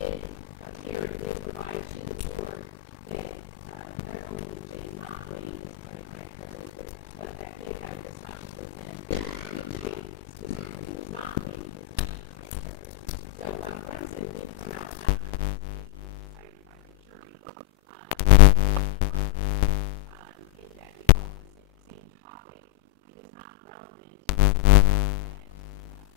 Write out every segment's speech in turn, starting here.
it appeared to provide to the board that not only did they not raise attorney-client privilege, but that they had discussed with him that she specifically was not raising his attorney-client privilege. So when Brunson did come out after cited by the jury, is that he called the same topic. It is not relevant to this court conversation.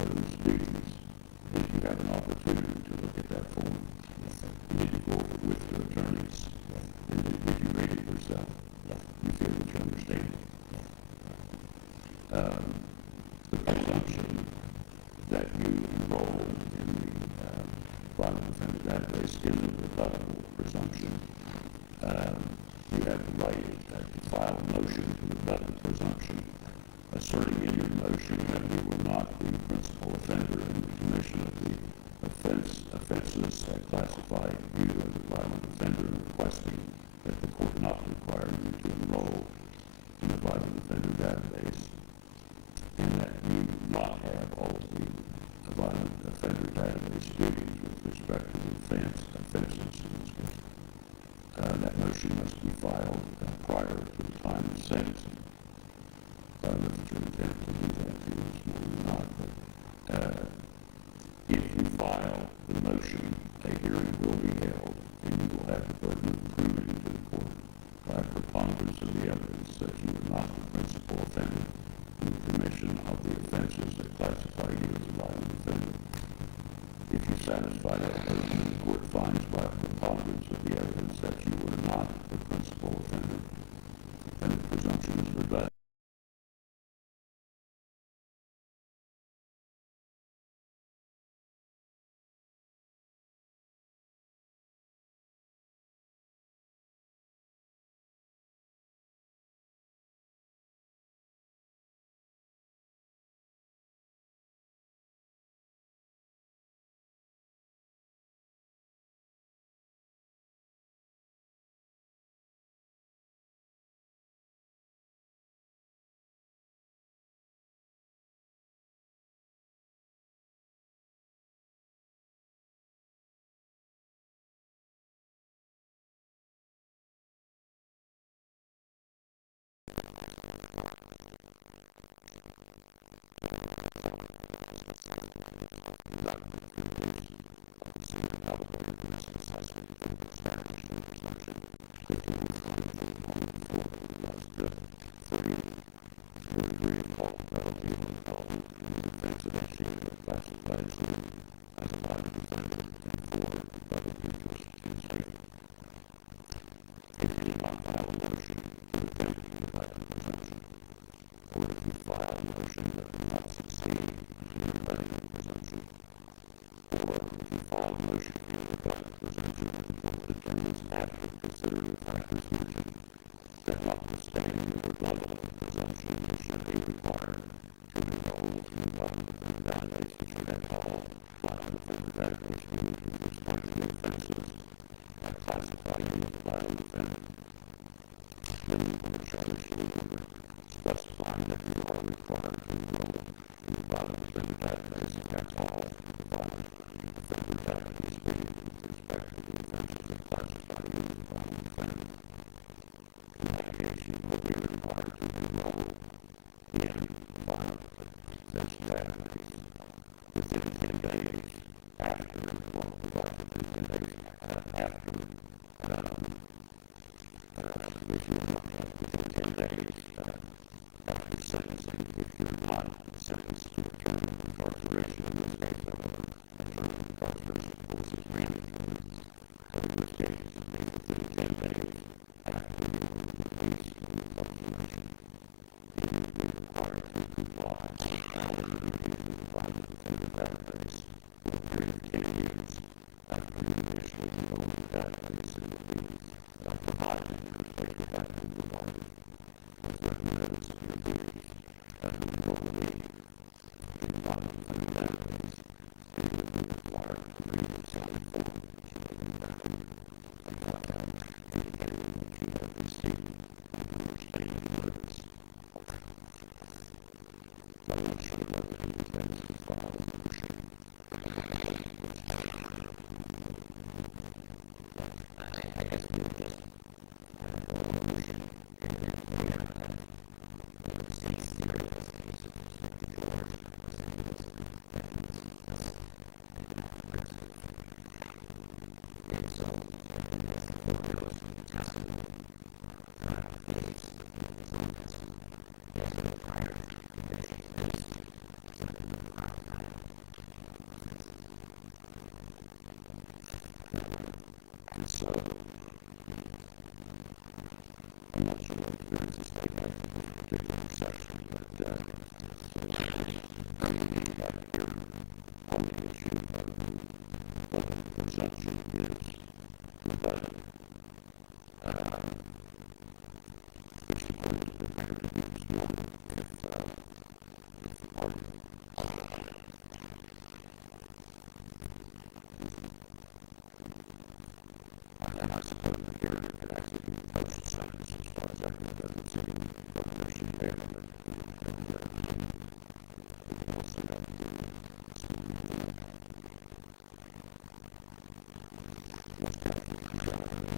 those with your attorneys. And did you read it yourself? You feel that you understand it? The presumption that you enroll in the violent offender database is a rebuttable presumption. You have the right to file a motion to rebut the presumption, asserting in your motion that you were not the principal offender in the commission of the offenses that classify you as a violent offender, and requesting that the court not require you to enroll in the violent offender database, and that you not have all of the violent offender database duties with respect to the offenses in this case. That motion must be filed prior to the time of sentencing. I don't know if it's your intent to do that too this morning or not, but if you file the motion, a hearing will be held, and you will have the burden of proving to the court by preponderance of the evidence that you are not the principal offender in the commission of the offenses that classify you as a violent offender. If you satisfy that burden, the court finds by preponderance of the evidence that you were not the principal offender, and the presumption is rebutted. Specifying that you are required to enroll in the violent offender database, and that's all the violent offender database being with respect to the offenses that classify you as a violent offender. In that case, you will be required to enroll in the violent offense database within 10 days after, well, within 10 days after, if you're not within 10 days after sentencing, if you're not sentenced to a term of incarceration, in this case, however, a term of incarceration, of course, is mandatory. So in this case, it would be within 10 days after you were released from incarceration, and you would be required to comply with all the duties of the violent offender database. but which the court is prepared to do this morning if the party. And I suppose the hearing could actually be post-sentence as far as I know. It doesn't seem like there should be able to also have to what's counsel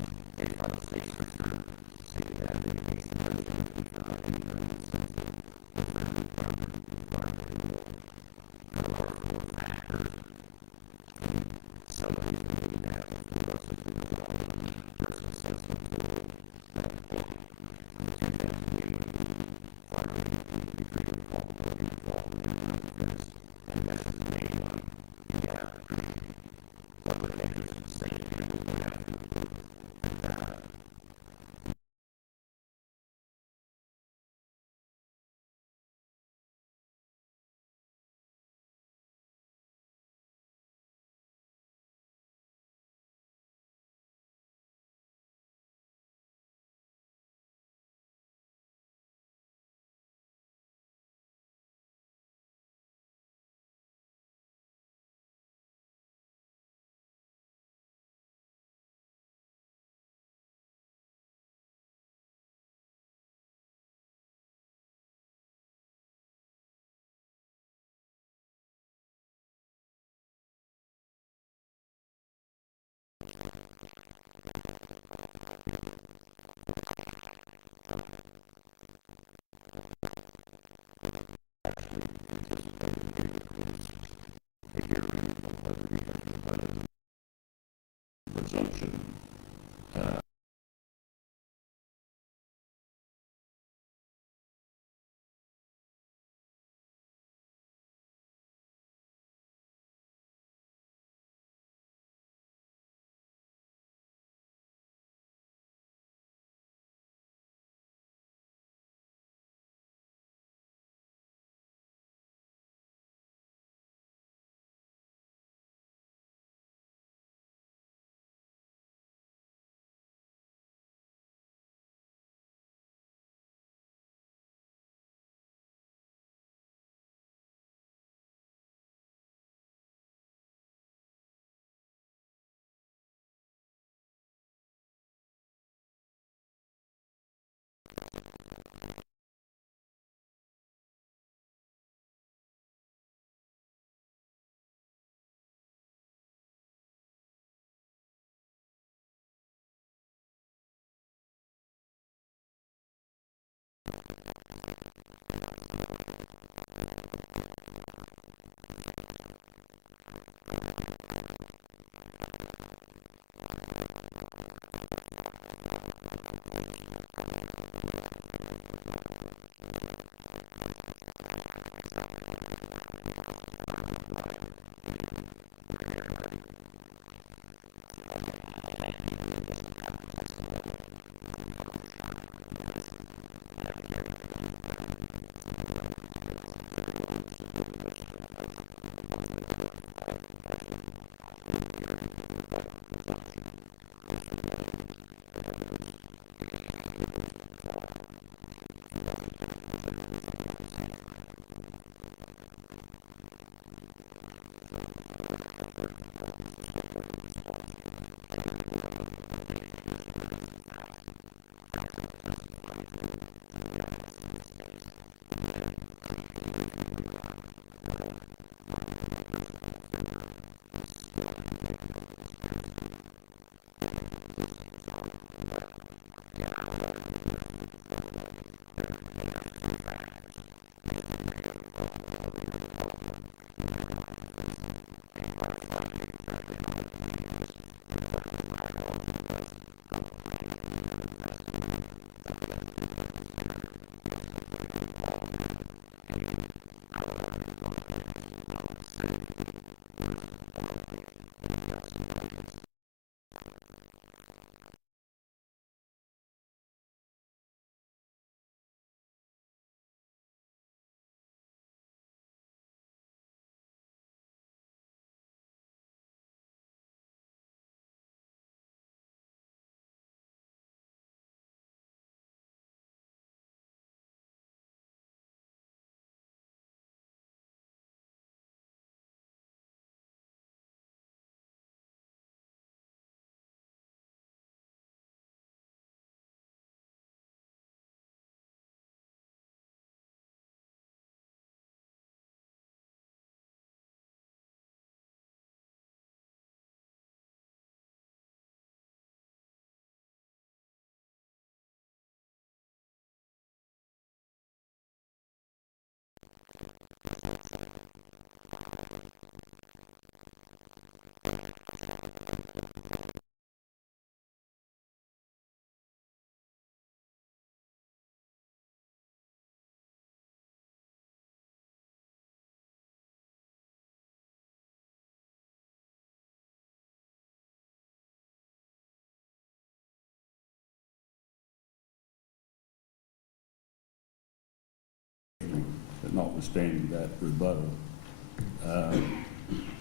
notwithstanding that rebuttal,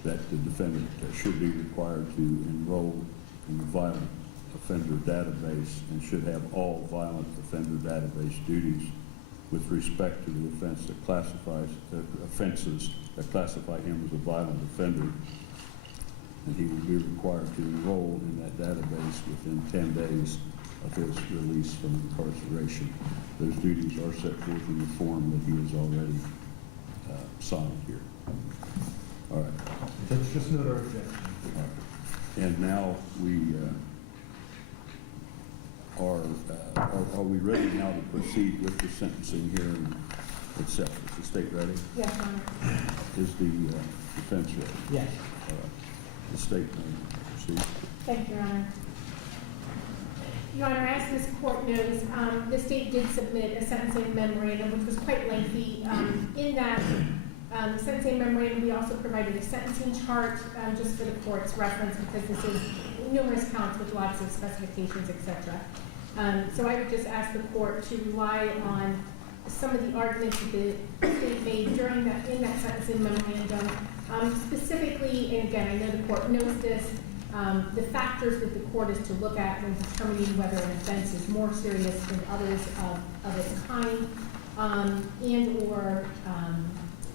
that the defendant should be required to enroll in the violent offender database and should have all violent offender database duties with respect to the offense that classifies offenses that classify him as a violent offender, and he will be required to enroll in that database within 10 days of his release from incarceration. Those duties are set forth in the form that he has already signed here. All right. Judge, just note our objection. All right. And now we are we ready now to proceed with the sentencing hearing itself? Is the state ready? Yes, Your Honor. Is the defense ready? Yes. All right. The state may proceed. Thank you, Your Honor. Your Honor, as this court knows, the state did submit a sentencing memorandum, which was quite lengthy. In that sentencing memorandum, we also provided a sentencing chart just for the court's reference, because this is numerous counts with lots of specifications, etc. So I would just ask the court to rely on some of the arguments that the state made during that, in that sentencing memorandum. Specifically, and again, I know the court knows this, the factors that the court is to look at when determining whether an offense is more serious than others of its kind, and or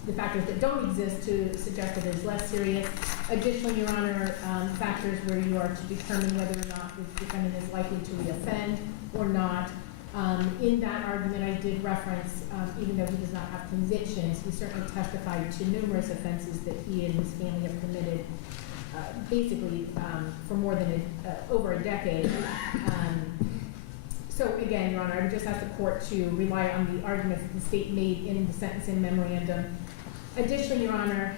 the factors that don't exist to suggest that it is less serious. Additionally, Your Honor, factors where you are to determine whether or not the defendant is likely to reoffend or not. In that argument, I did reference, even though he does not have convictions, he certainly testified to numerous offenses that he and his family have committed, basically for more than over a decade. So again, Your Honor, I would just ask the court to rely on the arguments that the state made in the sentencing memorandum. Additionally, Your Honor,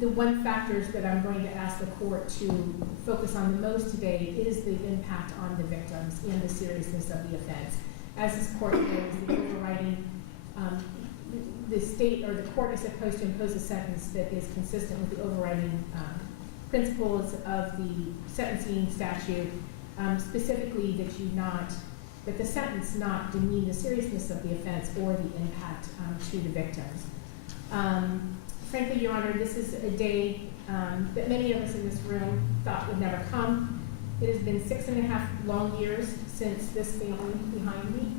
the one factors that I'm going to ask the court to focus on the most today is the impact on the victims and the seriousness of the offense. As this court knows, the overriding, the state or the court is supposed to impose a sentence that is consistent with the overriding principles of the sentencing statute, specifically that the sentence not demean the seriousness of the offense or the impact to the victims. Frankly, Your Honor, this is a day that many of us in this room thought would never come. It has been 6.5 long years since this family behind me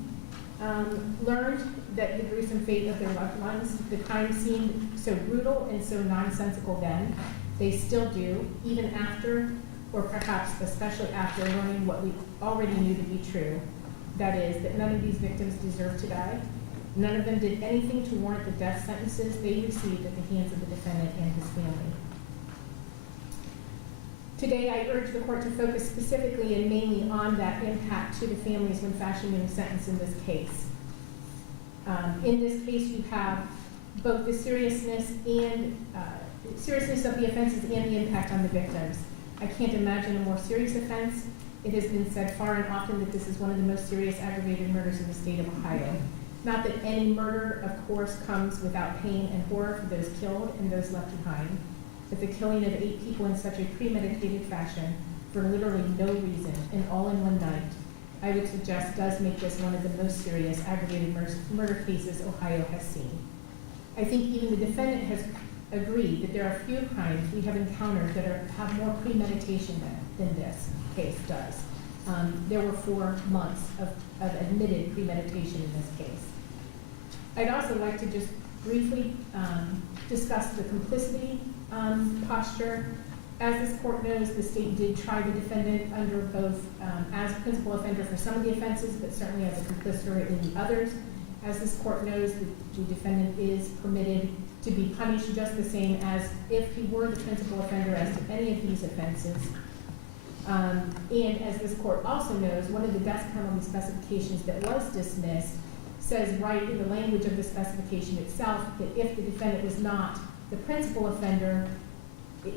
learned that the gruesome fate of their loved ones. The crime seemed so brutal and so nonsensical then. They still do, even after, or perhaps especially after, learning what we already knew to be true. That is, that none of these victims deserve to die. None of them did anything to warrant the death sentences they received at the hands of the defendant and his family. Today, I urge the court to focus specifically and mainly on that impact to the families when fashioning a sentence in this case. In this case, you have both the seriousness of the offenses and the impact on the victims. I can't imagine a more serious offense. It has been said far and often that this is one of the most serious aggravated murders in the state of Ohio. Not that any murder, of course, comes without pain and horror for those killed and those left behind, but the killing of 8 people in such a premeditated fashion for literally no reason and all in one night, I would suggest does make this one of the most serious aggravated murder cases Ohio has seen. I think even the defendant has agreed that there are few crimes we have encountered that have more premeditation than this case does. There were 4 months of admitted premeditation in this case. I'd also like to just briefly discuss the complicity posture. As this court knows, the state did try the defendant under both as principal offender for some of the offenses, but certainly as a complicit in the others. As this court knows, the defendant is permitted to be punished just the same as if he were the principal offender as to any of these offenses. And as this court also knows, one of the death penalty specifications that was dismissed says right in the language of the specification itself that if the defendant was not the principal offender,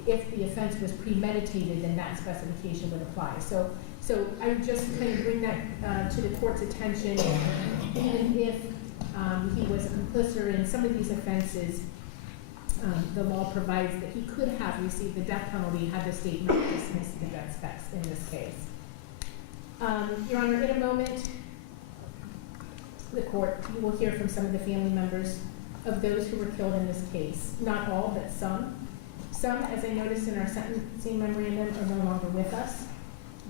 if the offense was premeditated, then that specification would apply. So I would just kind of bring that to the court's attention. Even if he was a complicit in some of these offenses, the law provides that he could have received the death penalty had the state not dismissed the death specs in this case. Your Honor, in a moment, the court, you will hear from some of the family members of those who were killed in this case. Not all, but some. Some, as I noticed in our sentencing memorandum, are no longer with us.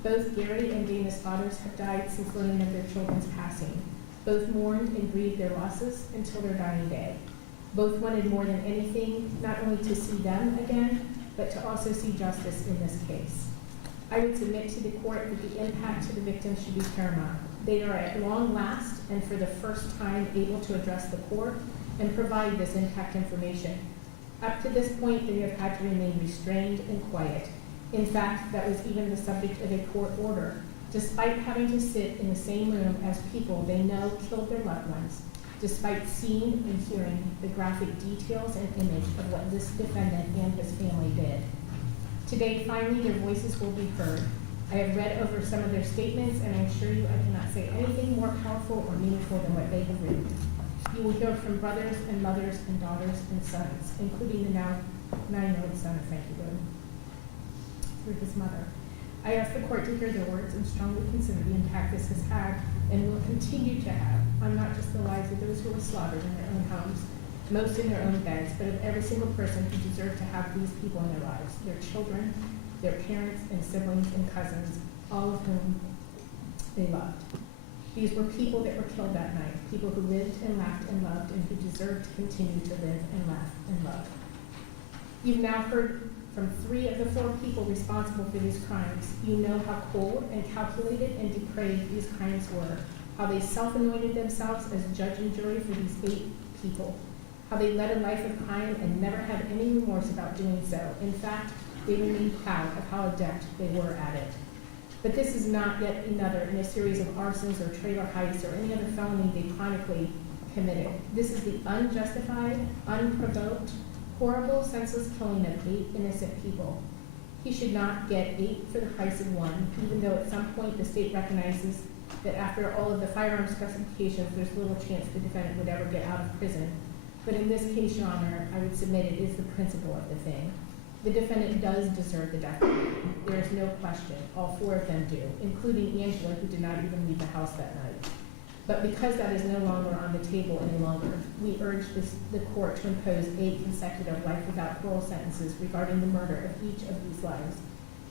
Both Gary and Dana's fathers have died since learning of their children's passing. Both mourned and grieved their losses until their dying day. Both wanted more than anything, not only to see them again, but to also see justice in this case. I would submit to the court that the impact to the victims should be paramount. They are at long last, and for the first time, able to address the court and provide this impact information. Up to this point, they have had to remain restrained and quiet. In fact, that was even the subject of a court order, despite having to sit in the same room as people they know killed their loved ones, despite seeing and hearing the graphic details and image of what this defendant and his family did. Today, finally, their voices will be heard. I have read over some of their statements, and I assure you I cannot say anything more powerful or meaningful than what they have written. You will hear from brothers and mothers and daughters and sons, including the now 9-year-old son of Frankie Rhoden, through his mother. I ask the court to hear their words and strongly consider the impact this has had and will continue to have on not just the lives of those who were slaughtered in their own homes, most in their own beds, but of every single person who deserved to have these people in their lives, their children, their parents and siblings and cousins, all of whom they loved. These were people that were killed that night, people who lived and laughed and loved and who deserved to continue to live and laugh and love. You've now heard from 3 of the 4 people responsible for these crimes. You know how cold and calculated and depraved these crimes were, how they self-anointed themselves as judge and jury for these 8 people, how they led a life of crime and never had any remorse about doing so. In fact, they remained proud of how adept they were at it. But this is not yet another in a series of arsons or trailer heists or any other felony they chronically committed. This is the unjustified, unprovoked, horrible, senseless killing of 8 innocent people. He should not get 8 for the price of 1, even though at some point the state recognizes that after all of the firearm specifications, there's little chance the defendant would ever get out of prison. But in this case, Your Honor, I would submit it is the principle of the thing. The defendant does deserve the death penalty. There is no question. All 4 of them do, including Angela, who did not even leave the house that night. But because that is no longer on the table any longer, we urge the court to impose 8 consecutive life without parole sentences regarding the murder of each of these lives,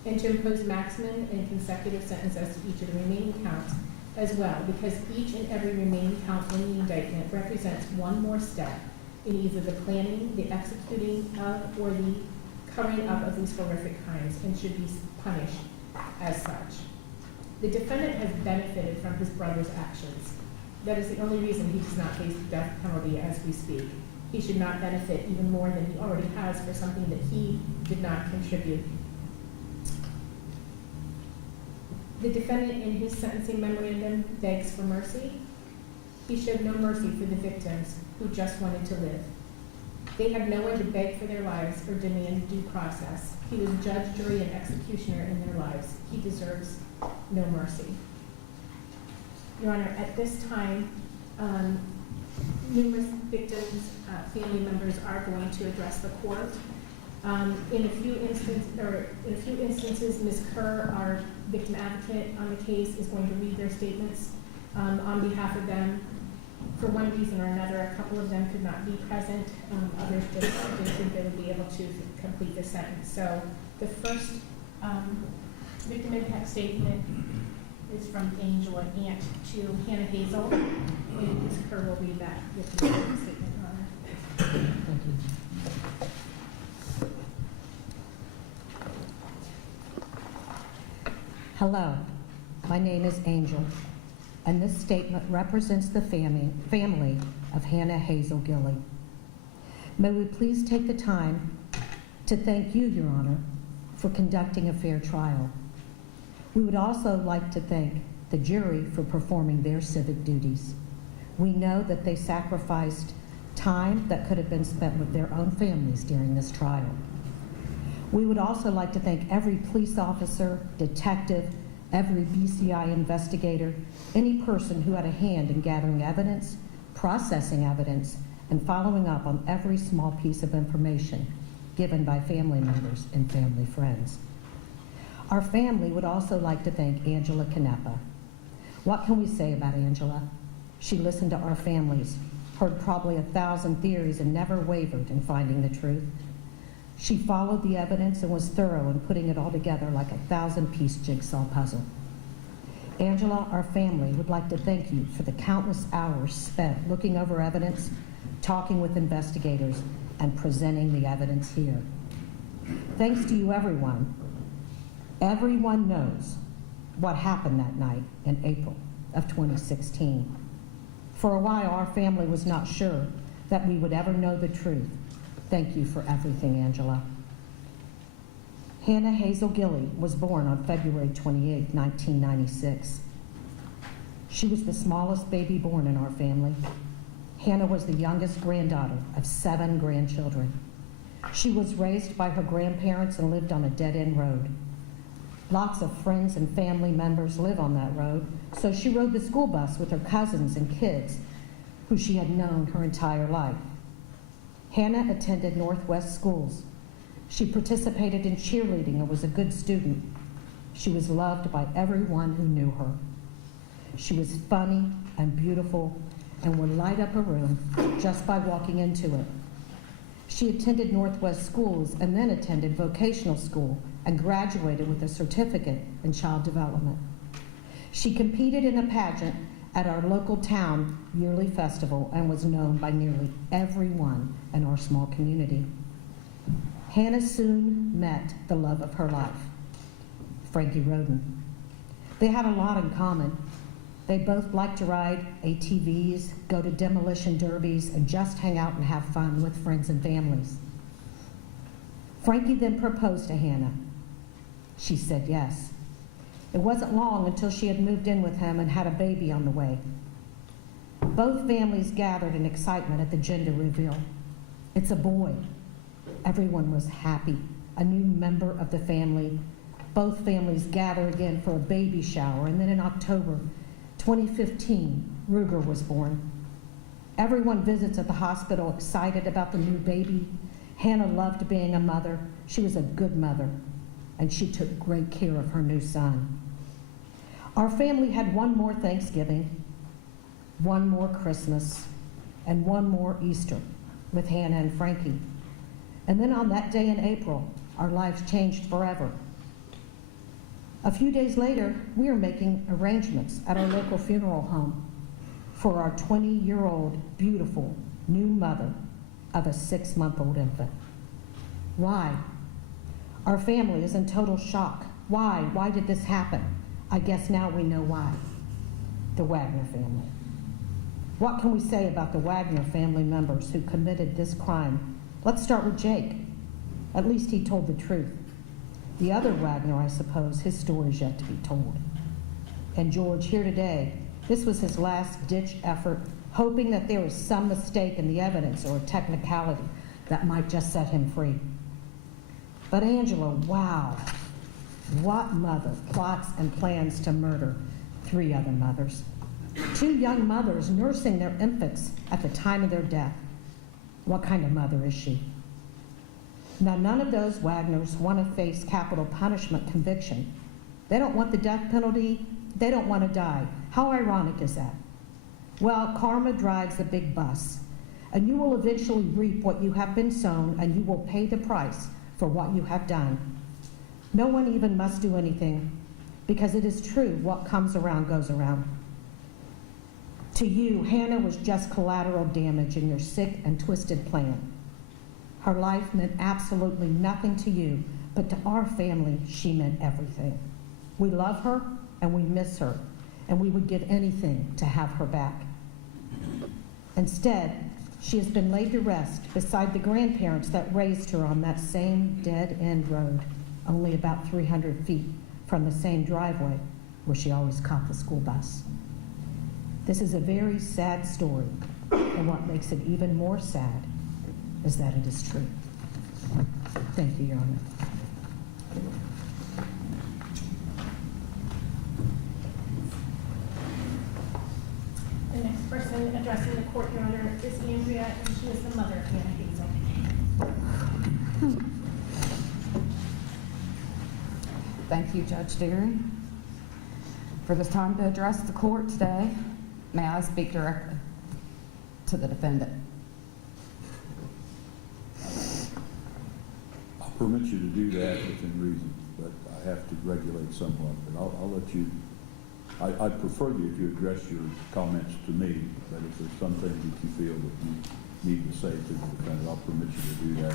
and to impose maximum and consecutive sentences to each of the remaining counts as well, because each and every remaining count in the indictment represents one more step in either the planning, the executing of, or the covering up of these horrific crimes and should be punished as such. The defendant has benefited from his brother's actions. That is the only reason he does not face the death penalty as we speak. He should not benefit even more than he already has for something that he did not contribute. The defendant in his sentencing memorandum begs for mercy. He showed no mercy for the victims who just wanted to live. They had no one to beg for their lives or demand due process. He was judge, jury, and executioner in their lives. He deserves no mercy. Your Honor, at this time, numerous victims' family members are going to address the court. In a few instances, Ms. Kerr, our victim advocate on the case, is going to read their statements on behalf of them. For one reason or another, a couple of them could not be present. Others just didn't think they would be able to complete the sentence. So the first victim impact statement is from Angela, aunt to Hannah Hazel, and Ms. Kerr will read that victim impact statement, Your Honor. Thank you. Hello, my name is Angel, and this statement represents the family of Hannah Hazel Gilly. May we please take the time to thank you, Your Honor, for conducting a fair trial. We would also like to thank the jury for performing their civic duties. We know that they sacrificed time that could have been spent with their own families during this trial. We would also like to thank every police officer, detective, every BCI investigator, any person who had a hand in gathering evidence, processing evidence, and following up on every small piece of information given by family members and family friends. Our family would also like to thank Angela Canepa. What can we say about Angela? She listened to our families, heard probably 1,000 theories, and never wavered in finding the truth. She followed the evidence and was thorough in putting it all together like a 1,000-piece jigsaw puzzle. Angela, our family, would like to thank you for the countless hours spent looking over evidence, talking with investigators, and presenting the evidence here. Thanks to you, everyone. Everyone knows what happened that night in April of 2016. For a while, our family was not sure that we would ever know the truth. Thank you for everything, Angela. Hannah Hazel Gilley was born on February 28, 1996. She was the smallest baby born in our family. Hannah was the youngest granddaughter of 7 grandchildren. She was raised by her grandparents and lived on a dead-end road. Lots of friends and family members live on that road, so she rode the school bus with her cousins and kids who she had known her entire life. Hannah attended Northwest schools. She participated in cheerleading and was a good student. She was loved by everyone who knew her. She was funny and beautiful and would light up a room just by walking into it. She attended Northwest schools and then attended vocational school and graduated with a certificate in child development. She competed in a pageant at our local town yearly festival and was known by nearly everyone in our small community. Hannah soon met the love of her life, Frankie Rhoden. They had a lot in common. They both liked to ride ATVs, go to demolition derbies, and just hang out and have fun with friends and families. Frankie then proposed to Hannah. She said yes. It wasn't long until she had moved in with him and had a baby on the way. Both families gathered in excitement at the gender reveal. It's a boy. Everyone was happy. A new member of the family. Both families gathered again for a baby shower, and then in October 2015, Ruger was born. Everyone visits at the hospital excited about the new baby. Hannah loved being a mother. She was a good mother, and she took great care of her new son. Our family had one more Thanksgiving, one more Christmas, and one more Easter with Hannah and Frankie. And then on that day in April, our lives changed forever. A few days later, we were making arrangements at our local funeral home for our 20-year-old beautiful new mother of a 6-month-old infant. Why? Our family is in total shock. Why? Why did this happen? I guess now we know why. The Wagner family. What can we say about the Wagner family members who committed this crime? Let's start with Jake. At least he told the truth. The other Wagner, I suppose, his story's yet to be told. And George, here today, this was his last-ditch effort, hoping that there was some mistake in the evidence or a technicality that might just set him free. But Angela, wow, what mother plots and plans to murder 3 other mothers? 2 young mothers nursing their infants at the time of their death. What kind of mother is she? Now, none of those Wagners want to face capital punishment conviction. They don't want the death penalty. They don't want to die. How ironic is that? Well, karma drives a big bus, and you will eventually reap what you have been sown, and you will pay the price for what you have done. No one even must do anything, because it is true, what comes around goes around. To you, Hannah was just collateral damage in your sick and twisted plan. Her life meant absolutely nothing to you, but to our family, she meant everything. We love her and we miss her, and we would give anything to have her back. Instead, she has been laid to rest beside the grandparents that raised her on that same dead-end road, only about 300 feet from the same driveway where she always caught the school bus. This is a very sad story, and what makes it even more sad is that it is true. Thank you, Your Honor. The next person addressing the court, Your Honor, is Andrea, and she is the mother of Hannah Hazel. Thank you, Judge Deary, for this time to address the court today. May I speak directly to the defendant? I'll permit you to do that within reason, but I have to regulate somewhat. But I'll let you, I'd prefer you if you address your comments to me, but if there's something that you feel that you need to say to the defendant, I'll permit you to do that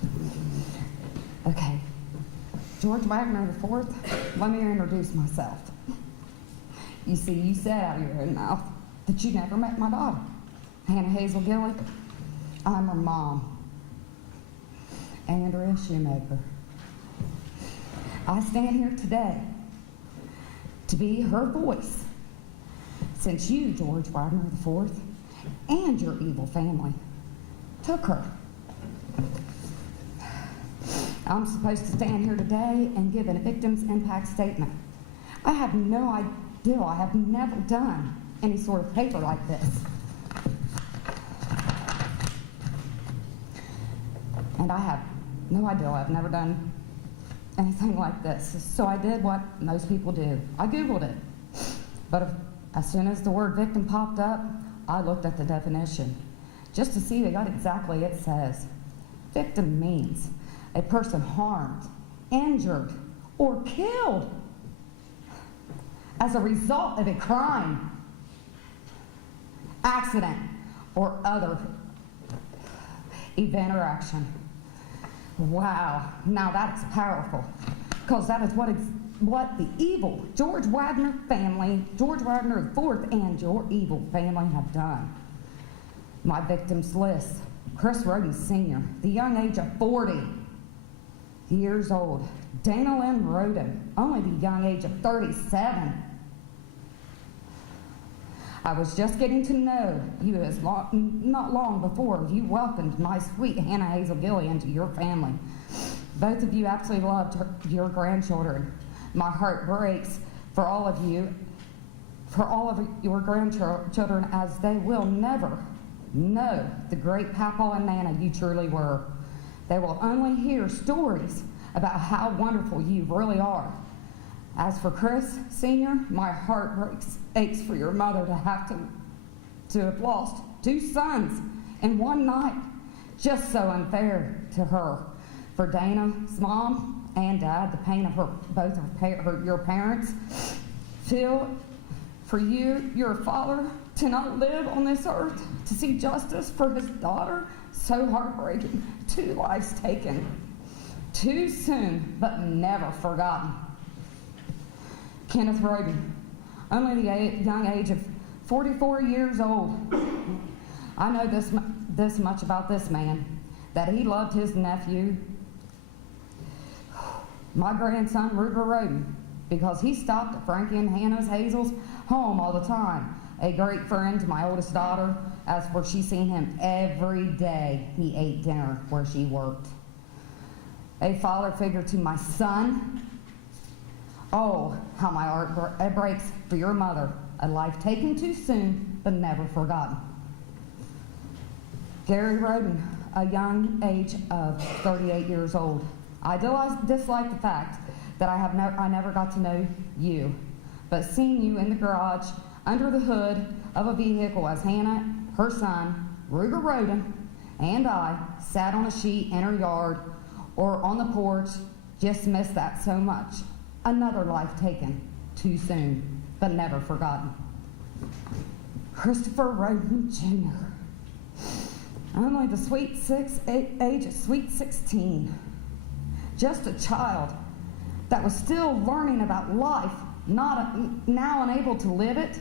within reason. Okay. George Wagner IV, let me introduce myself. You see, you said out of your own mouth that you never met my daughter, Hannah Hazel Gilly. I'm her mom, Andrea Shoemaker. I stand here today to be her voice, since you, George Wagner IV, and your evil family took her. I'm supposed to stand here today and give a victim's impact statement. I have no idea. I have never done any sort of paper like this. And I have no idea. I've never done anything like this. So I did what most people do. I Googled it. But as soon as the word victim popped up, I looked at the definition just to see what exactly it says. Victim means a person harmed, injured, or killed as a result of a crime, accident, or other event or action. Wow, now that's powerful, because that is what the evil George Wagner family, George Wagner IV, and your evil family have done. My victims list: Chris Rhoden Sr., the young age of 40 years old. Dana Lynn Rhoden, only the young age of 37. I was just getting to know you not long before you welcomed my sweet Hannah Hazel Gilly into your family. Both of you absolutely loved your grandchildren. My heart breaks for all of you, for all of your grandchildren, as they will never know the great Papa and Nana you truly were. They will only hear stories about how wonderful you really are. As for Chris Sr., my heart aches for your mother to have lost 2 sons in one night. Just so unfair to her. For Dana's mom and dad, the pain of your parents. Phil, for you, your father, to not live on this earth, to see justice for his daughter, so heartbreaking. 2 lives taken too soon, but never forgotten. Kenneth Rhoden, only the young age of 44 years old. I know this much about this man, that he loved his nephew, my grandson, Ruger Rhoden, because he stopped at Frankie and Hannah's Hazel's home all the time. A great friend to my oldest daughter, as for she seen him every day he ate dinner where she worked. A father figure to my son. Oh, how my heart breaks for your mother, a life taken too soon, but never forgotten. Gary Rhoden, a young age of 38 years old. I dislike the fact that I never got to know you, but seeing you in the garage, under the hood of a vehicle as Hannah, her son, Ruger Rhoden, and I sat on a sheet in her yard or on the porch, just missed that so much. Another life taken too soon, but never forgotten. Christopher Rhoden Jr., only the age of sweet 16. Just a child that was still learning about life, now unable to live it.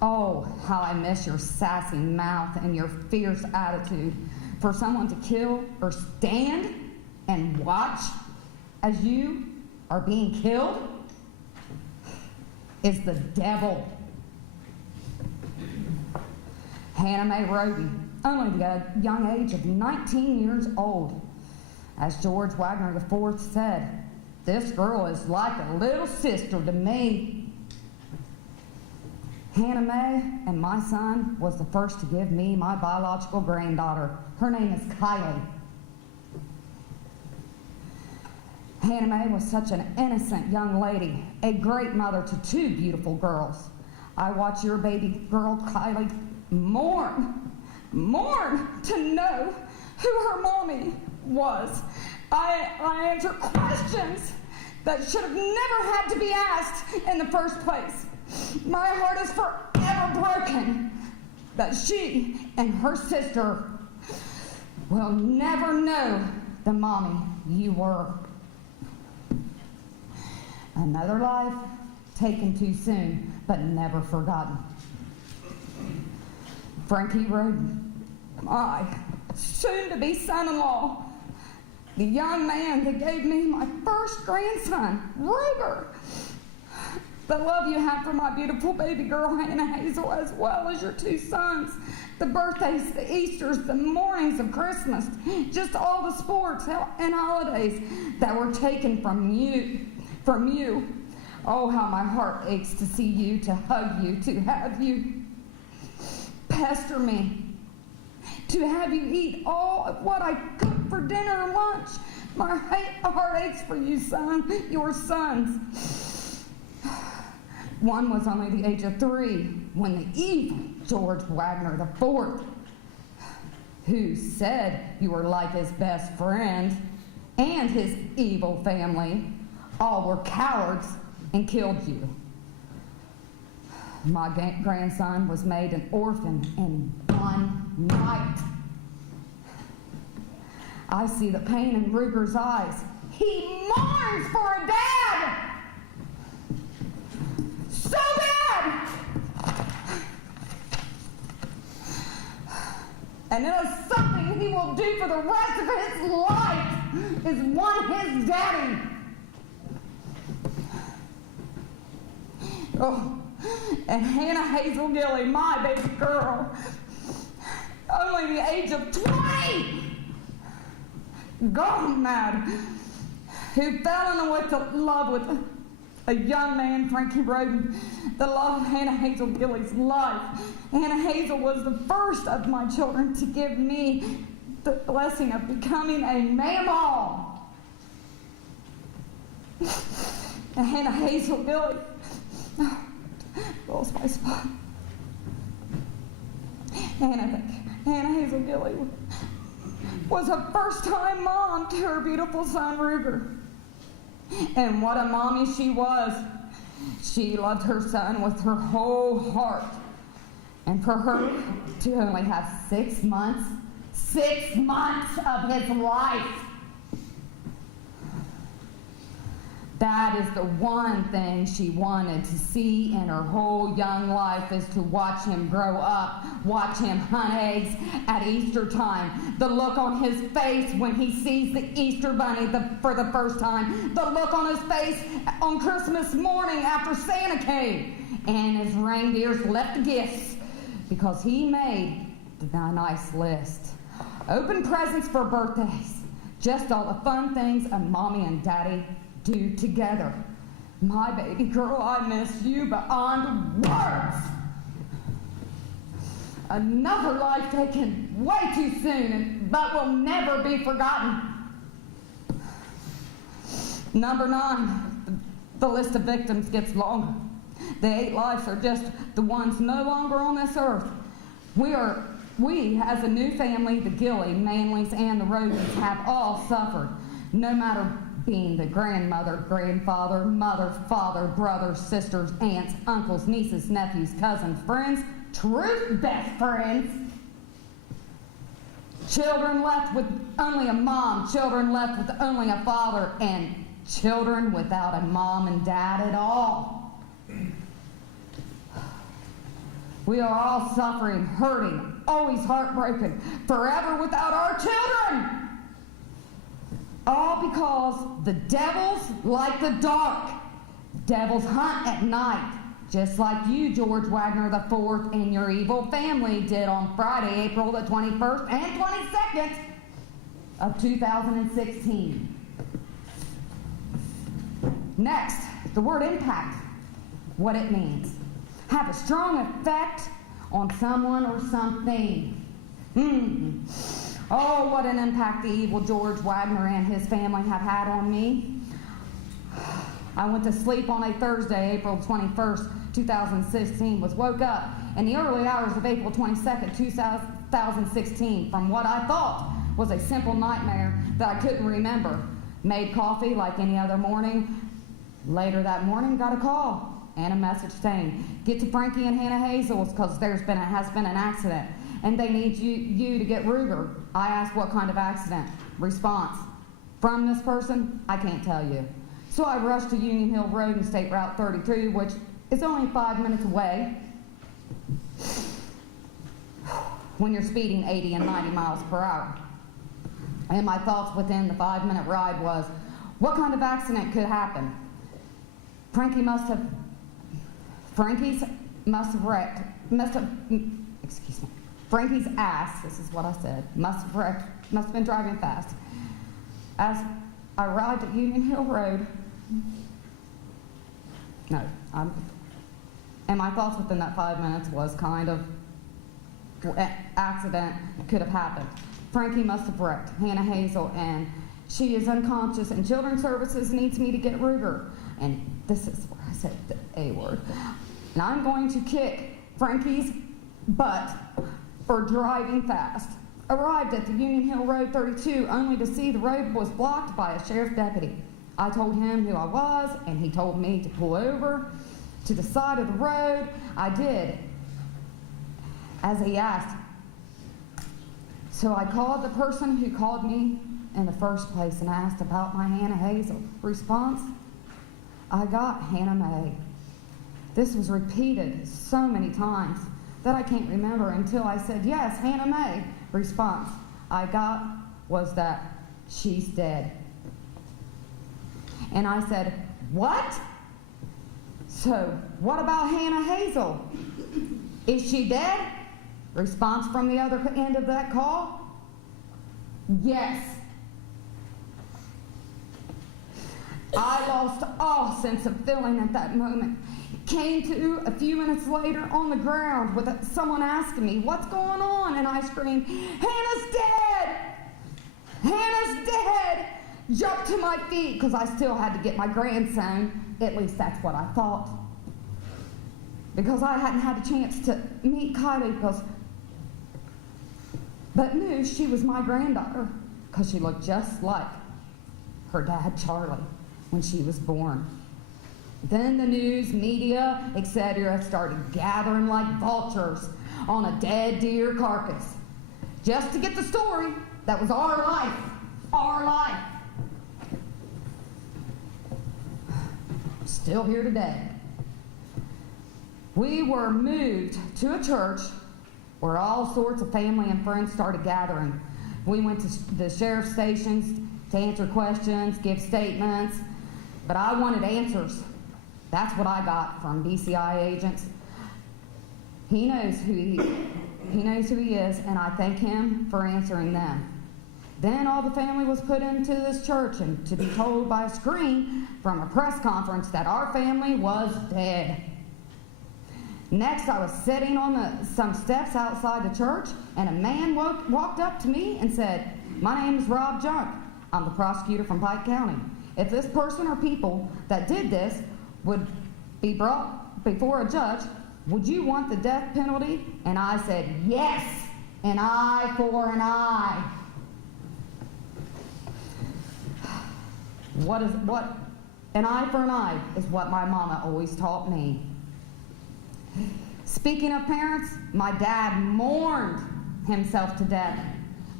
Oh, how I miss your sassy mouth and your fierce attitude. For someone to kill or stand and watch as you are being killed is the devil. Hannah Mae Rhoden, only the young age of 19 years old. As George Wagner IV said, this girl is like a little sister to me. Hannah Mae and my son was the first to give me my biological granddaughter. Her name is Kylie. Hannah Mae was such an innocent young lady, a great mother to 2 beautiful girls. I watched your baby girl, Kylie, mourn to know who her mommy was. I answered questions that should have never had to be asked in the first place. My heart is forever broken that she and her sister will never know the mommy you were. Another life taken too soon, but never forgotten. Frankie Rhoden, my soon-to-be son-in-law, the young man that gave me my first grandson, Ruger. The love you have for my beautiful baby girl, Hannah Hazel, as well as your two sons. The birthdays, the Easters, the mornings of Christmas, just all the sports and holidays that were taken from you. Oh, how my heart aches to see you, to hug you, to have you pester me, to have you eat all of what I cooked for dinner and lunch. My heart aches for you, son, your sons. One was only the age of 3 when the evil George Wagner IV, who said you were like his best friend, and his evil family, all were cowards and killed you. My grandson was made an orphan in one night. I see the pain in Ruger's eyes. He mourns for a dad! So bad! And it is something he will do for the rest of his life, is want his daddy. Oh, and Hannah Hazel Gilly, my baby girl, only the age of 20, gone mad, who fell in love with a young man, Frankie Rhoden, the love of Hannah Hazel Gilly's life. Hannah Hazel was the first of my children to give me the blessing of becoming a mammal. And Hannah Hazel Gilly, lost my spot. Hannah Hazel Gilly was a first-time mom to her beautiful son, Ruger. And what a mommy she was. She loved her son with her whole heart. And for her to only have 6 months of his life, that is the one thing she wanted to see in her whole young life, is to watch him grow up, watch him hunt eggs at Easter time, the look on his face when he sees the Easter bunny for the first time, the look on his face on Christmas morning after Santa came, and his reindeers left the gifts, because he made the nice list. Open presents for birthdays, just all the fun things a mommy and daddy do together. My baby girl, I miss you beyond words. Another life taken way too soon, but will never be forgotten. Number 9, the list of victims gets longer. The 8 lives are just the ones no longer on this earth. We, as a new family, the Gilly, Manleys, and the Rhodens, have all suffered, no matter being the grandmother, grandfather, mother, father, brothers, sisters, aunts, uncles, nieces, nephews, cousins, friends, true best friends. Children left with only a mom, children left with only a father, and children without a mom and dad at all. We are all suffering, hurting, always heartbroken, forever without our children. All because the devils like the dark. Devils hunt at night, just like you, George Wagner IV, and your evil family did on Friday, April the 21st and 22nd of 2016. Next, the word impact. What it means. Have a strong effect on someone or something. Oh, what an impact the evil George Wagner and his family have had on me. I went to sleep on a Thursday, April 21st, 2016, was woke up in the early hours of April 22nd, 2016 from what I thought was a simple nightmare that I couldn't remember. Made coffee like any other morning. Later that morning, got a call and a message saying, get to Frankie and Hannah Hazel's because has been an accident and they need you to get Ruger. I asked what kind of accident. Response, from this person, I can't tell you. So I rushed to Union Hill Road and State Route 32, which is only 5 minutes away when you're speeding 80 and 90 miles per hour. And my thoughts within the 5-minute ride was, what kind of accident could happen? Frankie's must have Frankie's ass, this is what I said, must have been driving fast. As I arrived at Union Hill Road, and my thoughts within that 5 minutes was kind of, accident could have happened. Frankie must have wrecked Hannah Hazel, and she is unconscious, and Children's Services needs me to get Ruger. And this is where I said the A word. And I'm going to kick Frankie's butt for driving fast. Arrived at the Union Hill Road 32 only to see the road was blocked by a sheriff's deputy. I told him who I was, and he told me to pull over to the side of the road. I did, as he asked. So I called the person who called me in the first place and asked about my Hannah Hazel. Response, I got Hannah Mae. This was repeated so many times that I can't remember until I said, yes, Hannah Mae. Response I got was that she's dead. And I said, what? So what about Hannah Hazel? Is she dead? Response from the other end of that call, yes. I lost all sense of feeling at that moment. Came to a few minutes later on the ground with someone asking me, what's going on? And I screamed, Hannah's dead! Hannah's dead! Jumped to my feet because I still had to get my grandson. At least that's what I thought. Because I hadn't had a chance to meet Kylie but knew she was my granddaughter because she looked just like her dad, Charlie, when she was born. Then the news, media, etc. started gathering like vultures on a dead deer carcass just to get the story that was our life, our life. Still here today. We were moved to a church where all sorts of family and friends started gathering. We went to the sheriff's stations to answer questions, give statements, but I wanted answers. That's what I got from BCI agents. He knows who he is, and I thank him for answering them. Then all the family was put into this church, and to be told by a screen from a press conference that our family was dead. Next, I was sitting on some steps outside the church, and a man walked up to me and said, my name is Rob Junk. I'm the prosecutor from Pike County. If this person or people that did this would be brought before a judge, would you want the death penalty? And I said, yes, an eye for an eye. An eye for an eye is what my mama always taught me. Speaking of parents, my dad mourned himself to death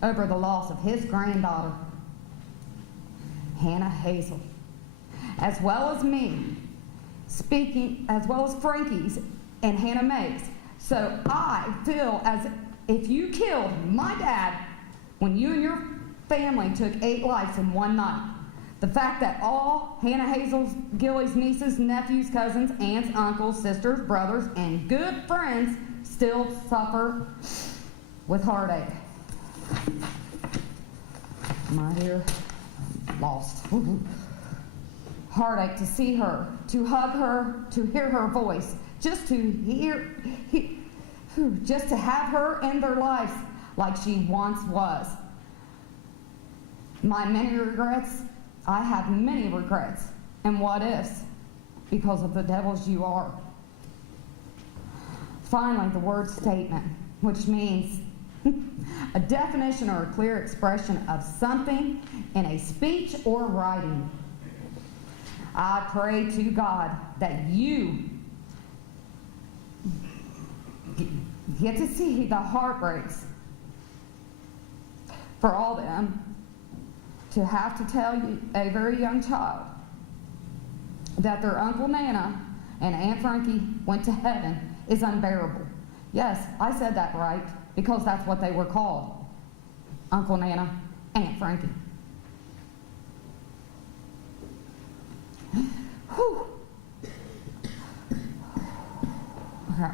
over the loss of his granddaughter, Hannah Hazel, as well as me, as well as Frankie's and Hannah Mae's. So I feel as if you killed my dad when you and your family took 8 lives in one night. The fact that all Hannah Hazel Gilley's nieces, nephews, cousins, aunts, uncles, sisters, brothers, and good friends still suffer with heartache. Am I here? Lost. Heartache to see her, to hug her, to hear her voice, just to have her in their lives like she once was. My many regrets. I have many regrets and what ifs because of the devils you are. Finally, the word statement, which means a definition or a clear expression of something in a speech or writing. I pray to God that you get to see the heartbreaks for all them to have to tell you, a very young child, that their Uncle Nana and Aunt Frankie went to heaven is unbearable. Yes, I said that right, because that's what they were called. Uncle Nana, Aunt Frankie. Whew. Okay.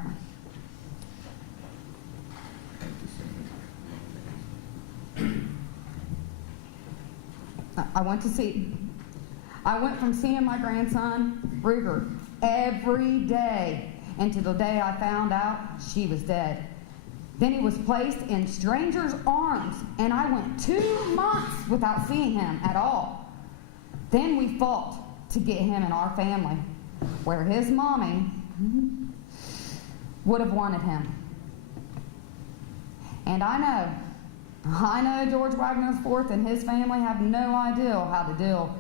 I went from seeing my grandson, Ruger, every day until the day I found out she was dead. Then he was placed in strangers' arms, and I went 2 months without seeing him at all. Then we fought to get him in our family, where his mommy would have wanted him. And I know George Wagner IV and his family have no idea how to deal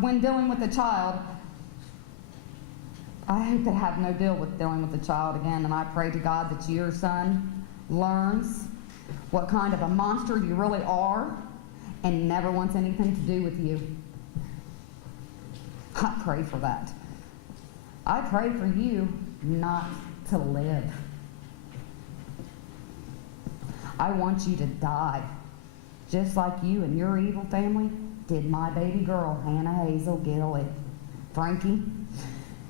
when dealing with a child. I hope they have no deal with dealing with a child again, and I pray to God that your son learns what kind of a monster you really are and never wants anything to do with you. I pray for that. I pray for you not to live. I want you to die, just like you and your evil family did my baby girl, Hannah Hazel Gilly, Frankie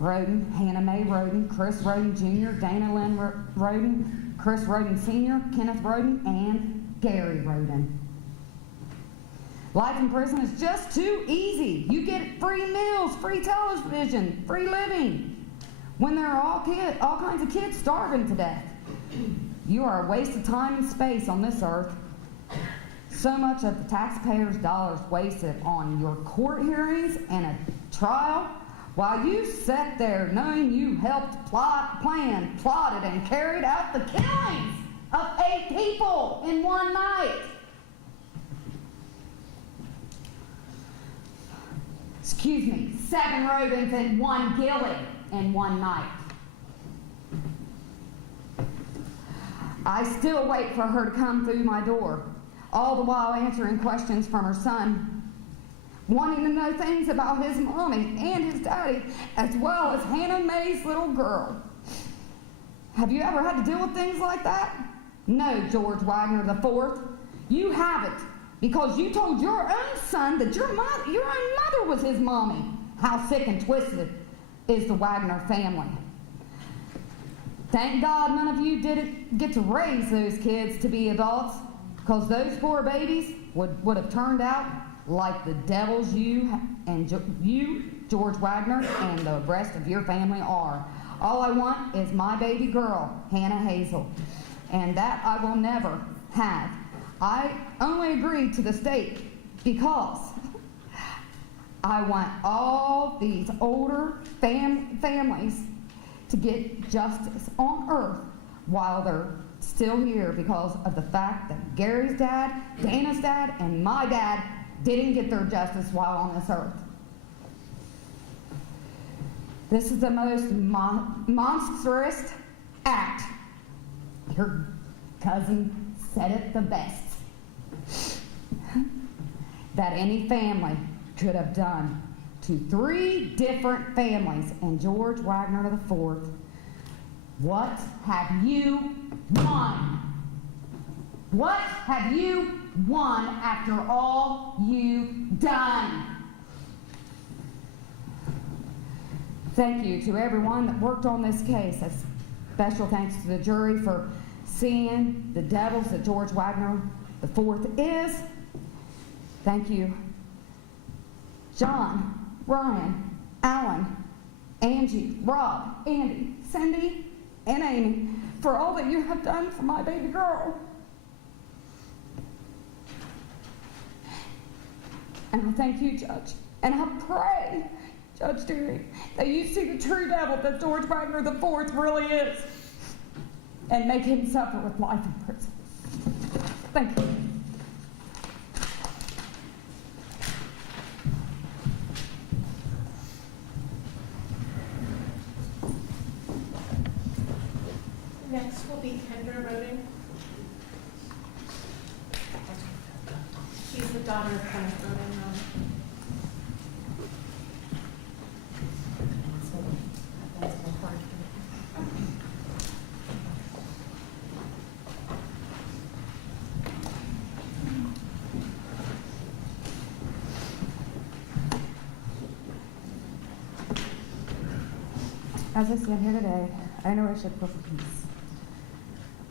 Rhoden, Hannah Mae Rhoden, Chris Rhoden Jr., Dana Lynn Rhoden, Chris Rhoden Sr., Kenneth Rhoden, and Gary Rhoden. Life in prison is just too easy. You get free meals, free television, free living, when there are all kinds of kids starving to death. You are a waste of time and space on this earth. So much of the taxpayers' dollars wasted on your court hearings and a trial, while you sat there knowing you helped plotted, and carried out the killings of 8 people in one night. Excuse me, 7 Rhodens and 1 Gilly in one night. I still wait for her to come through my door, all the while answering questions from her son, wanting to know things about his mommy and his daddy, as well as Hannah Mae's little girl. Have you ever had to deal with things like that? No, George Wagner IV, you haven't, because you told your own son that your own mother was his mommy. How sick and twisted is the Wagner family. Thank God none of you didn't get to raise those kids to be adults, because those poor babies would have turned out like the devils you, George Wagner, and the rest of your family are. All I want is my baby girl, Hannah Hazel, and that I will never have. I only agreed to the state because I want all these older families to get justice on earth while they're still here, because of the fact that Gary's dad, Dana's dad, and my dad didn't get their justice while on this earth. This is the most monstrous act. Your cousin said it the best. That any family could have done to 3 different families and George Wagner IV. What have you won? What have you won after all you've done? Thank you to everyone that worked on this case. A special thanks to the jury for seeing the devils that George Wagner IV is. Thank you, John, Ryan, Alan, Angie, Rob, Andy, Cindy, and Amy, for all that you have done for my baby girl. And I thank you, Judge, and I pray Judge Terry, that you see the true devil that George Wagner IV really is, and make him suffer with life in prison. Thank you. Next will be Kendra Rhoden. She's the daughter of Kenneth Rhoden. As I stand here today, I know I should feel peace.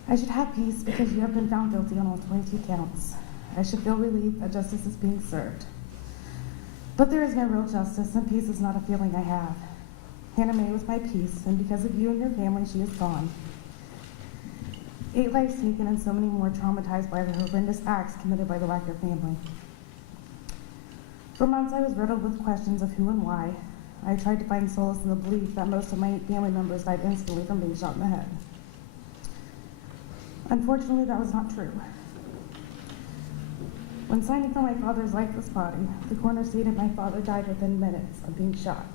I should have peace because you have been found guilty on all 22 counts. I should feel relief that justice is being served. But there is no real justice, and peace is not a feeling I have. Hannah Mae was my peace, and because of you and your family, she is gone. 8 lives taken and so many more traumatized by the horrendous acts committed by the Wagner family. For months, I was riddled with questions of who and why. I tried to find solace in the belief that most of my family members died instantly from being shot in the head. Unfortunately, that was not true. When signing for my father's lifeless body, the coroner stated my father died within minutes of being shot.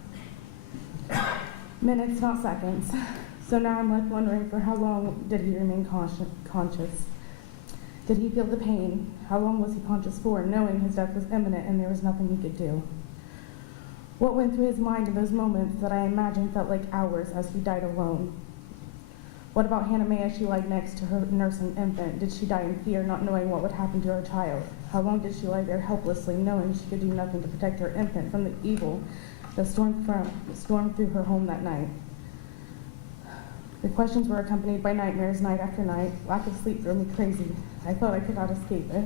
Minutes, not seconds. So now I'm left wondering, for how long did he remain conscious? Did he feel the pain? How long was he conscious for, knowing his death was imminent and there was nothing he could do? What went through his mind in those moments that I imagine felt like hours as he died alone? What about Hannah Mae as she lay next to her nursing infant? Did she die in fear, not knowing what would happen to her child? How long did she lie there helplessly, knowing she could do nothing to protect her infant from the evil that stormed through her home that night? The questions were accompanied by nightmares night after night. Lack of sleep drove me crazy. I thought I could not escape it.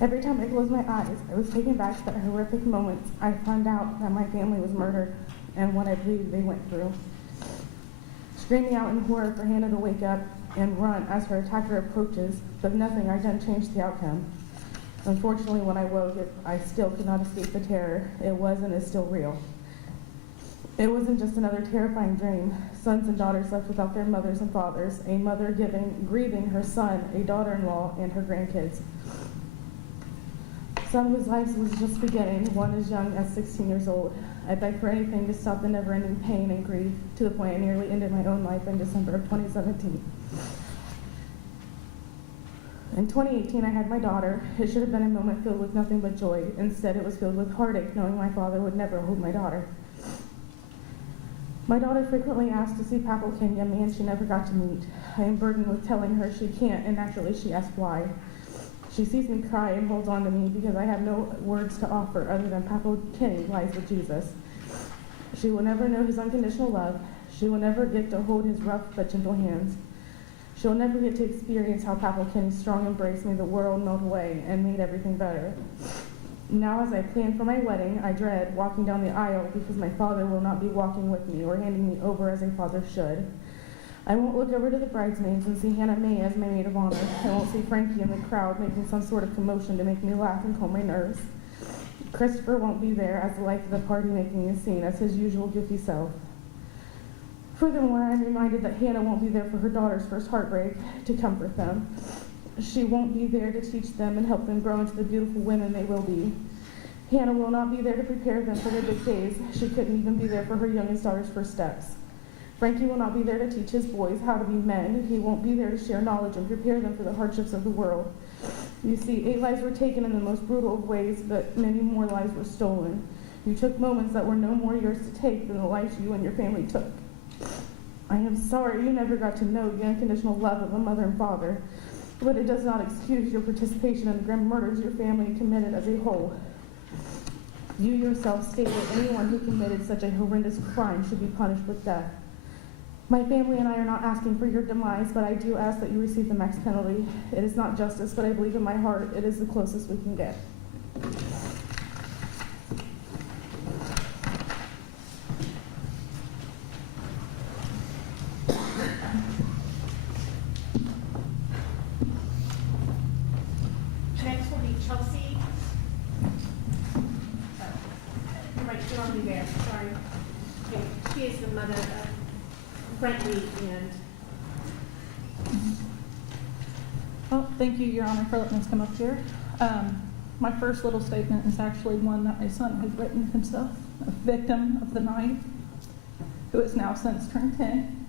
Every time I closed my eyes, I was taken back to that horrific moment I found out that my family was murdered and what I believed they went through. Screaming out in horror for Hannah to wake up and run as her attacker approaches, but nothing I done changed the outcome. Unfortunately, when I woke, I still could not escape the terror. It was and is still real. It wasn't just another terrifying dream. Sons and daughters left without their mothers and fathers, a mother grieving her son, a daughter-in-law, and her grandkids. Some whose lives was just beginning, one as young as 16 years old. I begged for anything to stop the never-ending pain and grief, to the point I nearly ended my own life in December of 2017. In 2018, I had my daughter. It should have been a moment filled with nothing but joy. Instead, it was filled with heartache, knowing my father would never hold my daughter. My daughter frequently asked to see Papa Kenny, a man she never got to meet. I am burdened with telling her she can't, and naturally she asked why. She sees me cry and holds on to me because I have no words to offer other than Papa Kenny lies with Jesus. She will never know his unconditional love. She will never get to hold his rough but gentle hands. She will never get to experience how Papa Kenny's strong embrace made the world melt away and made everything better. Now, as I plan for my wedding, I dread walking down the aisle because my father will not be walking with me or handing me over as a father should. I won't look over to the bridesmaids and see Hannah Mae as my maid of honor. I won't see Frankie in the crowd making some sort of commotion to make me laugh and calm my nerves. Christopher won't be there as the life of the party, making a scene as his usual goofy self. Furthermore, I'm reminded that Hannah won't be there for her daughter's first heartbreak to comfort them. She won't be there to teach them and help them grow into the beautiful women they will be. Hannah will not be there to prepare them for their big days. She couldn't even be there for her youngest daughter's first steps. Frankie will not be there to teach his boys how to be men. He won't be there to share knowledge and prepare them for the hardships of the world. You see, 8 lives were taken in the most brutal of ways, but many more lives were stolen. You took moments that were no more yours to take than the lives you and your family took. I am sorry you never got to know the unconditional love of a mother and father, but it does not excuse your participation in the grim murders your family committed as a whole. You yourself stated anyone who committed such a horrendous crime should be punished with death. My family and I are not asking for your demise, but I do ask that you receive the max penalty. It is not justice, but I believe in my heart it is the closest we can get. Next will be Chelsea. Your right wrongly there, sorry. Okay, she is the mother of Brentley and, Well, thank you, Your Honor, for letting us come up here. My first little statement is actually one that my son has written himself, a victim of the night, who is now since turned 10.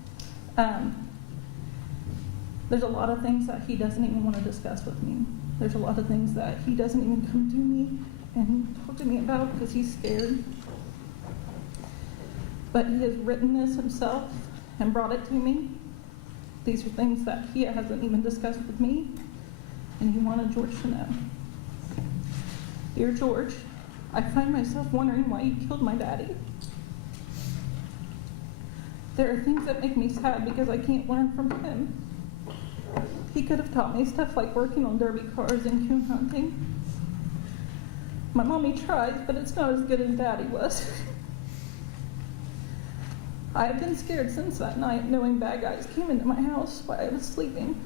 There's a lot of things that he doesn't even want to discuss with me. There's a lot of things that he doesn't even come to me and talk to me about because he's scared. But he has written this himself and brought it to me. These are things that he hasn't even discussed with me, and he wanted George to know. Dear George, I find myself wondering why you killed my daddy. There are things that make me sad because I can't learn from him. He could have taught me stuff like working on derby cars and coon hunting. My mommy tried, but it's not as good as Daddy was. I have been scared since that night, knowing bad guys came into my house while I was sleeping.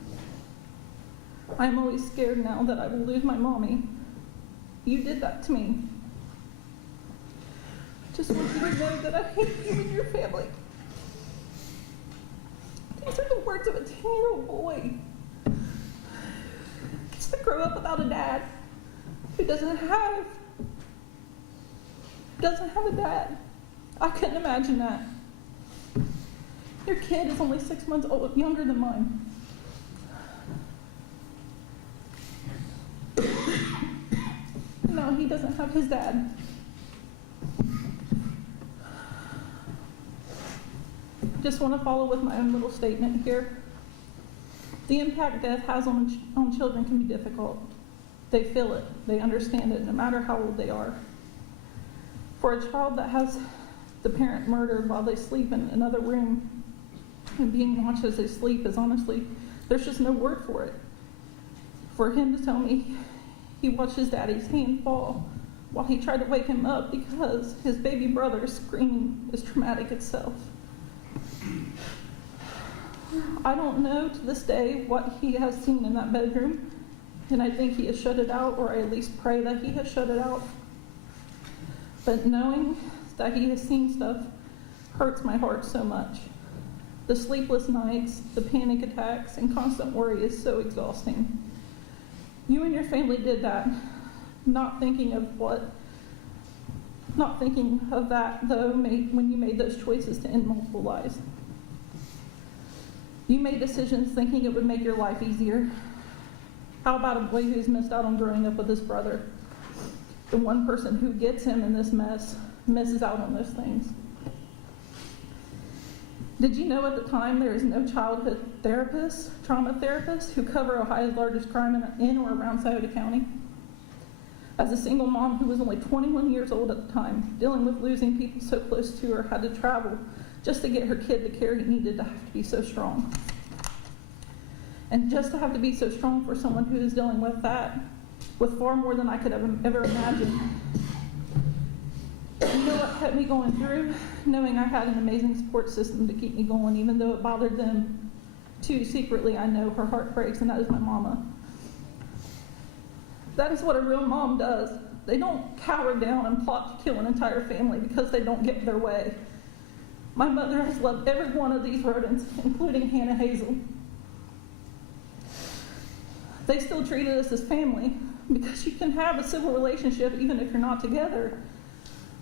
I am always scared now that I will lose my mommy. You did that to me. I just want you to know that I hate you and your family. These are the words of a 10-year-old boy. Gets to grow up without a dad who doesn't have a dad. I couldn't imagine that. Your kid is only 6 months old, younger than mine. No, he doesn't have his dad. Just want to follow with my own little statement here. The impact death has on children can be difficult. They feel it, they understand it, no matter how old they are. For a child that has the parent murdered while they sleep in another room and being watched as they sleep is honestly, there's just no word for it. For him to tell me he watched his daddy's hand fall while he tried to wake him up because his baby brother's scream is traumatic itself. I don't know to this day what he has seen in that bedroom, and I think he has shut it out, or I at least pray that he has shut it out. But knowing that he has seen stuff hurts my heart so much. The sleepless nights, the panic attacks, and constant worry is so exhausting. You and your family did that, not thinking of that though when you made those choices to end multiple lives. You made decisions thinking it would make your life easier. How about a boy who's missed out on growing up with his brother? The one person who gets him in this mess misses out on those things. Did you know at the time there is no childhood therapists, trauma therapists, who cover Ohio's largest crime in or around Scioto County? As a single mom who was only 21 years old at the time, dealing with losing people so close to her, had to travel just to get her kid the care he needed to have to be so strong. And just to have to be so strong for someone who is dealing with that, with far more than I could ever imagine. You know what kept me going through? Knowing I had an amazing support system to keep me going, even though it bothered them too. Secretly, I know her heart breaks, and that is my mama. That is what a real mom does. They don't cower down and plot to kill an entire family because they don't get their way. My mother has loved every one of these Rhodens, including Hannah Hazel. They still treated us as family because you can have a civil relationship even if you're not together.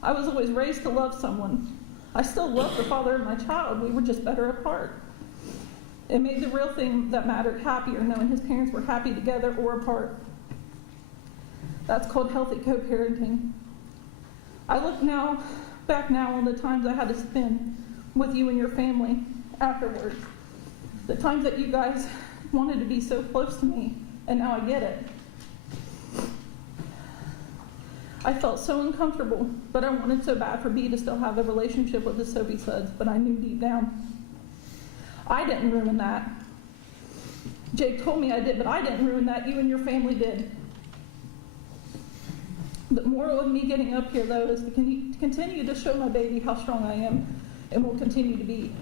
I was always raised to love someone. I still love the father of my child. We were just better apart. It made the real thing that mattered happier, knowing his parents were happy together or apart. That's called healthy co-parenting. I look back now on the times I had to spend with you and your family afterwards. The times that you guys wanted to be so close to me, and now I get it. I felt so uncomfortable, but I wanted so bad for B to still have a relationship with his Soapy Suds, but I knew deep down I didn't ruin that. Jake told me I did, but I didn't ruin that. You and your family did. The moral of me getting up here, though, is to continue to show my baby how strong I am and will continue to be.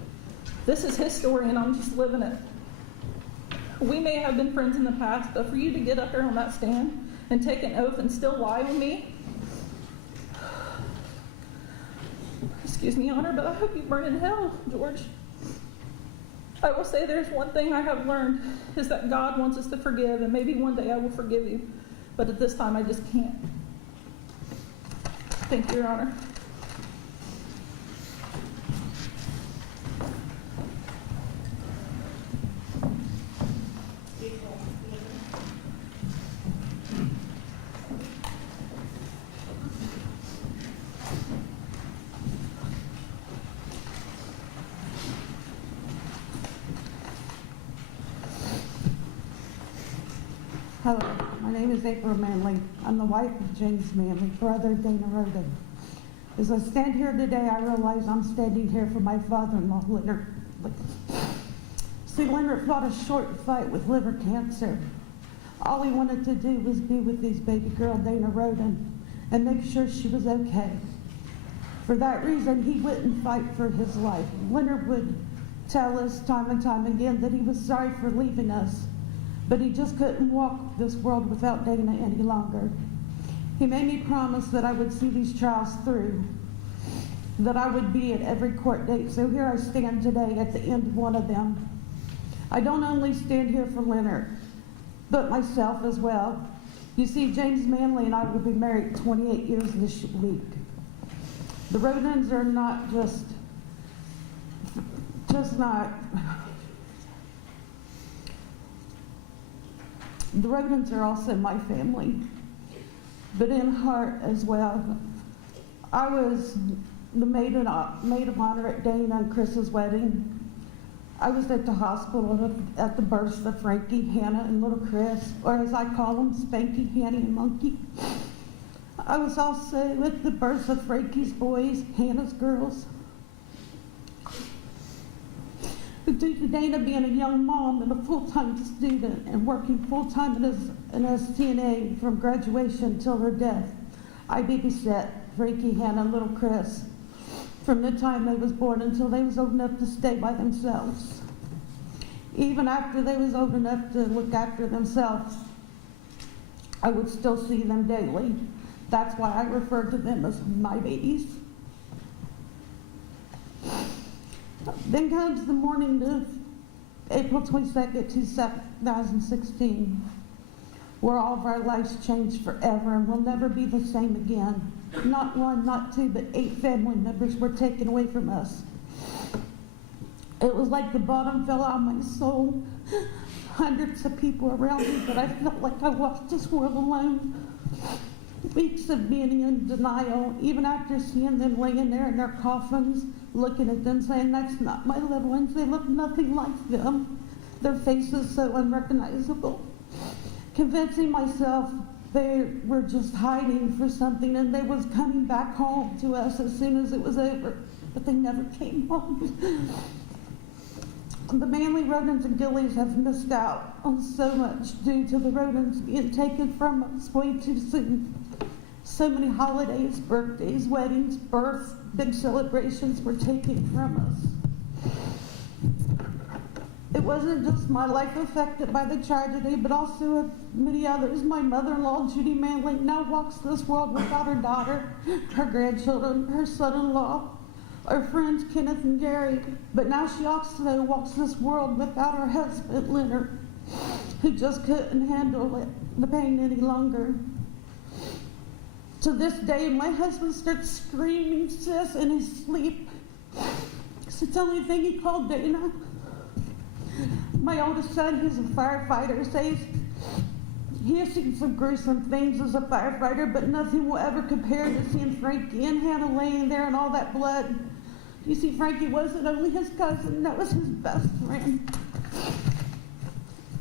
This is his story, and I'm just living it. We may have been friends in the past, but for you to get up there on that stand and take an oath and still lie on me, Excuse me, Your Honor, but I hope you burn in hell, George. I will say there's one thing I have learned, is that God wants us to forgive, and maybe one day I will forgive you, but at this time I just can't. Thank you, Your Honor. Hello, my name is April Manley. I'm the wife of James Manley, brother of Dana Rhoden. As I stand here today, I realize I'm standing here for my father-in-law, Leonard. See, Leonard fought a short fight with liver cancer. All he wanted to do was be with his baby girl, Dana Rhoden, and make sure she was okay. For that reason, he wouldn't fight for his life. Leonard would tell us time and time again that he was sorry for leaving us, but he just couldn't walk this world without Dana any longer. He made me promise that I would see these trials through, that I would be at every court date. So here I stand today at the end of one of them. I don't only stand here for Leonard, but myself as well. You see, James Manley and I will be married 28 years this week. The Rhodens are not just not. The Rhodens are also my family, but in heart as well. I was the maid of honor at Dana and Chris's wedding. I was at the hospital at the births of Frankie, Hannah, and little Chris, or as I call them, Spanky, Hanny, and Monkey. I was also at the births of Frankie's boys, Hannah's girls. But due to Dana being a young mom and a full-time student and working full-time as TNA from graduation till her death, I babysat Frankie, Hannah, and little Chris from the time they was born until they was old enough to stay by themselves. Even after they was old enough to look after themselves, I would still see them daily. That's why I refer to them as my babies. Then comes the morning of April 22nd, 2016, where all of our lives changed forever and will never be the same again. Not one, not two, but 8 family members were taken away from us. It was like the bottom fell out of my soul. Hundreds of people around me, but I felt like I walked this world alone. Weeks of being in denial, even after seeing them laying there in their coffins, looking at them saying, "That's not my loved ones, they look nothing like them. Their faces so unrecognizable." Convincing myself they were just hiding for something and they was coming back home to us as soon as it was over, but they never came home. The Manley Rhodens and Gillies have missed out on so much due to the Rhodens being taken from us way too soon. So many holidays, birthdays, weddings, births, big celebrations were taken from us. It wasn't just my life affected by the tragedy, but also of many others. My mother-in-law, Judy Manley, now walks this world without her daughter, her grandchildren, her son-in-law, our friends Kenneth and Gary. But now she also walks this world without her husband, Leonard, who just couldn't handle the pain any longer. To this day, my husband starts screaming, "Sis," in his sleep. It's the only thing he called Dana. My oldest son, who's a firefighter, says he has seen some gruesome things as a firefighter, but nothing will ever compare to seeing Frankie and Hannah laying there and all that blood. You see, Frankie wasn't only his cousin, that was his best friend.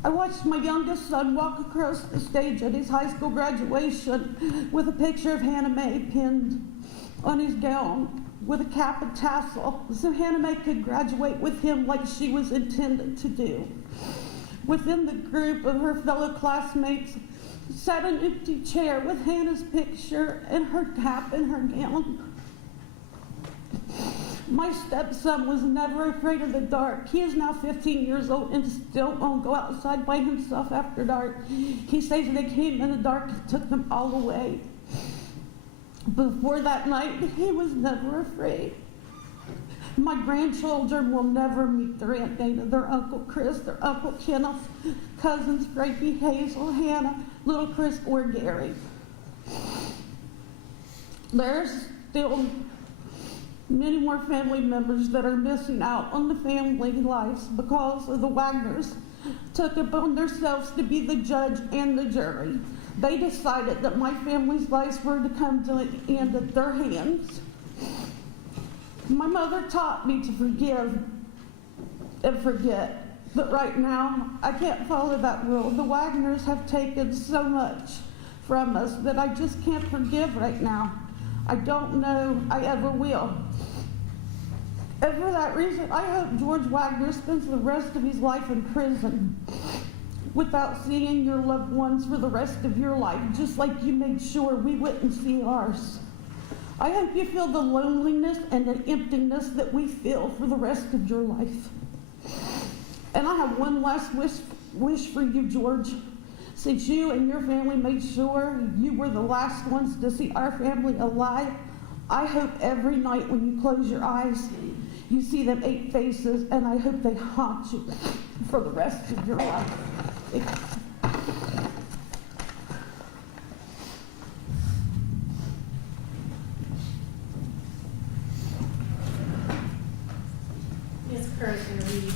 I watched my youngest son walk across the stage at his high school graduation with a picture of Hannah Mae pinned on his gown with a cap and tassel, so Hannah Mae could graduate with him like she was intended to do. Within the group of her fellow classmates sat an empty chair with Hannah's picture and her cap and her gown. My stepson was never afraid of the dark. He is now 15 years old and still won't go outside by himself after dark. He says they came in the dark and took them all away. Before that night, he was never afraid. My grandchildren will never meet their Aunt Dana, their Uncle Chris, their Uncle Kenneth, cousins Frankie, Hazel, Hannah, little Chris, or Gary. There's still many more family members that are missing out on the family lives because of the Wagners took upon themselves to be the judge and the jury. They decided that my family's lives were to come to an end at their hands. My mother taught me to forgive and forget, but right now I can't follow that rule. The Wagners have taken so much from us that I just can't forgive right now. I don't know I ever will. And for that reason, I hope George Wagner spends the rest of his life in prison without seeing your loved ones for the rest of your life, just like you made sure we wouldn't see ours. I hope you feel the loneliness and the emptiness that we feel for the rest of your life. And I have one last wish for you, George. Since you and your family made sure you were the last ones to see our family alive, I hope every night when you close your eyes, you see them 8 faces, and I hope they haunt you for the rest of your life. Ms. Kerr is going to read.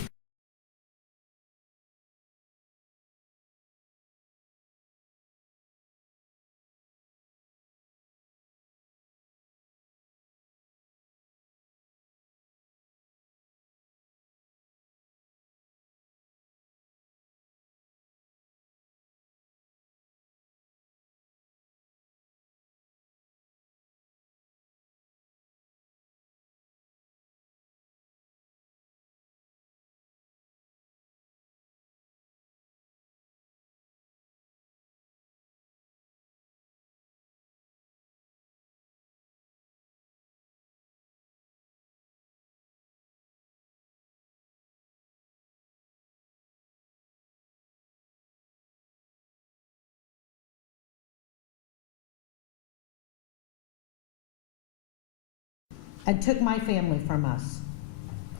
And took my family from us.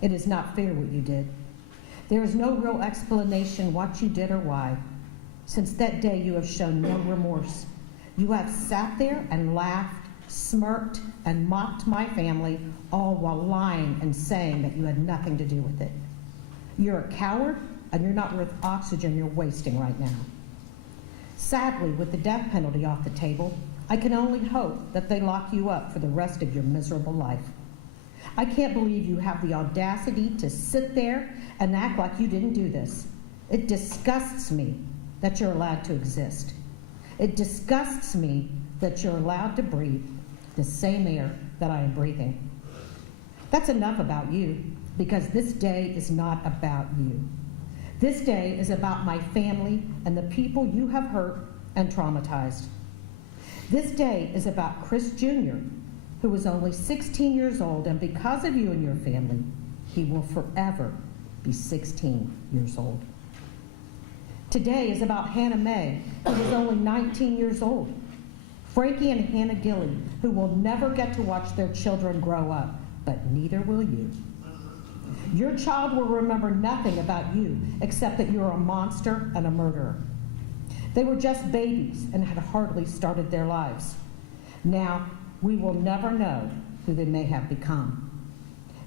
It is not fair what you did. There is no real explanation what you did or why. Since that day, you have shown no remorse. You have sat there and laughed, smirked, and mocked my family, all while lying and saying that you had nothing to do with it. You're a coward, and you're not worth oxygen you're wasting right now. Sadly, with the death penalty off the table, I can only hope that they lock you up for the rest of your miserable life. I can't believe you have the audacity to sit there and act like you didn't do this. It disgusts me that you're allowed to exist. It disgusts me that you're allowed to breathe the same air that I am breathing. That's enough about you, because this day is not about you. This day is about my family and the people you have hurt and traumatized. This day is about Chris Jr., who was only 16 years old, and because of you and your family, he will forever be 16 years old. Today is about Hannah Mae, who was only 19 years old. Frankie and Hannah Gilly, who will never get to watch their children grow up, but neither will you. Your child will remember nothing about you except that you're a monster and a murderer. They were just babies and had hardly started their lives. Now, we will never know who they may have become.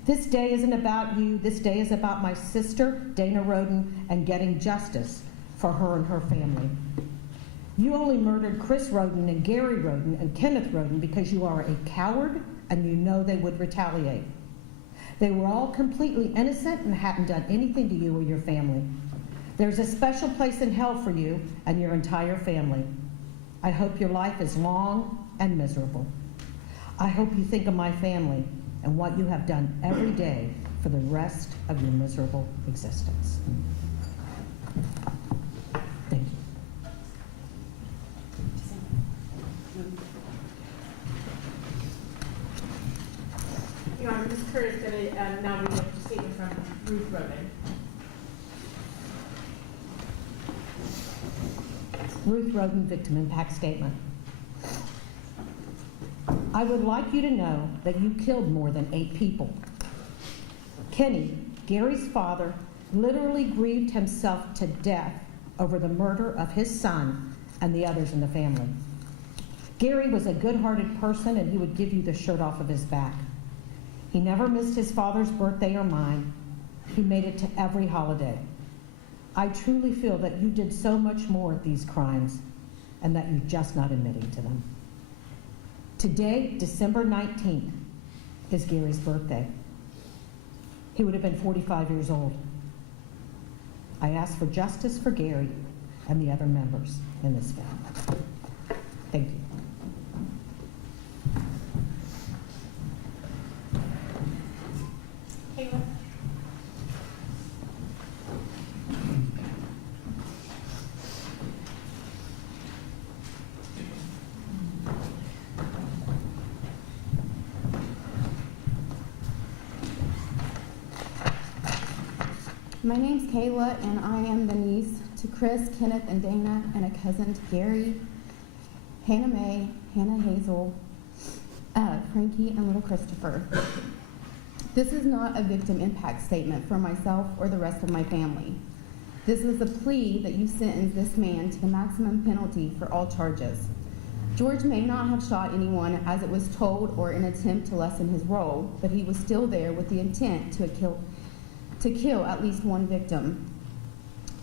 This day isn't about you. This day is about my sister, Dana Rhoden, and getting justice for her and her family. You only murdered Chris Rhoden and Gary Rhoden and Kenneth Rhoden because you are a coward and you know they would retaliate. They were all completely innocent and hadn't done anything to you or your family. There's a special place in hell for you and your entire family. I hope your life is long and miserable. I hope you think of my family and what you have done every day for the rest of your miserable existence. Thank you. Your Honor, Ms. Kerr is going to now read a statement from Ruth Rhoden. Ruth Rhoden, victim impact statement. I would like you to know that you killed more than 8 people. Kenny, Gary's father, literally grieved himself to death over the murder of his son and the others in the family. Gary was a good-hearted person, and he would give you the shirt off of his back. He never missed his father's birthday or mine. He made it to every holiday. I truly feel that you did so much more at these crimes and that you're just not admitting to them. Today, December 19th, is Gary's birthday. He would have been 45 years old. I ask for justice for Gary and the other members in this family. Thank you. Kayla? My name's Kayla, and I am the niece to Chris, Kenneth, and Dana, and a cousin to Gary, Hannah Mae, Hannah Hazel, Frankie, and little Christopher. This is not a victim impact statement for myself or the rest of my family. This is a plea that you sentence this man to the maximum penalty for all charges. George may not have shot anyone as it was told or an attempt to lessen his role, but he was still there with the intent to kill at least one victim.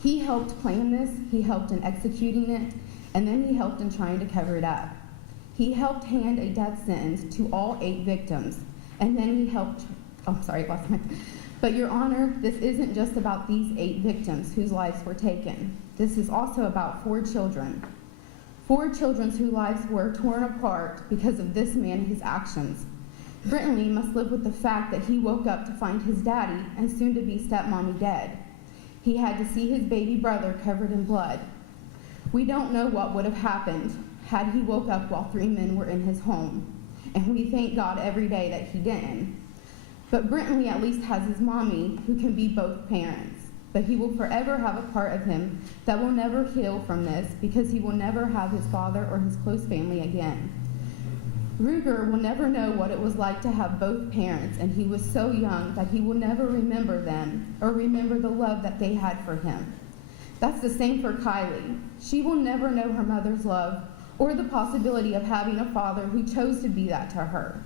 He helped plan this, he helped in executing it, and then he helped in trying to cover it up. He helped hand a death sentence to all 8 victims, and then he helped, but Your Honor, this isn't just about these 8 victims whose lives were taken. This is also about 4 children. 4 children whose lives were torn apart because of this man and his actions. Brittonley must live with the fact that he woke up to find his daddy and soon-to-be stepmommy dead. He had to see his baby brother covered in blood. We don't know what would have happened had he woke up while 3 men were in his home, and we thank God every day that he didn't. But Brittonley at least has his mommy, who can be both parents, but he will forever have a part of him that will never heal from this because he will never have his father or his close family again. Ruger will never know what it was like to have both parents, and he was so young that he will never remember them or remember the love that they had for him. That's the same for Kylie. She will never know her mother's love or the possibility of having a father who chose to be that to her.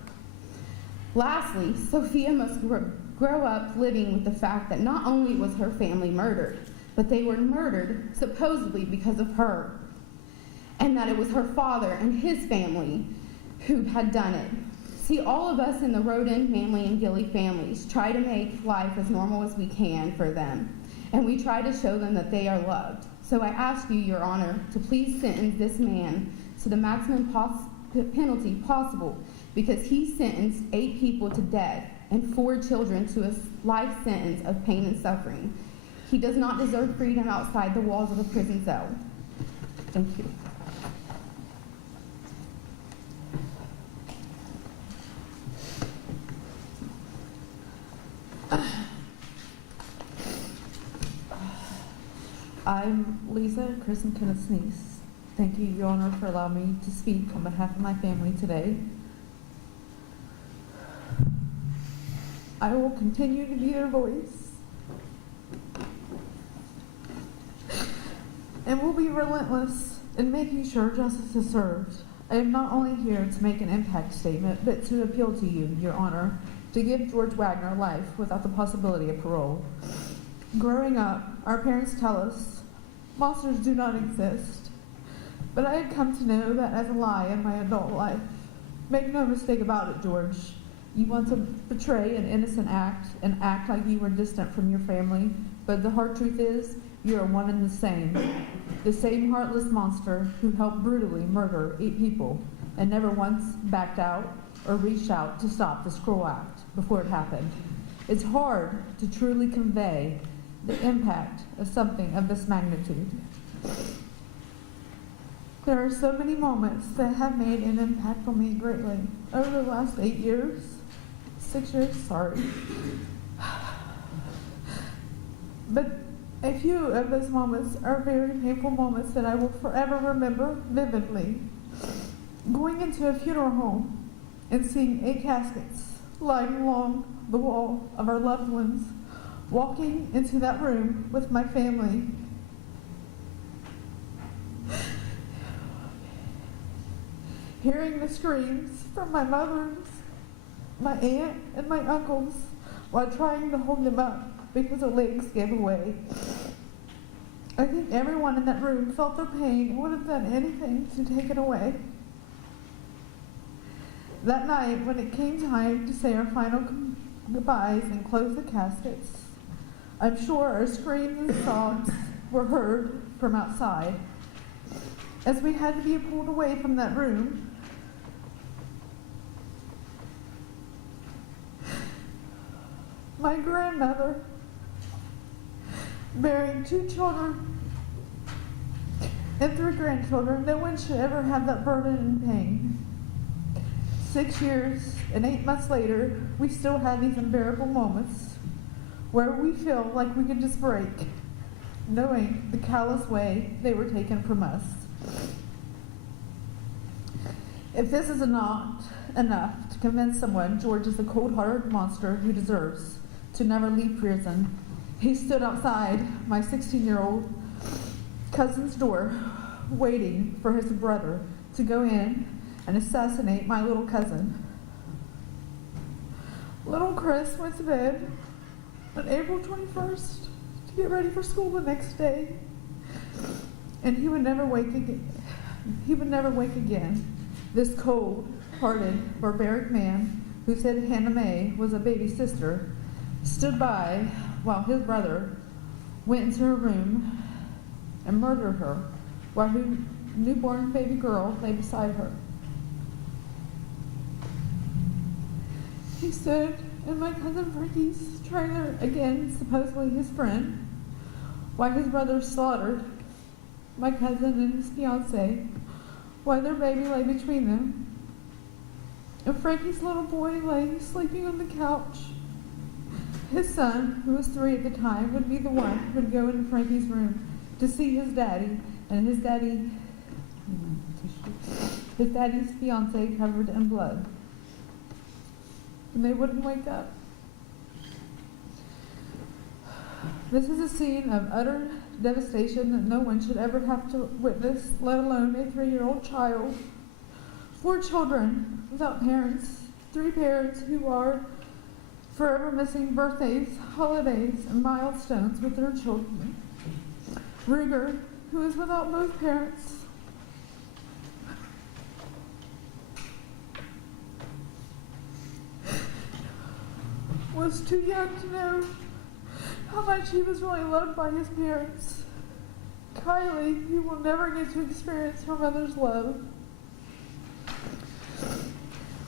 Lastly, Sophia must grow up living with the fact that not only was her family murdered, but they were murdered supposedly because of her, and that it was her father and his family who had done it. See, all of us in the Rhoden, Manley, and Gilly families try to make life as normal as we can for them, and we try to show them that they are loved. So I ask you, Your Honor, to please sentence this man to the maximum penalty possible, because he sentenced 8 people to death and 4 children to a life sentence of pain and suffering. He does not deserve freedom outside the walls of a prison cell. Thank you. I'm Lisa, Chris and Kenneth's niece. Thank you, Your Honor, for allowing me to speak on behalf of my family today. I will continue to be their voice and will be relentless in making sure justice is served. I am not only here to make an impact statement, but to appeal to you, Your Honor, to give George Wagner life without the possibility of parole. Growing up, our parents tell us monsters do not exist, but I had come to know that as a lie in my adult life. Make no mistake about it, George. You want to portray an innocent act and act like you were distant from your family, but the hard truth is, you are one and the same heartless monster who helped brutally murder 8 people and never once backed out or reached out to stop this cruel act before it happened. It's hard to truly convey the impact of something of this magnitude. There are so many moments that have made an impact on me greatly over the last 8 years, 6 years, sorry. But a few of those moments are very painful moments that I will forever remember vividly. Going into a funeral home and seeing 8 caskets lying along the wall of our loved ones, walking into that room with my family. Hearing the screams from my mothers, my aunt, and my uncles while trying to hold them up because their legs gave away. I think everyone in that room felt their pain and would have done anything to take it away. That night, when it came time to say our final goodbyes and close the caskets, I'm sure our screams and sobs were heard from outside. As we had to be pulled away from that room, my grandmother, bearing 2 children and 3 grandchildren, no one should ever have that burden and pain. 6 years and 8 months later, we still have these unbearable moments where we feel like we could just break, knowing the callous way they were taken from us. If this is not enough to convince someone George is the cold-hearted monster who deserves to never leave prison, he stood outside my 16-year-old cousin's door, waiting for his brother to go in and assassinate my little cousin. Little Chris went to bed on April 21st to get ready for school the next day, and he would never wake again. This cold-hearted, barbaric man who said Hannah Mae was a baby sister stood by while his brother went into her room and murdered her while her newborn baby girl lay beside her. He stood in my cousin Frankie's trailer again, supposedly his friend, while his brother slaughtered my cousin and his fiancée while their baby lay between them. And Frankie's little boy lay sleeping on the couch. His son, who was 3 at the time, would be the one who would go into Frankie's room to see his daddy, and his daddy's fiancée covered in blood. And they wouldn't wake up. This is a scene of utter devastation that no one should ever have to witness, let alone a 3-year-old child. 4 children without parents, 3 parents who are forever missing birthdays, holidays, and milestones with their children. Ruger, who is without both parents. Was too young to know how much he was really loved by his parents. Kylie, who will never get to experience her mother's love.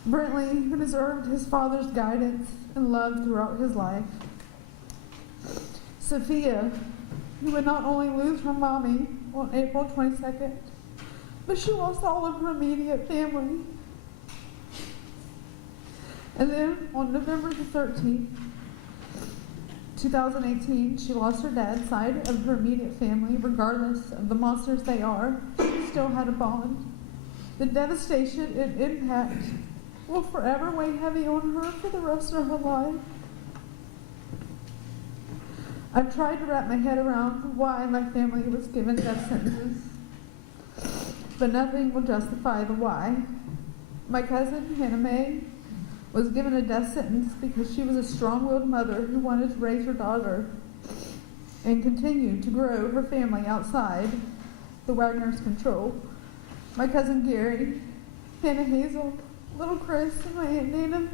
Brentley, who deserved his father's guidance and love throughout his life. Sophia, who would not only lose her mommy on April 22nd, but she lost all of her immediate family. And then on November the 13th, 2018, she lost her dad's side of her immediate family. Regardless of the monsters they are, she still had a bond. The devastation and impact will forever weigh heavy on her for the rest of her life. I've tried to wrap my head around why my family was given death sentences, but nothing will justify the why. My cousin, Hannah Mae, was given a death sentence because she was a strong-willed mother who wanted to raise her daughter and continue to grow her family outside the Wagner's control. My cousin Gary, Hannah Hazel, little Chris, and my Aunt Nana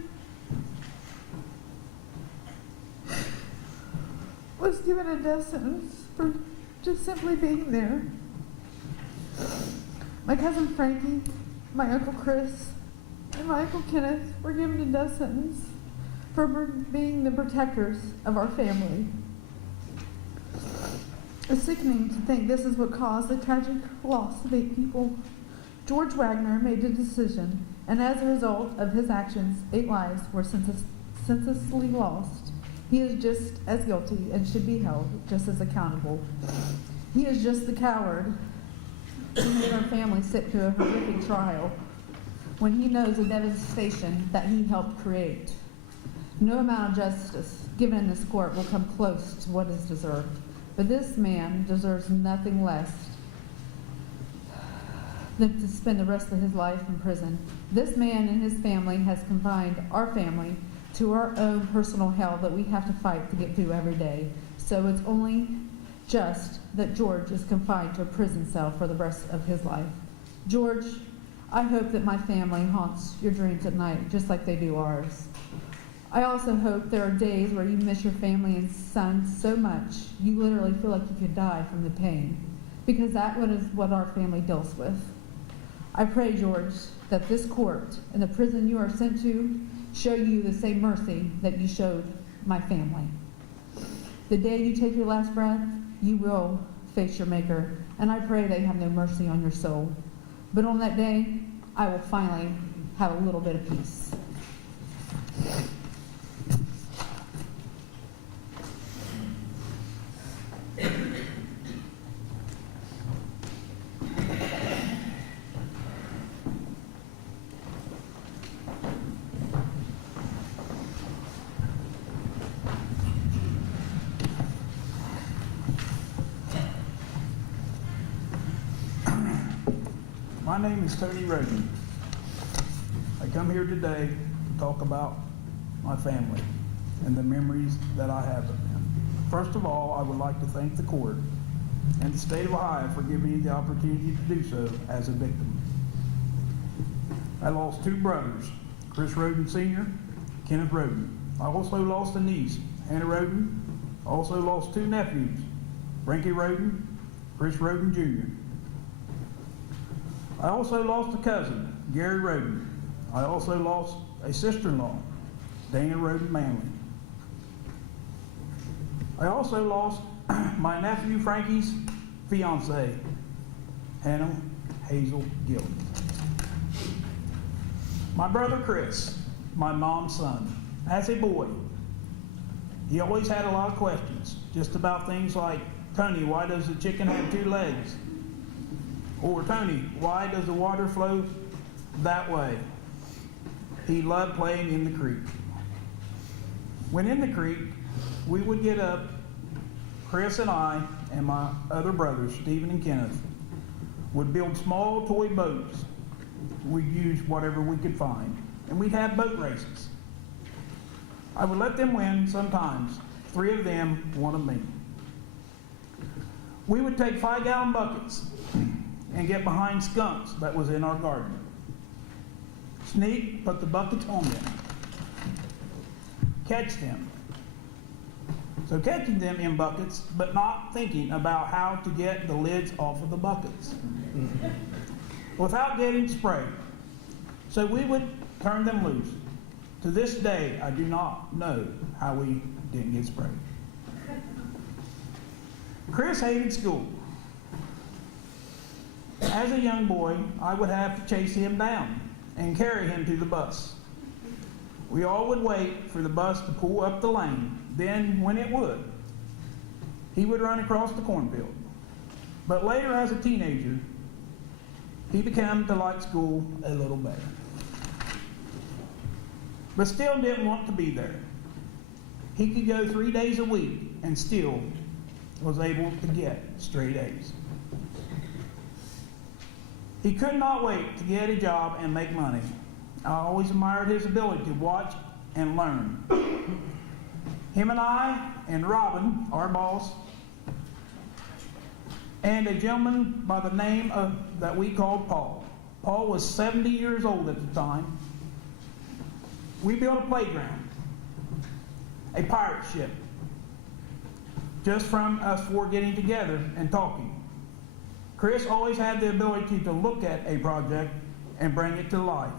was given a death sentence for just simply being there. My cousin Frankie, my Uncle Chris, and my Uncle Kenneth were given a death sentence for being the protectors of our family. It's sickening to think this is what caused the tragic loss of 8 people. George Wagner made a decision, and as a result of his actions, 8 lives were senselessly lost. He is just as guilty and should be held just as accountable. He is just the coward who made our family sit through a horrific trial when he knows the devastation that he helped create. No amount of justice given in this court will come close to what is deserved. But this man deserves nothing less than to spend the rest of his life in prison. This man and his family has confined our family to our own personal hell that we have to fight to get through every day. So it's only just that George is confined to a prison cell for the rest of his life. George, I hope that my family haunts your dreams at night just like they do ours. I also hope there are days where you miss your family and son so much you literally feel like you could die from the pain, because that is what our family deals with. I pray, George, that this court and the prison you are sent to show you the same mercy that you showed my family. The day you take your last breath, you will face your Maker, and I pray they have no mercy on your soul. But on that day, I will finally have a little bit of peace. My name is Tony Rhoden. I come here today to talk about my family and the memories that I have of them. First of all, I would like to thank the court and the state of Ohio for giving me the opportunity to do so as a victim. I lost two brothers, Chris Rhoden Sr., Kenneth Rhoden. I also lost a niece, Hannah Rhoden. I also lost two nephews, Frankie Rhoden, Chris Rhoden Jr. I also lost a cousin, Gary Rhoden. I also lost a sister-in-law, Dana Rhoden Manley. I also lost my nephew Frankie's fiancée, Hannah Hazel Gill. My brother Chris, my mom's son. As a boy, he always had a lot of questions, just about things like, Tony, why does the chicken have two legs? Or, Tony, why does the water flow that way? He loved playing in the creek. When in the creek, we would get up, Chris and I and my other brothers, Stephen and Kenneth, would build small toy boats. We'd use whatever we could find, and we'd have boat races. I would let them win sometimes. 3 of them, 1 of me. We would take 5-gallon buckets and get behind skunks that was in our garden. Sneak, put the buckets on them. Catch them. So catching them in buckets, but not thinking about how to get the lids off of the buckets without getting sprayed. So we would turn them loose. To this day, I do not know how we didn't get sprayed. Chris hated school. As a young boy, I would have to chase him down and carry him to the bus. We all would wait for the bus to pull up the lane. Then, when it would, he would run across the cornfield. But later, as a teenager, he began to like school a little better. But still didn't want to be there. He could go 3 days a week and still was able to get straight A's. He could not wait to get a job and make money. I always admired his ability to watch and learn. Him and I and Robin, our boss, and a gentleman by the name of that we called Paul. Paul was 70 years old at the time. We built a playground, a pirate ship, just from us 4 getting together and talking. Chris always had the ability to look at a project and bring it to life.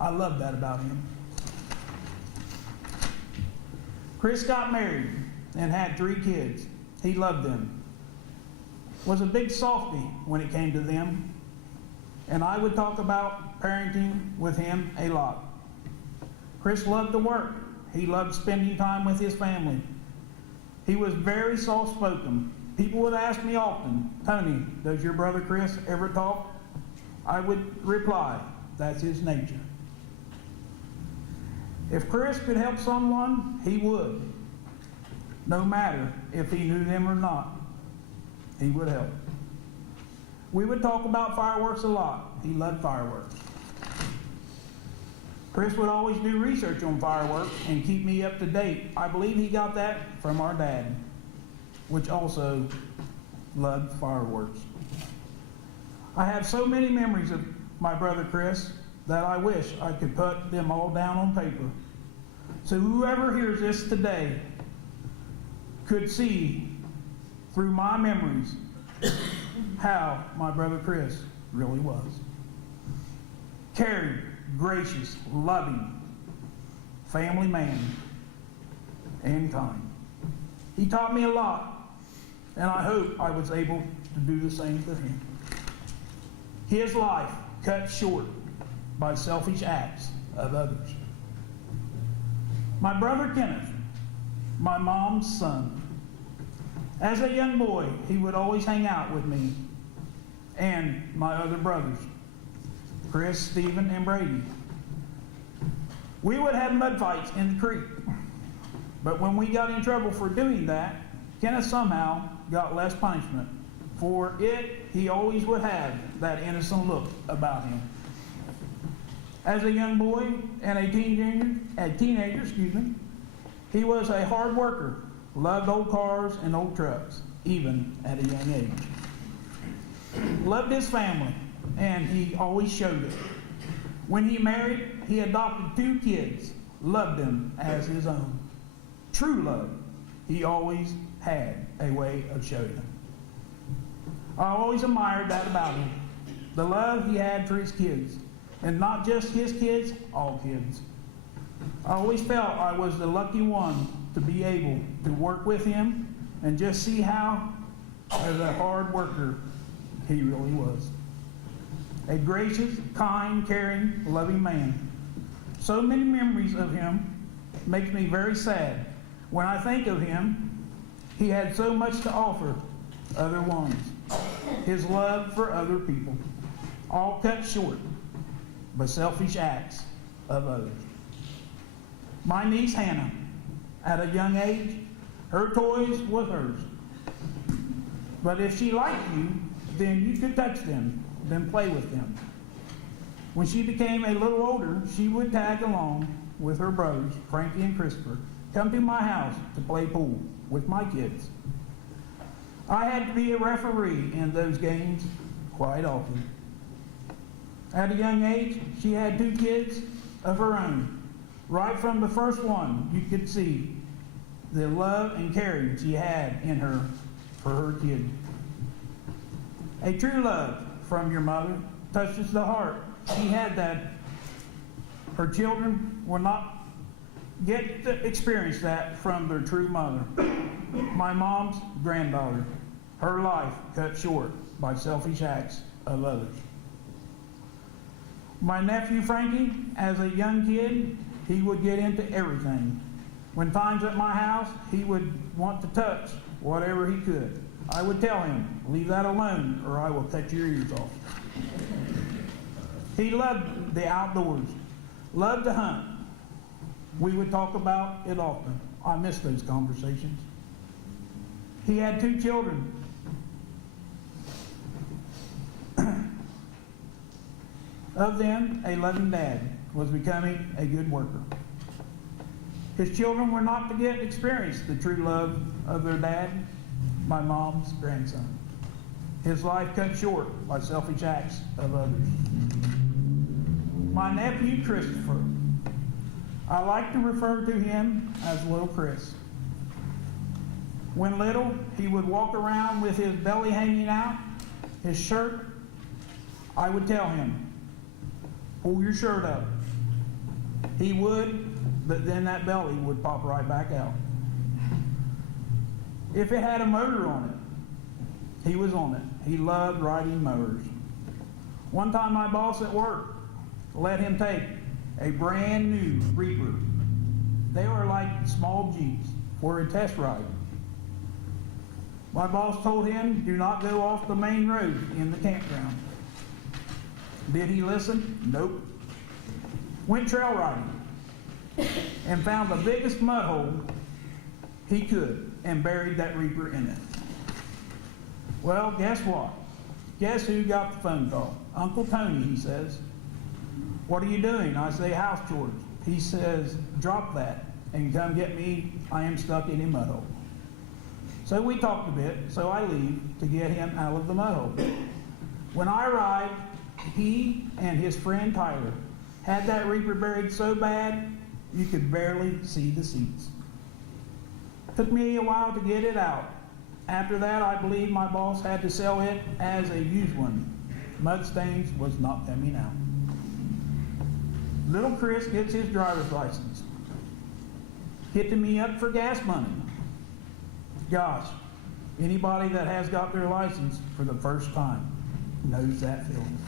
I love that about him. Chris got married and had 3 kids. He loved them. Was a big softy when it came to them. And I would talk about parenting with him a lot. Chris loved to work. He loved spending time with his family. He was very soft-spoken. People would ask me often, Tony, does your brother Chris ever talk? I would reply, that's his nature. If Chris could help someone, he would. No matter if he knew them or not, he would help. We would talk about fireworks a lot. He loved fireworks. Chris would always do research on fireworks and keep me up to date. I believe he got that from our dad, which also loved fireworks. I have so many memories of my brother Chris that I wish I could put them all down on paper. So whoever hears this today could see through my memories how my brother Chris really was. Caring, gracious, loving, family man, and kind. He taught me a lot, and I hope I was able to do the same for him. His life cut short by selfish acts of others. My brother Kenneth, my mom's son. As a young boy, he would always hang out with me and my other brothers, Chris, Stephen, and Brady. We would have mud fights in the creek, but when we got in trouble for doing that, Kenneth somehow got less punishment. For it, he always would have that innocent look about him. As a young boy and a teenager, he was a hard worker, loved old cars and old trucks, even at a young age. Loved his family, and he always showed it. When he married, he adopted 2 kids, loved them as his own. True love, he always had a way of showing it. I always admired that about him, the love he had for his kids, and not just his kids, all kids. I always felt I was the lucky one to be able to work with him and just see how, as a hard worker, he really was. A gracious, kind, caring, loving man. So many memories of him makes me very sad. When I think of him, he had so much to offer other ones. His love for other people, all cut short by selfish acts of others. My niece Hannah, at a young age, her toys was hers. But if she liked you, then you could touch them, then play with them. When she became a little older, she would tag along with her brothers, Frankie and Christopher, come to my house to play pool with my kids. I had to be a referee in those games quite often. At a young age, she had 2 kids of her own. Right from the first one, you could see the love and caring she had in her for her kid. A true love from your mother touches the heart. She had that. Her children will not get to experience that from their true mother. My mom's granddaughter, her life cut short by selfish acts of others. My nephew Frankie, as a young kid, he would get into everything. When times at my house, he would want to touch whatever he could. I would tell him, leave that alone or I will cut your ears off. He loved the outdoors, loved to hunt. We would talk about it often. I miss those conversations. He had 2 children. Of them, a loving dad was becoming a good worker. His children were not to get experience the true love of their dad, my mom's grandson. His life cut short by selfish acts of others. My nephew Christopher, I like to refer to him as Little Chris. When little, he would walk around with his belly hanging out, his shirt. I would tell him, pull your shirt up. He would, but then that belly would pop right back out. If it had a motor on it, he was on it. He loved riding motors. One time my boss at work let him take a brand new Reaper. They were like small Jeeps for a test ride. My boss told him, do not go off the main road in the campground. Did he listen? Nope. Went trail riding. and found the biggest mud hole he could and buried that reaper in it. Well, guess what? Guess who got the phone call? Uncle Tony, he says. What are you doing? I say, house chores. He says, drop that and come get me. I am stuck in a mud hole. So we talked a bit, so I leave to get him out of the mud hole. When I arrived, he and his friend Tyler had that reaper buried so bad you could barely see the seats. Took me a while to get it out. After that, I believe my boss had to sell it as a used one. Mud stains was not coming out. Little Chris gets his driver's license. Hitting me up for gas money. Gosh, anybody that has got their license for the first time knows that feeling.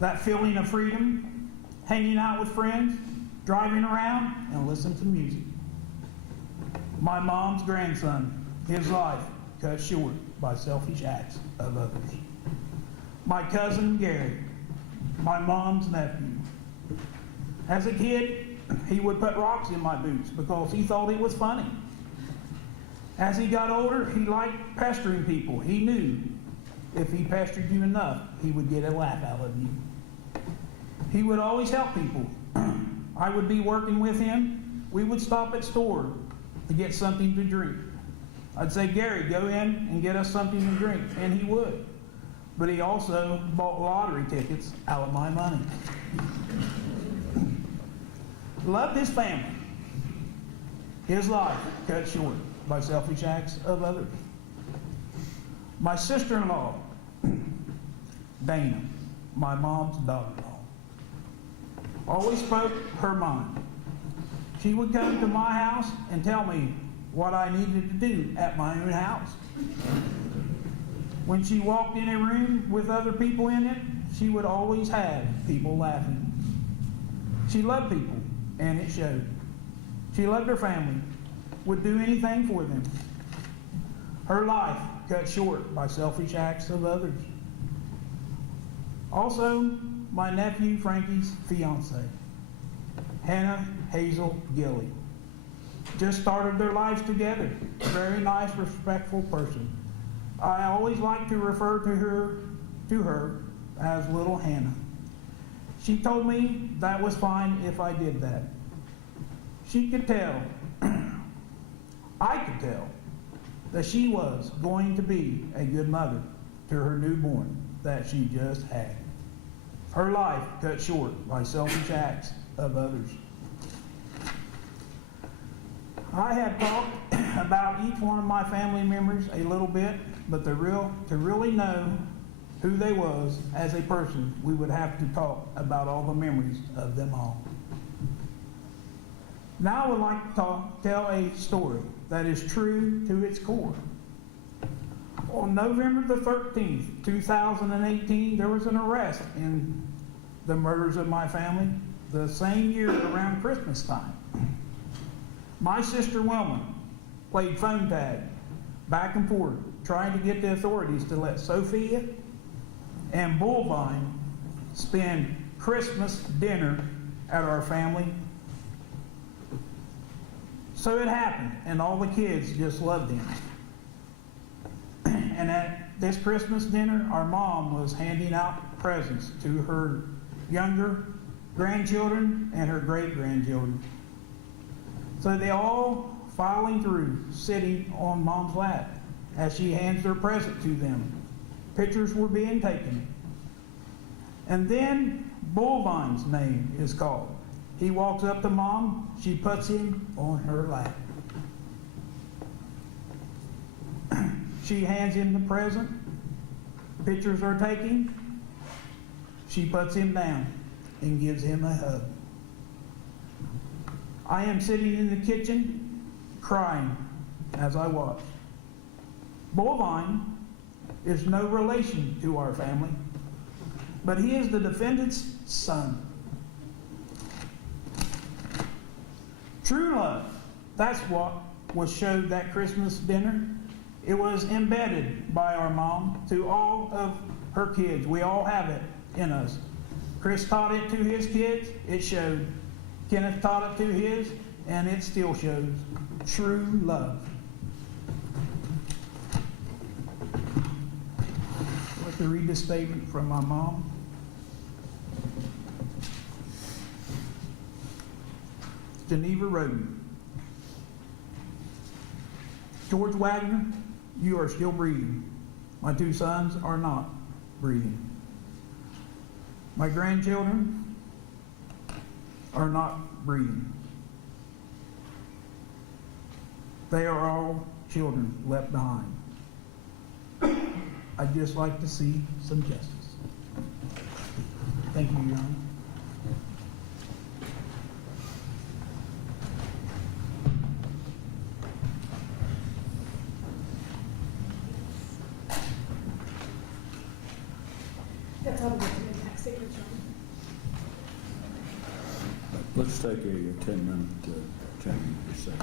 That feeling of freedom, hanging out with friends, driving around, and listening to music. My mom's grandson, his life cut short by selfish acts of others. My cousin Gary, my mom's nephew. As a kid, he would put rocks in my boots because he thought it was funny. As he got older, he liked pestering people. He knew if he pestered you enough, he would get a laugh out of you. He would always help people. I would be working with him. We would stop at store to get something to drink. I'd say, Gary, go in and get us something to drink, and he would. But he also bought lottery tickets out of my money. Loved his family. His life cut short by selfish acts of others. My sister-in-law, Dana, my mom's daughter-in-law, always spoke her mind. She would come to my house and tell me what I needed to do at my own house. When she walked in a room with other people in it, she would always have people laughing. She loved people, and it showed. She loved her family, would do anything for them. Her life cut short by selfish acts of others. Also, my nephew Frankie's fiance, Hannah Hazel Gilly, just started their lives together. A very nice, respectful person. I always like to refer to her as Little Hannah. She told me that was fine if I did that. She could tell, I could tell, that she was going to be a good mother to her newborn that she just had. Her life cut short by selfish acts of others. I have talked about each one of my family members a little bit, but to really know who they was as a person, we would have to talk about all the memories of them all. Now I would like to tell a story that is true to its core. On November the 13th, 2018, there was an arrest in the murders of my family the same year around Christmas time. My sister Wilma played phone tag back and forth, trying to get the authorities to let Sophia and Bullvine spend Christmas dinner at our family. So it happened, and all the kids just loved him. And at this Christmas dinner, our mom was handing out presents to her younger grandchildren and her great-grandchildren. So they all filing through, sitting on mom's lap as she hands their present to them. Pictures were being taken. And then Bullvine's name is called. He walks up to mom, she puts him on her lap. She hands him the present, pictures are taken, she puts him down and gives him a hug. I am sitting in the kitchen crying as I watch. Bullvine is no relation to our family, but he is the defendant's son. True love, that's what was showed that Christmas dinner. It was embedded by our mom to all of her kids. We all have it in us. Chris taught it to his kids. It showed. Kenneth taught it to his, and it still shows true love. I'd like to read this statement from my mom. Geneva Rhoden. George Wagner, you are still breathing. My 2 sons are not breathing. My grandchildren are not breathing. They are all children left behind. I'd just like to see some justice. Thank you, Your Honor. That's all the way to the impact statement, John. Let's take a 10-minute 10-minute recess.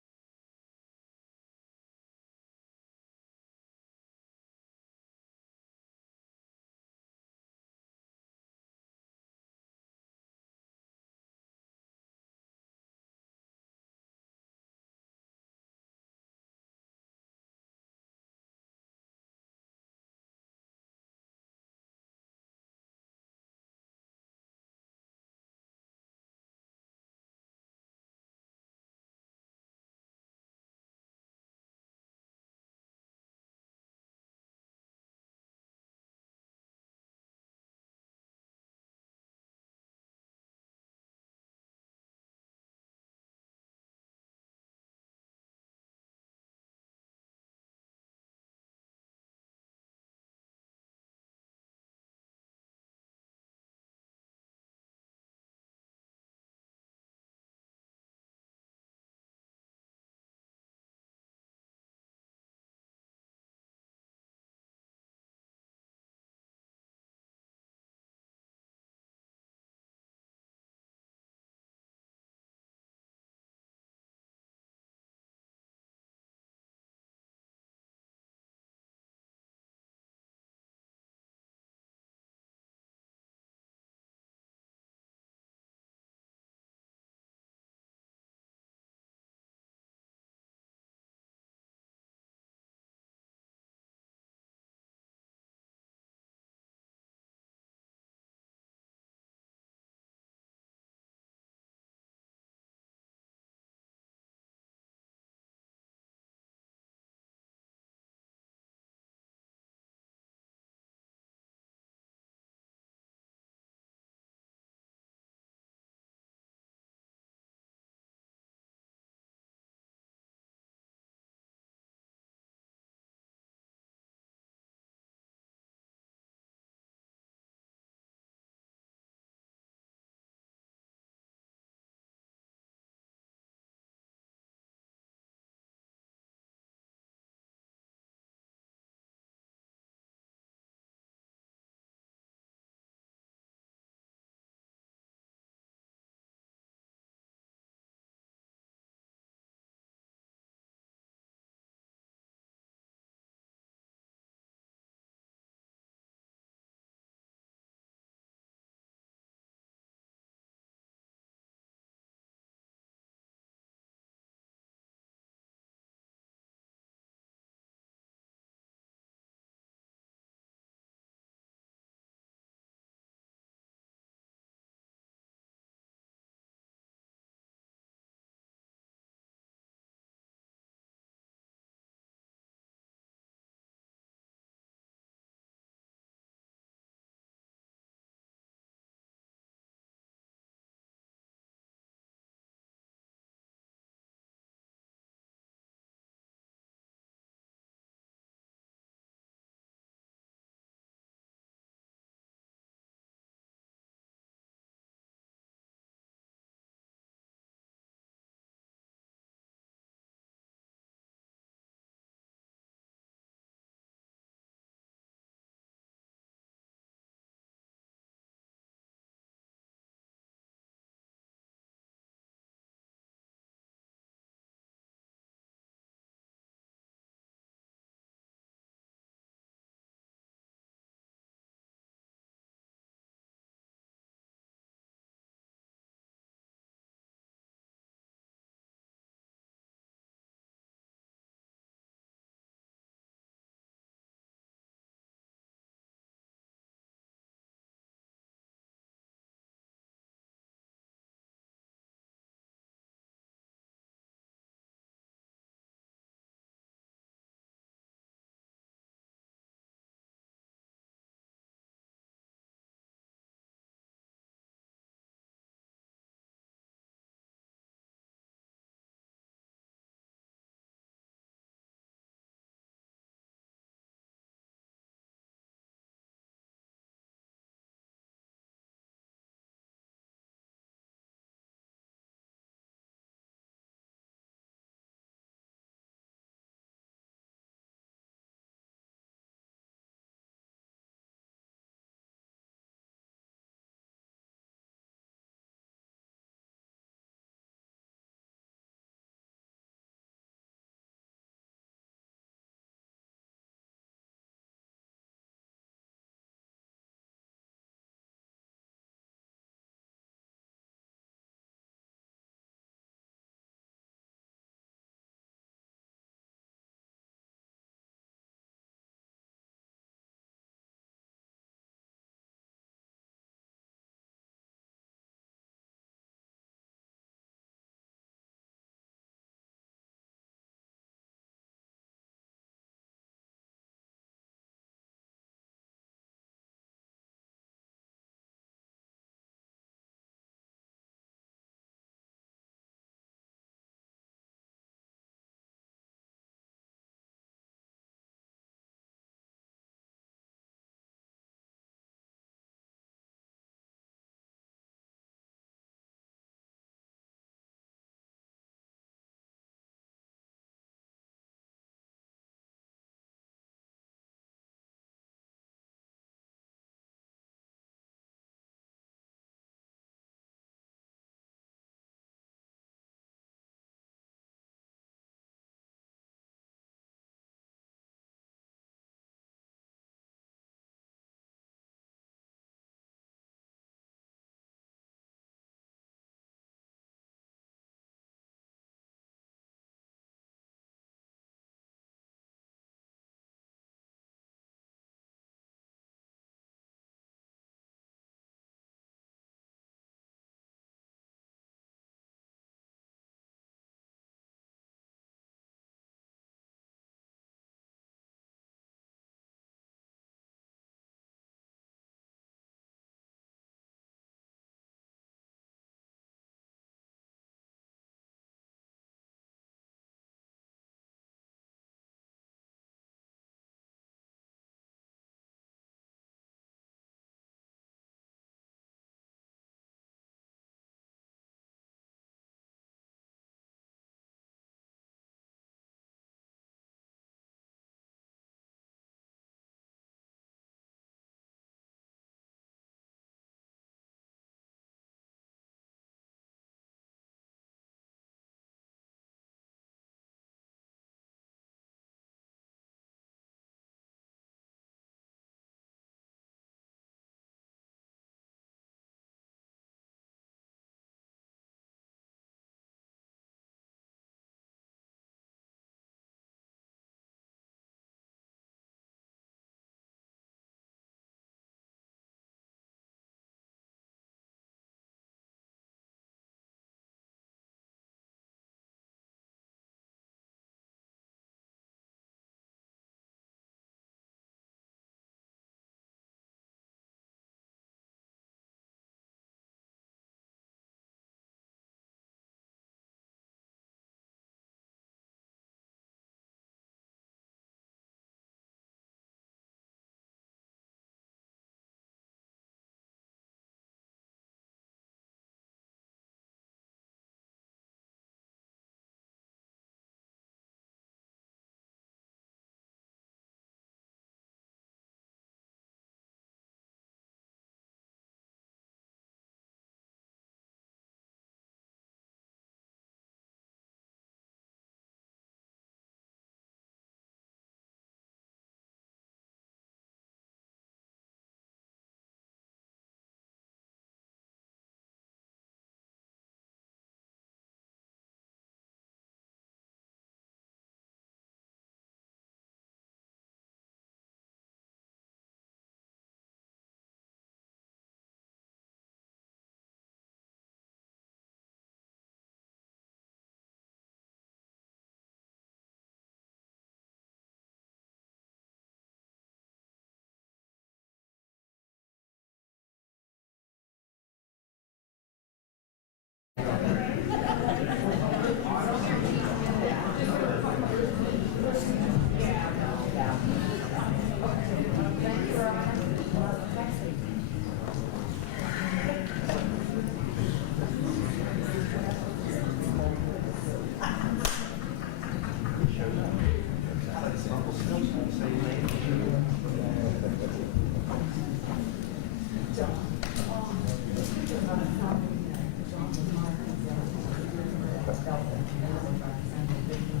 felt that she doesn't represent the victim.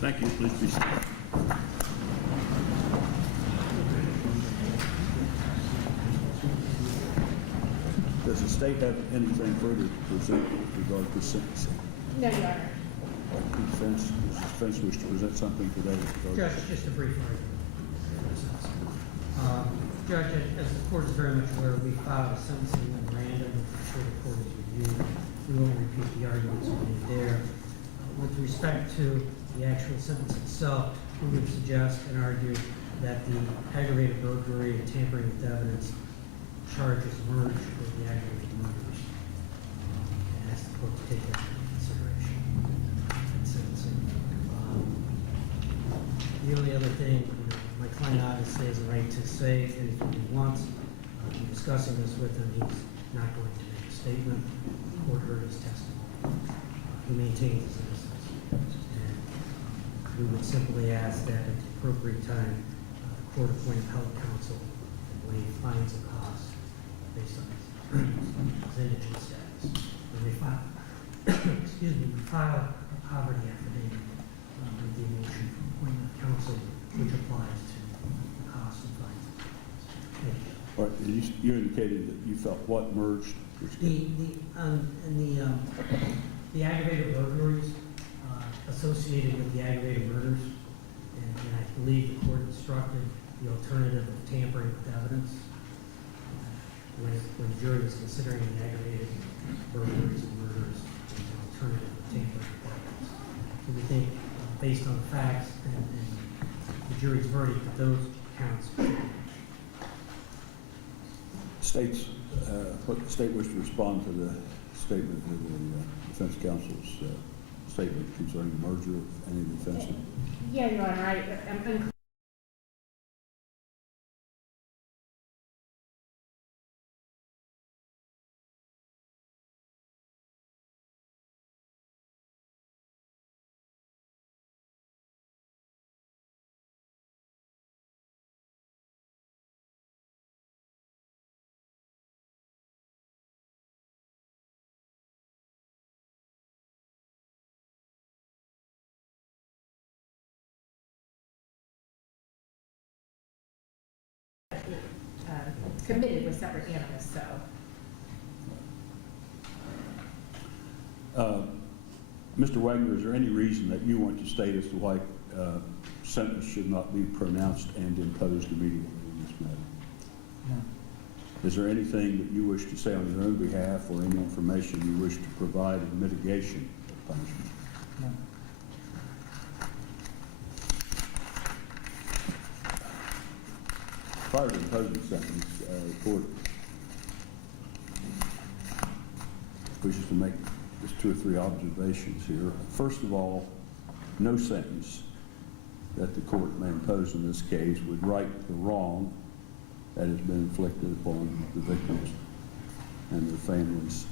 Thank you. Please be seated. Does the state have anything further to present with regard to sentencing? No, Your Honor. Does the defense wish to present something today? Judge, just a brief argument. Judge, as the court is very much aware, we filed a sentencing memorandum, which I'm sure the court has reviewed. We won't repeat the arguments we made there. With respect to the actual sentence itself, we would suggest and argue that the aggravated burglary and tampering with evidence charges merge with the aggravated murders. And ask the court to take that into consideration in sentencing. The only other thing, my client obviously has a right to say anything he wants. In discussing this with him, he's not going to make a statement. The court heard his testimony. He maintains his innocence. And we would simply ask that at the appropriate time, the court appoint appellate counsel and waive fines and costs based on his indigent status. When we file, we file a poverty affidavit with the motion for appointment of counsel, which applies to the costs and fines. Thank you. All right, you indicated that you felt what merged? The aggravated burglaries associated with the aggravated murders, and I believe the court instructed the alternative of tampering with evidence when the jury was considering the aggravated burglaries and murders as an alternative of tampering with evidence. So we think, based on the facts and the jury's verdict, that those counts. What the state wishes to respond to the statement of the defense counsel's statement concerning the merger of any of the offenses? Yeah, Your Honor, I'm unclear. Committed with separate animus, so. Mr. Wagner, is there any reason that you want to state as to why sentence should not be pronounced and imposed immediately in this matter? No. Is there anything that you wish to say on your own behalf or any information you wish to provide in mitigation of punishment? No. Prior to imposing sentence, the court wishes to make just 2 or 3 observations here. First of all, no sentence that the court may impose in this case would right the wrong that has been inflicted upon the victims and their families.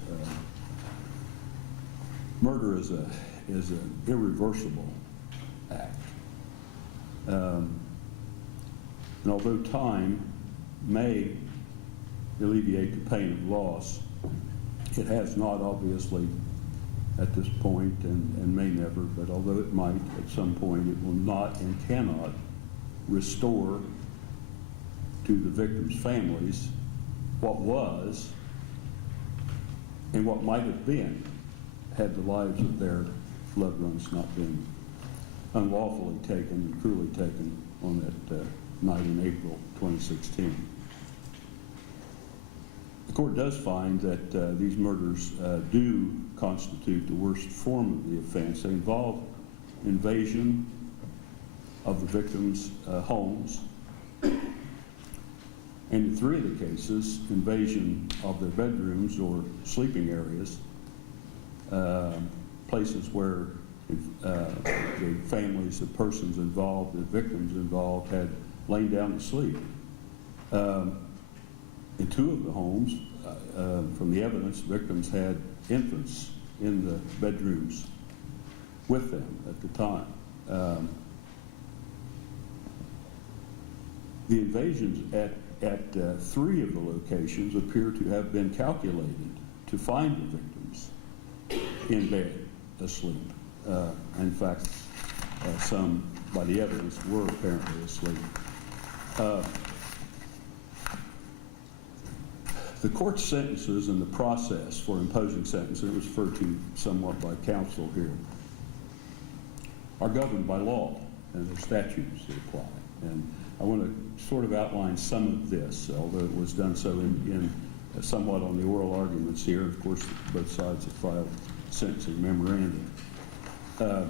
Murder is an irreversible act. And although time may alleviate the pain of loss, it has not, obviously, at this point, and may never, but although it might at some point, it will not and cannot restore to the victims' families what was and what might have been had the lives of their loved ones not been unlawfully taken and cruelly taken on that night in April 2016. The court does find that these murders do constitute the worst form of the offense. They involve invasion of the victims' homes, and in 3 of the cases, invasion of their bedrooms or sleeping areas, places where the families, the persons involved, the victims involved had lain down to sleep. In 2 of the homes, from the evidence, victims had infants in the bedrooms with them at the time. The invasions at 3 of the locations appear to have been calculated to find the victims in bed, asleep. In fact, some, by the evidence, were apparently asleep. The court's sentences and the process for imposing sentences, it was referred to somewhat by counsel here, are governed by law and the statutes that apply. And I want to sort of outline some of this, although it was done so in somewhat on the oral arguments here. Of course, both sides have filed sentencing memorandum. The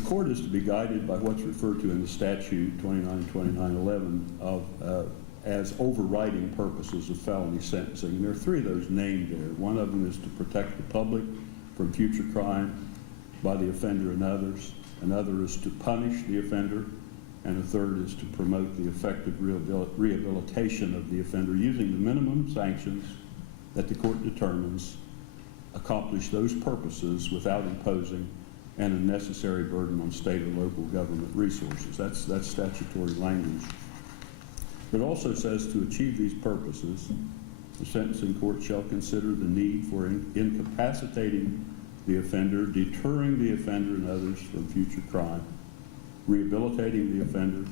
court is to be guided by what's referred to in the statute 292911 as overriding purposes of felony sentencing. And there are 3 of those named there. One of them is to protect the public from future crime by the offender and others. Another is to punish the offender. And a third is to promote the effective rehabilitation of the offender using the minimum sanctions that the court determines accomplish those purposes without imposing an unnecessary burden on state or local government resources. That's statutory language. It also says to achieve these purposes, the sentencing court shall consider the need for incapacitating the offender, deterring the offender and others from future crime, rehabilitating the offender,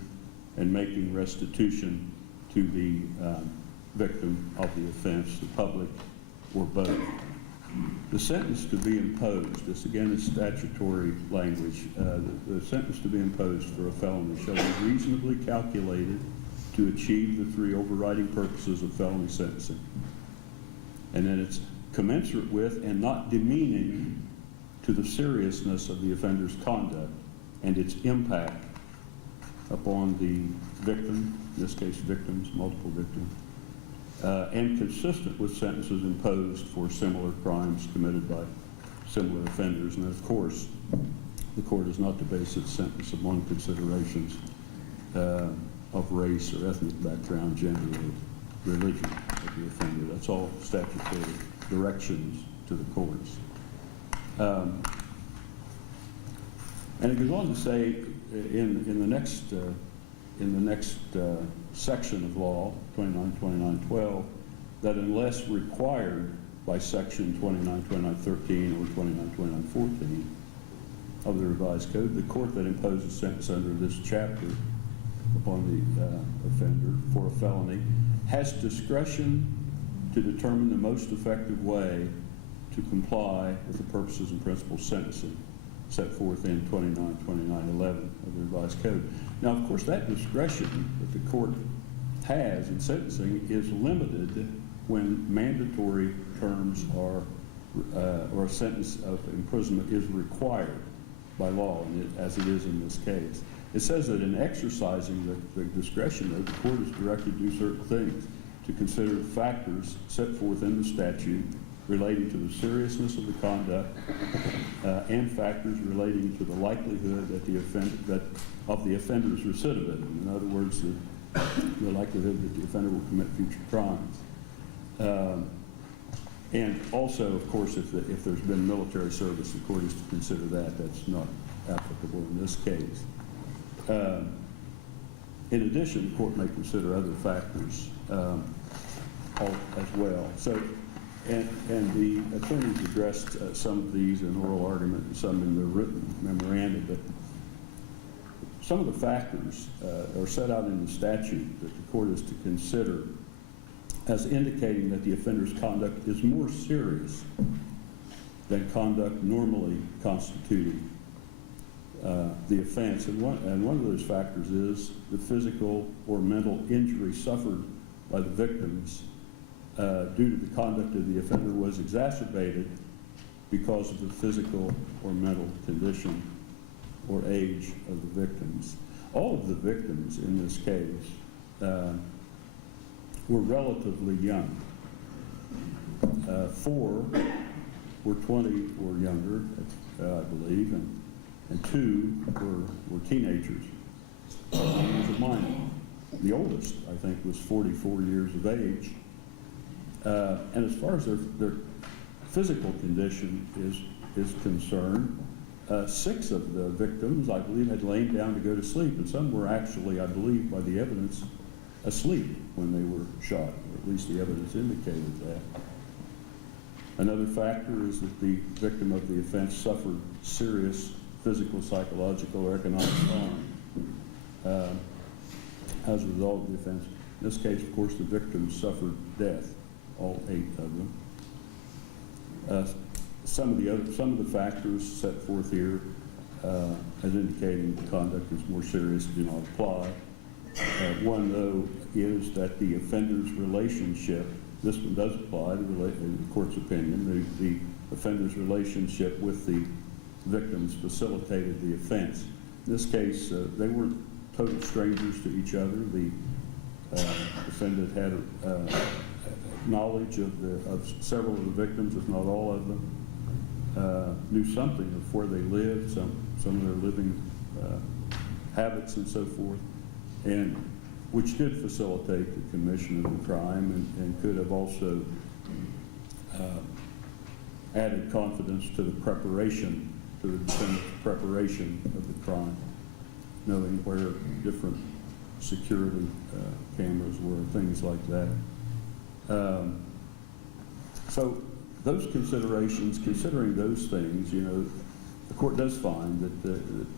and making restitution to the victim of the offense, the public, or both. The sentence to be imposed, this again is statutory language, the sentence to be imposed for a felony shall be reasonably calculated to achieve the 3 overriding purposes of felony sentencing. And then it's commensurate with and not demeaning to the seriousness of the offender's conduct and its impact upon the victim, in this case victims, multiple victims, and consistent with sentences imposed for similar crimes committed by similar offenders. And of course, the court is not to base its sentence upon considerations of race or ethnic background, gender, or religion of the offender. That's all statutory directions to the courts. And it goes on to say in the next section of law, 292912, that unless required by section 292913 or 292914 of the revised code, the court that imposes sentence under this chapter upon the offender for a felony has discretion to determine the most effective way to comply with the purposes and principles sentencing set forth in 292911 of the revised code. Now, of course, that discretion that the court has in sentencing is limited when mandatory terms are or a sentence of imprisonment is required by law, as it is in this case. It says that in exercising the discretion, though, the court is directed to do certain things, to consider the factors set forth in the statute relating to the seriousness of the conduct and factors relating to the likelihood that of the offender's recidivism. In other words, the likelihood that the offender will commit future crimes. And also, of course, if there's been military service, the court is to consider that. That's not applicable in this case. In addition, the court may consider other factors as well. So, and the attorneys addressed some of these in oral argument and some in the written memorandum, but some of the factors are set out in the statute that the court is to consider as indicating that the offender's conduct is more serious than conduct normally constituting the offense. And one of those factors is the physical or mental injury suffered by the victims due to the conduct of the offender was exacerbated because of the physical or mental condition or age of the victims. All of the victims in this case were relatively young. 4 were 20 or younger, I believe, and 2 were teenagers. One was a minor. The oldest, I think, was 44 years of age. And as far as their physical condition is concerned, 6 of the victims, I believe, had lain down to go to sleep, and some were actually, I believe, by the evidence, asleep when they were shot, or at least the evidence indicated that. Another factor is that the victim of the offense suffered serious physical, psychological, or economic harm as a result of the offense. In this case, of course, the victims suffered death, all 8 of them. Some of the factors set forth here as indicating the conduct is more serious do not apply. One, though, is that the offender's relationship, this one does apply in the court's opinion, the offender's relationship with the victims facilitated the offense. In this case, they weren't total strangers to each other. The defendant had knowledge of several of the victims, if not all of them, knew something of where they lived, some of their living habits and so forth, and which did facilitate the commission of the crime and could have also added confidence to the preparation, to the defendant's preparation of the crime, knowing where different security cameras were, things like that. So those considerations, considering those things, you know, the court does find that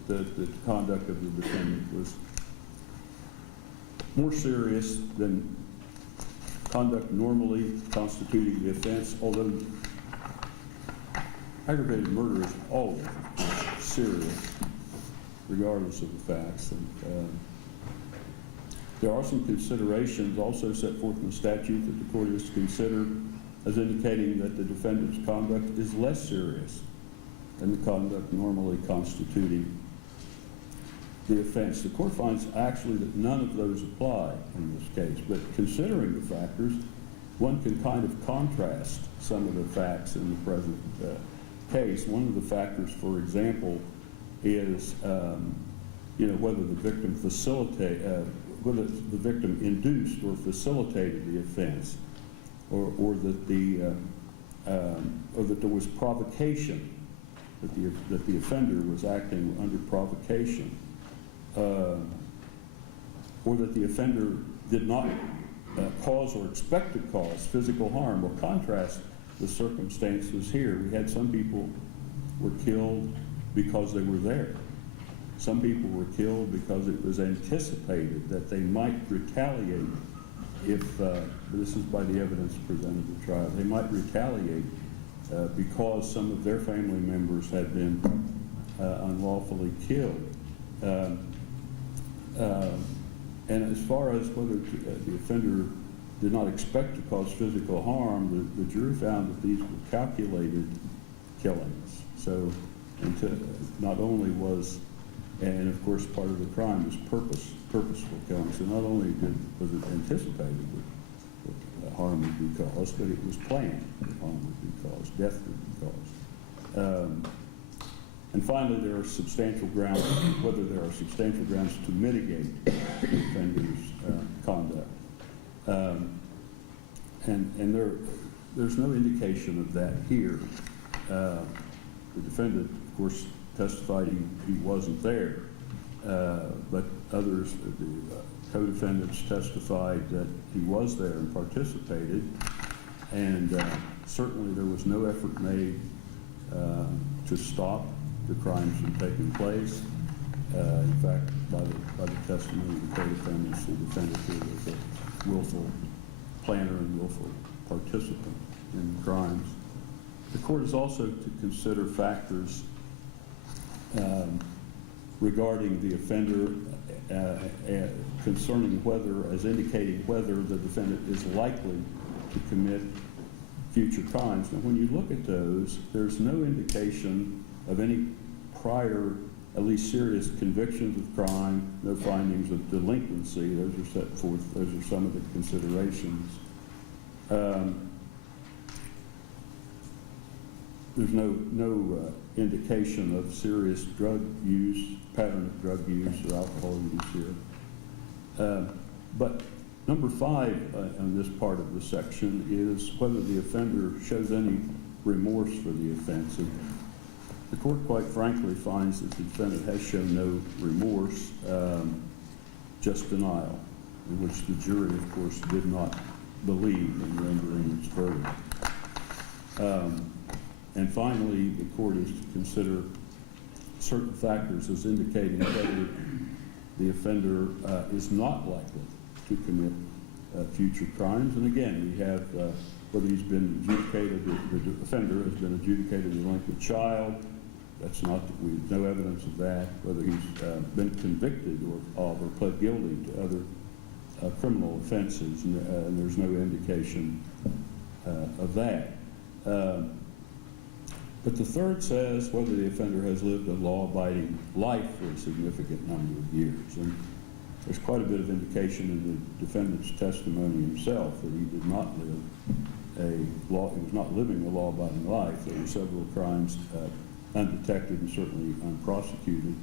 the conduct of the defendant was more serious than conduct normally constituting the offense, although aggravated murder is always serious, regardless of the facts. And there are some considerations also set forth in the statute that the court is to consider as indicating that the defendant's conduct is less serious than the conduct normally constituting the offense. The court finds actually that none of those apply in this case, but considering the factors, one can kind of contrast some of the facts in the present case. One of the factors, for example, is whether the victim whether the victim induced or facilitated the offense, or that there was provocation, that the offender was acting under provocation, or that the offender did not cause or expect to cause physical harm. Or contrast the circumstances here. We had some people were killed because they were there. Some people were killed because it was anticipated that they might retaliate if, this is by the evidence presented at trial, they might retaliate because some of their family members had been unlawfully killed. And as far as whether the offender did not expect to cause physical harm, the jury found that these were calculated killings. So not only was, and of course part of the crime was purposeful killing, so not only was it anticipated that harm would be caused, but it was planned that harm would be caused, death would be caused. And finally, there are substantial grounds, whether there are substantial grounds to mitigate the offender's conduct. And there's no indication of that here. The defendant, of course, testified he wasn't there, but others, the co-defendants testified that he was there and participated, and certainly there was no effort made to stop the crimes from taking place. In fact, by the testimony of the co-defendants, the defendant was a willful planner and willful participant in the crimes. The court is also to consider factors regarding the offender concerning whether, as indicating whether the defendant is likely to commit future crimes. Now, when you look at those, there's no indication of any prior, at least serious convictions of crime, no findings of delinquency. Those are set forth, those are some of the considerations. There's no indication of serious drug use, pattern of drug use or alcohol use here. But number 5 in this part of the section is whether the offender shows any remorse for the offense. The court, quite frankly, finds that the defendant has shown no remorse, just denial, in which the jury, of course, did not believe in rendering its verdict. And finally, the court is to consider certain factors as indicating whether the offender is not likely to commit future crimes. And again, we have whether he's been adjudicated, the offender has been adjudicated a delinquent child. That's not, we have no evidence of that. Whether he's been convicted or pled guilty to other criminal offenses, and there's no indication of that. But the third says whether the offender has lived a law-abiding life for a significant number of years. And there's quite a bit of indication in the defendant's testimony himself that he did not live he was not living a law-abiding life. There were several crimes undetected and certainly unprosecuted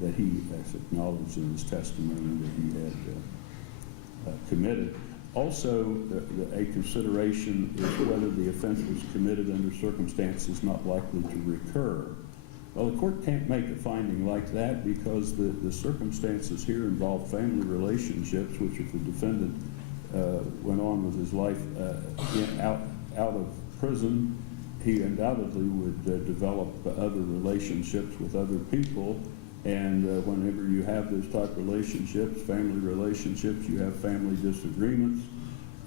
that he has acknowledged in his testimony that he had committed. Also, a consideration is whether the offense was committed under circumstances not likely to recur. Well, the court can't make a finding like that because the circumstances here involve family relationships, which if the defendant went on with his life out of prison, he undoubtedly would develop other relationships with other people. And whenever you have those type of relationships, family relationships, you have family disagreements,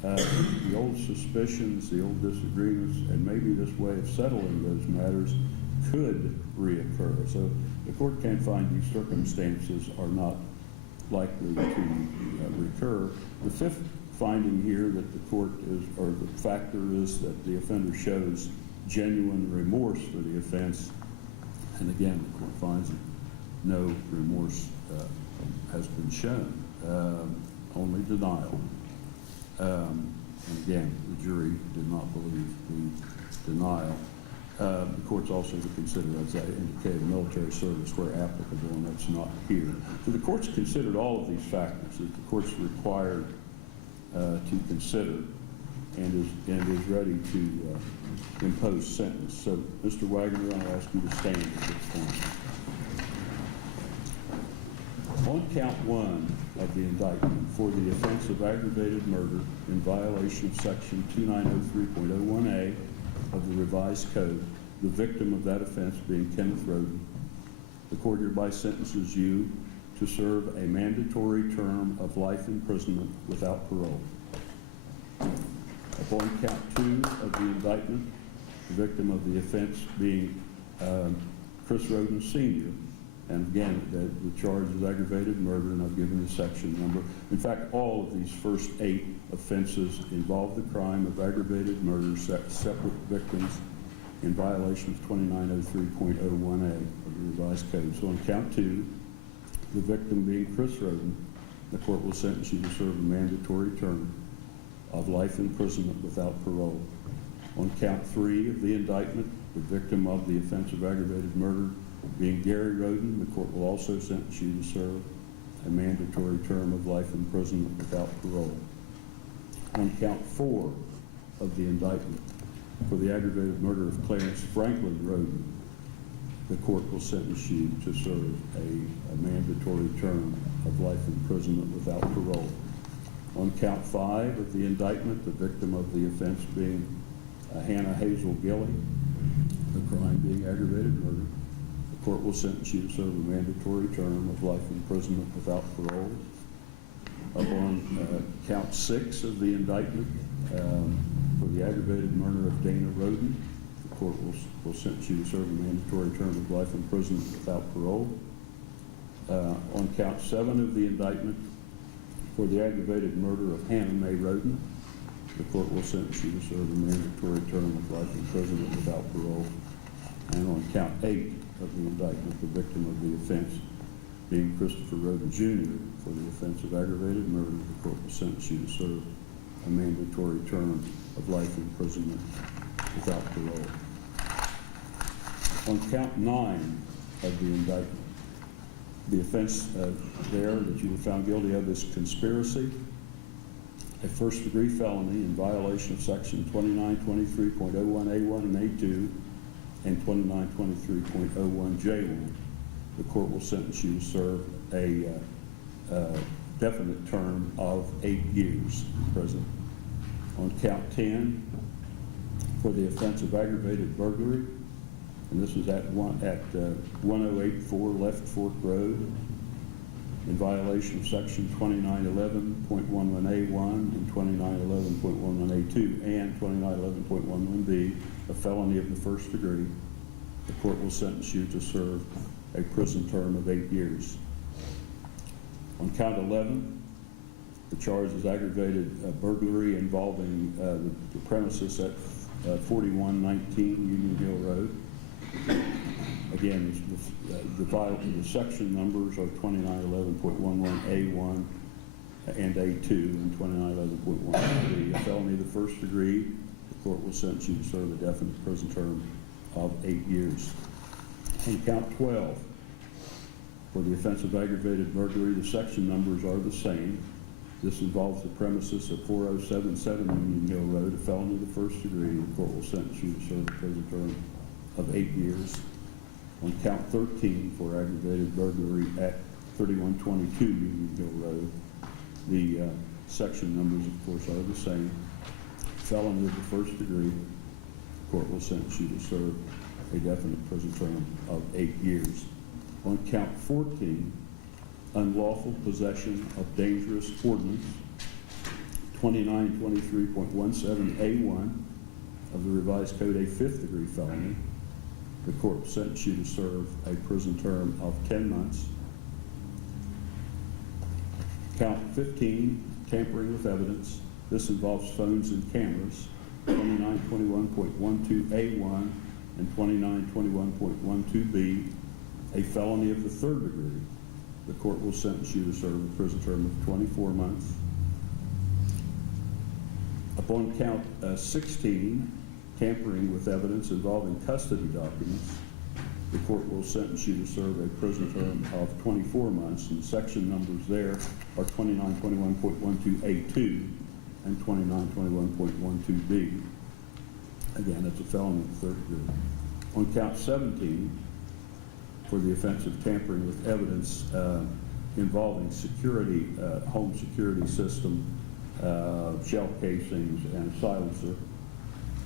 the old suspicions, the old disagreements, and maybe this way of settling those matters could reoccur. So the court can't find these circumstances are not likely to recur. The fifth finding here that the court is, or the factor is that the offender shows genuine remorse for the offense. And again, the court finds that no remorse has been shown, only denial. And again, the jury did not believe the denial. The court's also to consider, as I indicated, military service where applicable, and that's not here. So the court's considered all of these factors that the court's required to consider and is ready to impose sentence. So, Mr. Wagner, I'll ask you to stand at this point. On count one of the indictment for the offense of aggravated murder in violation of section 2903.01a of the revised code, the victim of that offense being Kenneth Rhoden, the court hereby sentences you to serve a mandatory term of life imprisonment without parole. Upon count two of the indictment, the victim of the offense being Chris Rhoden Sr., and again, the charge is aggravated murder, and I've given the section number. In fact, all of these first 8 offenses involve the crime of aggravated murder, separate victims, in violation of 2903.01a of the revised code. So on count 2, the victim being Chris Rhoden, the court will sentence you to serve a mandatory term of life imprisonment without parole. On count 3 of the indictment, the victim of the offense of aggravated murder being Gary Rhoden, the court will also sentence you to serve a mandatory term of life imprisonment without parole. On count 4 of the indictment, for the aggravated murder of Clarence Franklin Rhoden, the court will sentence you to serve a mandatory term of life imprisonment without parole. On count 5 of the indictment, the victim of the offense being Hannah Hazel Gilly, the crime being aggravated murder, the court will sentence you to serve a mandatory term of life imprisonment without parole. Upon count 6 of the indictment, for the aggravated murder of Dana Rhoden, the court will sentence you to serve a mandatory term of life imprisonment without parole. On count 7 of the indictment, for the aggravated murder of Hannah Mae Rhoden, the court will sentence you to serve a mandatory term of life imprisonment without parole. And on count 8 of the indictment, the victim of the offense being Christopher Rhoden Jr., for the offense of aggravated murder, the court will sentence you to serve a mandatory term of life imprisonment without parole. On count 9 of the indictment, the offense there that you were found guilty of is conspiracy, a first-degree felony in violation of section 2923.01A1 and A2 and 2923.01 jail. The court will sentence you to serve a definite term of 8 years, President. On count 10, for the offense of aggravated burglary, and this was at 1084 Left Fork Road, in violation of section 2911.11A1 and 2911.11A2 and 2911.11B, a felony of the first degree, the court will sentence you to serve a prison term of 8 years. On count 11, the charge is aggravated burglary involving the premises at 4119 Union Hill Road. Again, the section numbers are 2911.11A1 and A2 and 2911.11B. A felony of the first degree, the court will sentence you to serve a definite prison term of 8 years. On count 12, for the offense of aggravated burglary, the section numbers are the same. This involves the premises of 4077 Union Hill Road, a felony of the first degree. The court will sentence you to serve a prison term of 8 years. On count 13, for aggravated burglary at 3122 Union Hill Road, the section numbers, of course, are the same. Felony of the first degree, the court will sentence you to serve a definite prison term of 8 years. On count 14, unlawful possession of dangerous ordnance, 2923.17A1 of the revised code, a 5th degree felony. The court will sentence you to serve a prison term of 10 months. Count 15, tampering with evidence. This involves phones and cameras, 2921.12A1 and 2921.12B, a felony of the 3rd degree. The court will sentence you to serve a prison term of 24 months. Upon count 16, tampering with evidence involving custody documents, the court will sentence you to serve a prison term of 24 months, and section numbers there are 2921.12A2 and 2921.12B. Again, it's a felony of the 3rd degree. On count 17, for the offense of tampering with evidence involving security, home security system, shell casings, and silencer,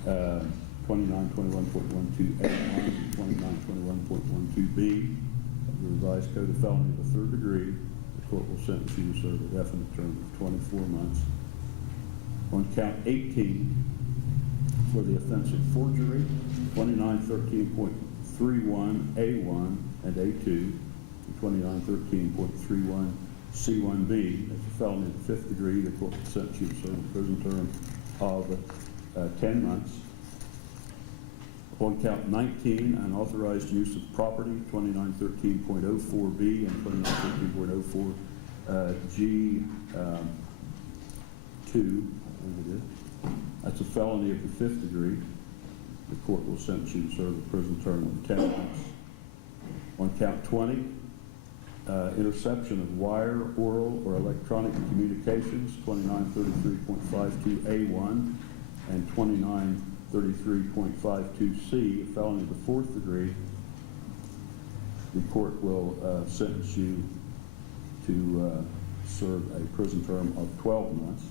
2921.12A1 and 2921.12B of the revised code of felony of the 3rd degree. The court will sentence you to serve a definite term of 24 months. On count 18, for the offense of forgery, 2913.31A1 and A2, and 2913.31C1B. That's a felony of the 5th degree. The court will sentence you to serve a prison term of 10 months. On count 19, unauthorized use of property, 2913.04B and 2913.04G2. That's a felony of the 5th degree. The court will sentence you to serve a prison term of 10 months. On count 20, interception of wire, oral, or electronic communications, 2933.52A1 and 2933.52C, a felony of the 4th degree. The court will sentence you to serve a prison term of 12 months.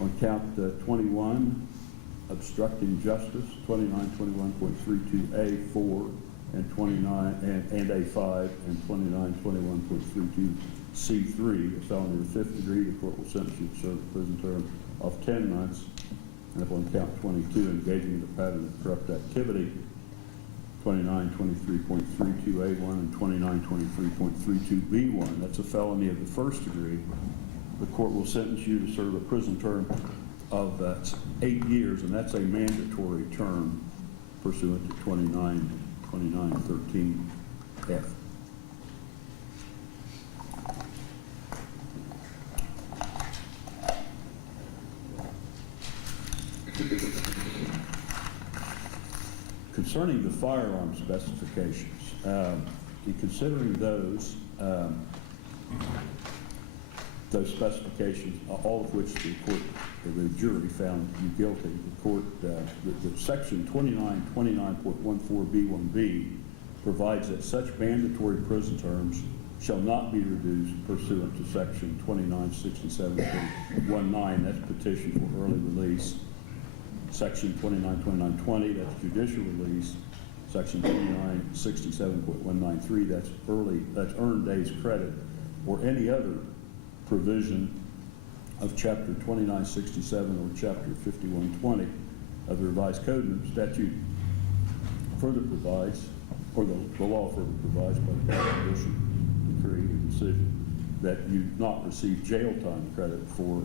On count 21, obstructing justice, 2921.32A4 and A5 and 2921.32C3, a felony of the 5th degree. The court will sentence you to serve a prison term of 10 months. And upon count 22, engaging in a pattern of corrupt activity, 2923.32A1 and 2923.32B1, that's a felony of the 1st degree. The court will sentence you to serve a prison term of 8 years, and that's a mandatory term pursuant to 2913F. Concerning the firearm specifications, in considering those specifications, all of which the court the jury found you guilty, the court, the section 2929.14B1B provides that such mandatory prison terms shall not be reduced pursuant to section 2967.19, that's petition for early release. Section 2929.20, that's judicial release. Section 2967.193, that's earned days credit, or any other provision of chapter 2967 or chapter 5120 of the revised code. And the statute further provides, or the law further provides by the prosecution decree or decision, that you not receive jail time credit for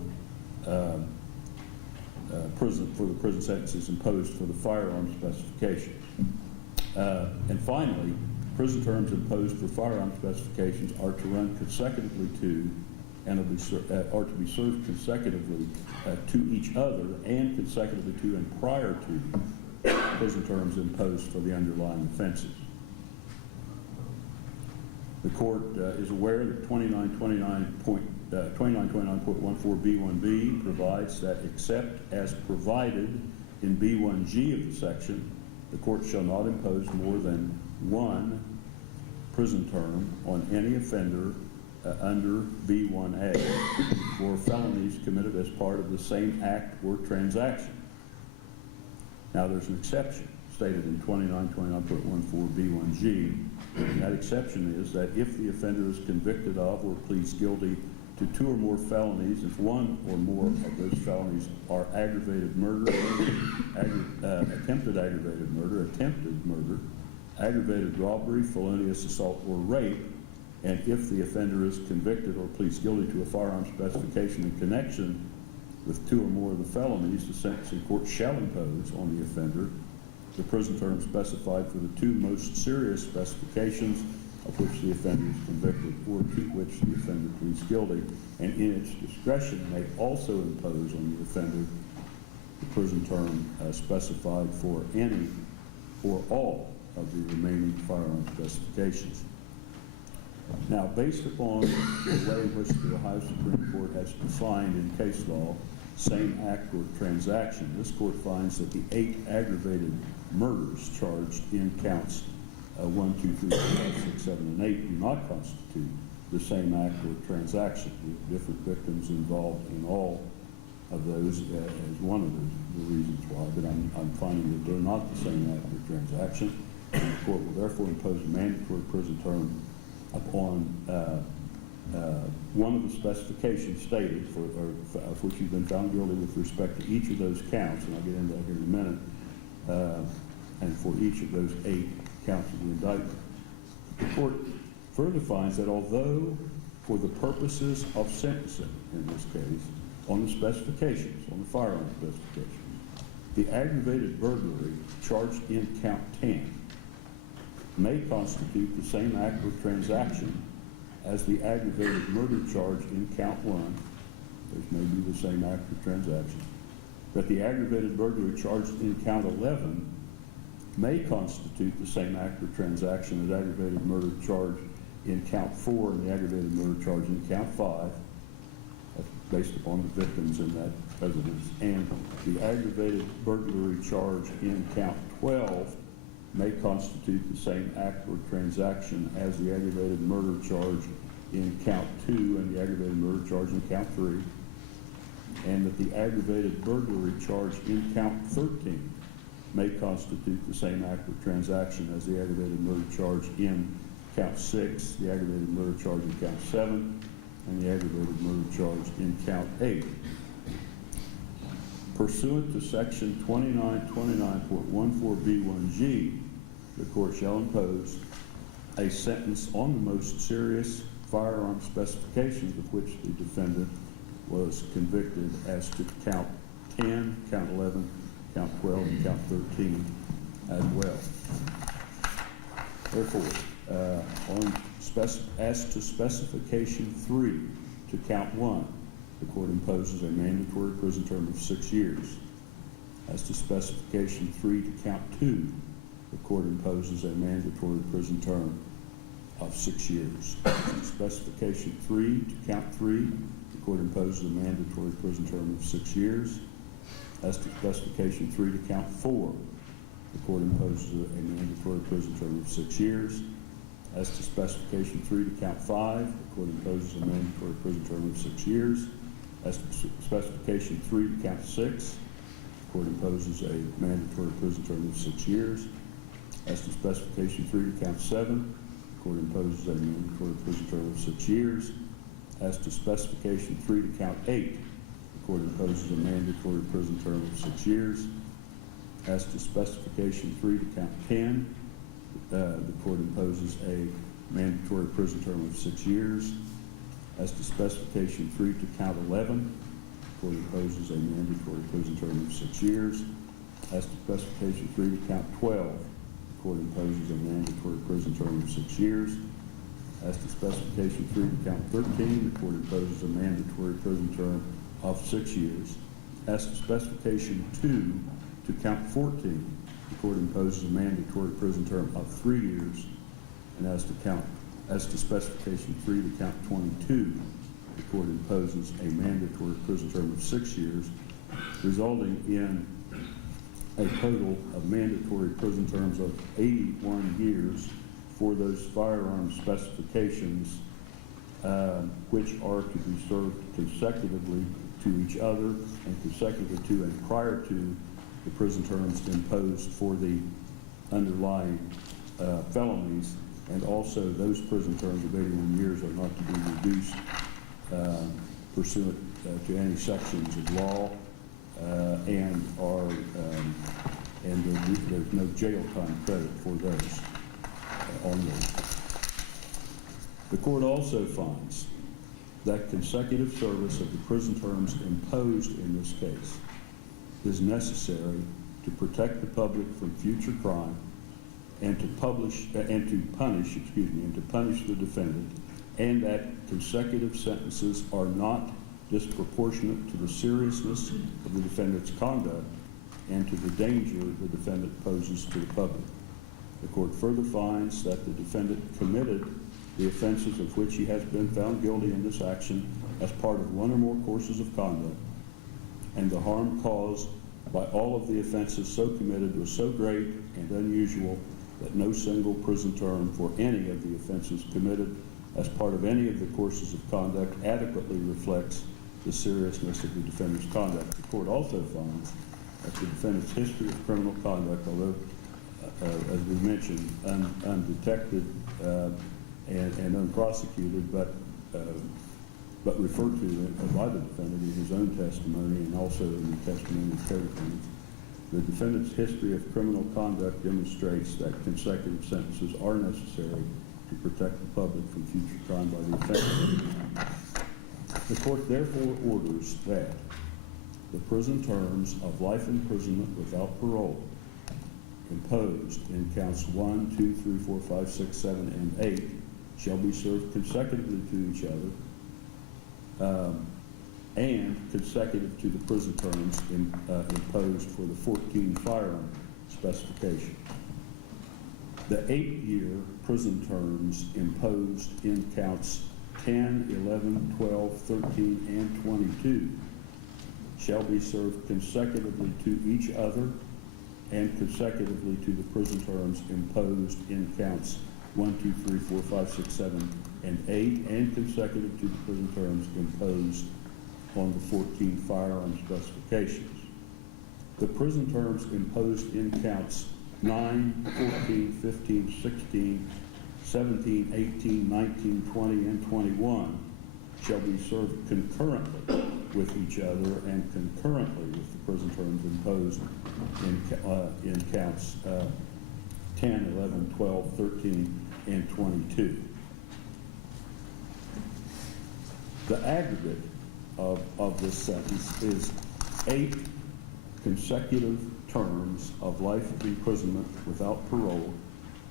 the prison sentences imposed for the firearm specifications. And finally, prison terms imposed for firearm specifications are to run consecutively to and are to be served consecutively to each other and consecutively to and prior to prison terms imposed for the underlying offenses. The court is aware that 2929.14B1B provides that except as provided in B1G of the section, the court shall not impose more than one prison term on any offender under B1A for felonies committed as part of the same act or transaction. Now, there's an exception stated in 2929.14B1G, and that exception is that if the offender is convicted of or pleads guilty to two or more felonies, if one or more of those felonies are aggravated murder, attempted aggravated murder, aggravated robbery, felonious assault, or rape, and if the offender is convicted or pleads guilty to a firearm specification in connection with two or more of the felonies, the sentencing court shall impose on the offender the prison term specified for the two most serious specifications of which the offender is convicted or to which the offender pleads guilty, and in its discretion may also impose on the offender the prison term specified for any or all of the remaining firearm specifications. Now, based upon the way in which the Ohio Supreme Court has defined in case law same act or transaction, this court finds that the 8 aggravated murders charged in counts 1, 2, 3, 4, 6, 7, and 8 do not constitute the same act or transaction, with different victims involved in all of those as one of the reasons why, but I'm finding that they're not the same act or transaction. The court will therefore impose a mandatory prison term upon one of the specifications stated for which you've been found guilty with respect to each of those counts, and I'll get into that here in a minute, and for each of those 8 counts of the indictment. The court further finds that although for the purposes of sentencing, in this case, on the specifications, on the firearm specifications, the aggravated burglary charged in count 10 may constitute the same act or transaction as the aggravated murder charge in count 1, which may be the same act or transaction, that the aggravated burglary charged in count 11 may constitute the same act or transaction as aggravated murder charge in count 4 and the aggravated murder charge in count 5, based upon the victims in that residence, and the aggravated burglary charge in count 12 may constitute the same act or transaction as the aggravated murder charge in count 2 and the aggravated murder charge in count 3, and that the aggravated burglary charge in count 13 may constitute the same act or transaction as the aggravated murder charge in count 6, the aggravated murder charge in count 7, and the aggravated murder charge in count 8. Pursuant to section 2929.14B1G, the court shall impose a sentence on the most serious firearm specifications of which the defendant was convicted as to count 10, count 11, count 12, and count 13 as well. Therefore, as to specification 3 to count 1, the court imposes a mandatory prison term of 6 years. As to specification 3 to count 2, the court imposes a mandatory prison term of 6 years. Specification 3, to count 3, the court imposes a mandatory prison term of 6 years. As to specification 3, to count 4, the court imposes a mandatory prison term of 6 years. As to specification 3, to count 5, the court imposes a mandatory prison term of 6 years. As to specification 3, to count 6, the court imposes a mandatory prison term of 6 years. As to specification 3, to count 7, the court imposes a mandatory prison term of 6 years. As to specification 3, to count 8, the court imposes a mandatory prison term of 6 years. As to specification 3, to count 10, the court imposes a mandatory prison term of 6 years. As to specification 3, to count 11, the court imposes a mandatory prison term of 6 years. As to specification 3, to count 12, the court imposes a mandatory prison term of 6 years. As to specification 3, to count 13, the court imposes a mandatory prison term of 6 years. As to specification 2, to count 14, the court imposes a mandatory prison term of 3 years. And as to specification 3, to count 22, the court imposes a mandatory prison term of 6 years, resulting in a total of mandatory prison terms of 81 years for those firearm specifications, which are to be served consecutively to each other and consecutively to and prior to the prison terms imposed for the underlying felonies, and also those prison terms of 81 years are not to be reduced pursuant to any sections of law, and there's no jail time credit for those on those. The court also finds that consecutive service of the prison terms imposed in this case is necessary to protect the public from future crime and to punish the defendant, and that consecutive sentences are not disproportionate to the seriousness of the defendant's conduct and to the danger the defendant poses to the public. The court further finds that the defendant committed the offenses of which he has been found guilty in this action as part of one or more courses of conduct, and the harm caused by all of the offenses so committed was so great and unusual that no single prison term for any of the offenses committed as part of any of the courses of conduct adequately reflects the seriousness of the defendant's conduct. The court also finds that the defendant's history of criminal conduct, although, as we mentioned, undetected and unprosecuted, but referred to by the defendant in his own testimony and also in the testimony of co-defendants. The defendant's history of criminal conduct demonstrates that consecutive sentences are necessary to protect the public from future crime by the offender. The court therefore orders that the prison terms of life imprisonment without parole imposed in counts 1, 2, 3, 4, 5, 6, 7, and 8 shall be served consecutively to each other and consecutive to the prison terms imposed for the 14 firearm specification. The 8-year prison terms imposed in counts 10, 11, 12, 13, and 22 shall be served consecutively to each other and consecutively to the prison terms imposed in counts 1, 2, 3, 4, 5, 6, 7, and 8, and consecutive to the prison terms imposed on the 14 firearm specifications. The prison terms imposed in counts 9, 14, 15, 16, 17, 18, 19, 20, and 21 shall be served concurrently with each other and concurrently with the prison terms imposed in counts 10, 11, 12, 13, and 22. The aggregate of this sentence is 8 consecutive terms of life imprisonment without parole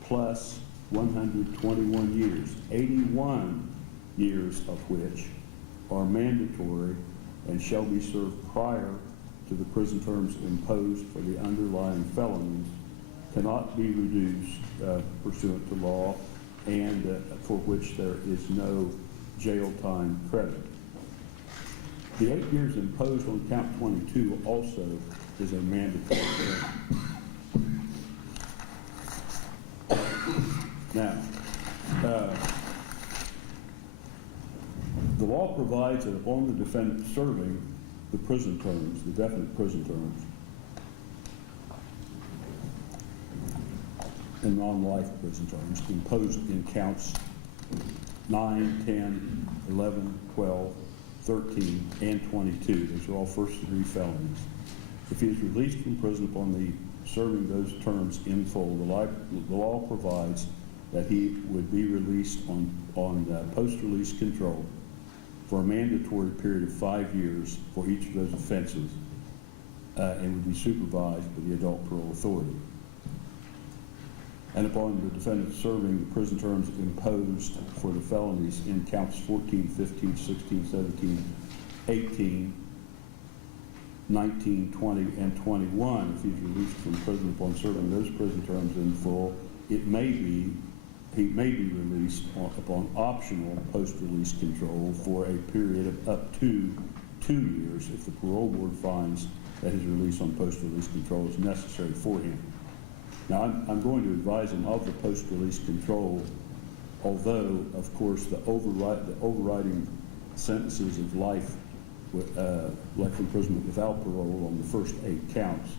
plus 121 years, 81 years of which are mandatory and shall be served prior to the prison terms imposed for the underlying felonies, cannot be reduced pursuant to law, and for which there is no jail time credit. The 8 years imposed on count 22 also is a mandatory term. Now, the law provides that upon the defendant serving the prison terms, the definite prison terms, and non-life prison terms imposed in counts 9, 10, 11, 12, 13, and 22. Those are all first-degree felonies. If he is released from prison upon the serving those terms in full, the law provides that he would be released on post-release control for a mandatory period of 5 years for each of those offenses, and would be supervised by the adult parole authority. And upon the defendant serving the prison terms imposed for the felonies in counts 14, 15, 16, 17, 18, 19, 20, and 21, if he's released from prison upon serving those prison terms in full, he may be released upon optional post-release control for a period of up to 2 years if the parole board finds that his release on post-release control is necessary for him. Now, I'm going to advise him of the post-release control, although, of course, the overriding sentences of life imprisonment without parole on the first 8 counts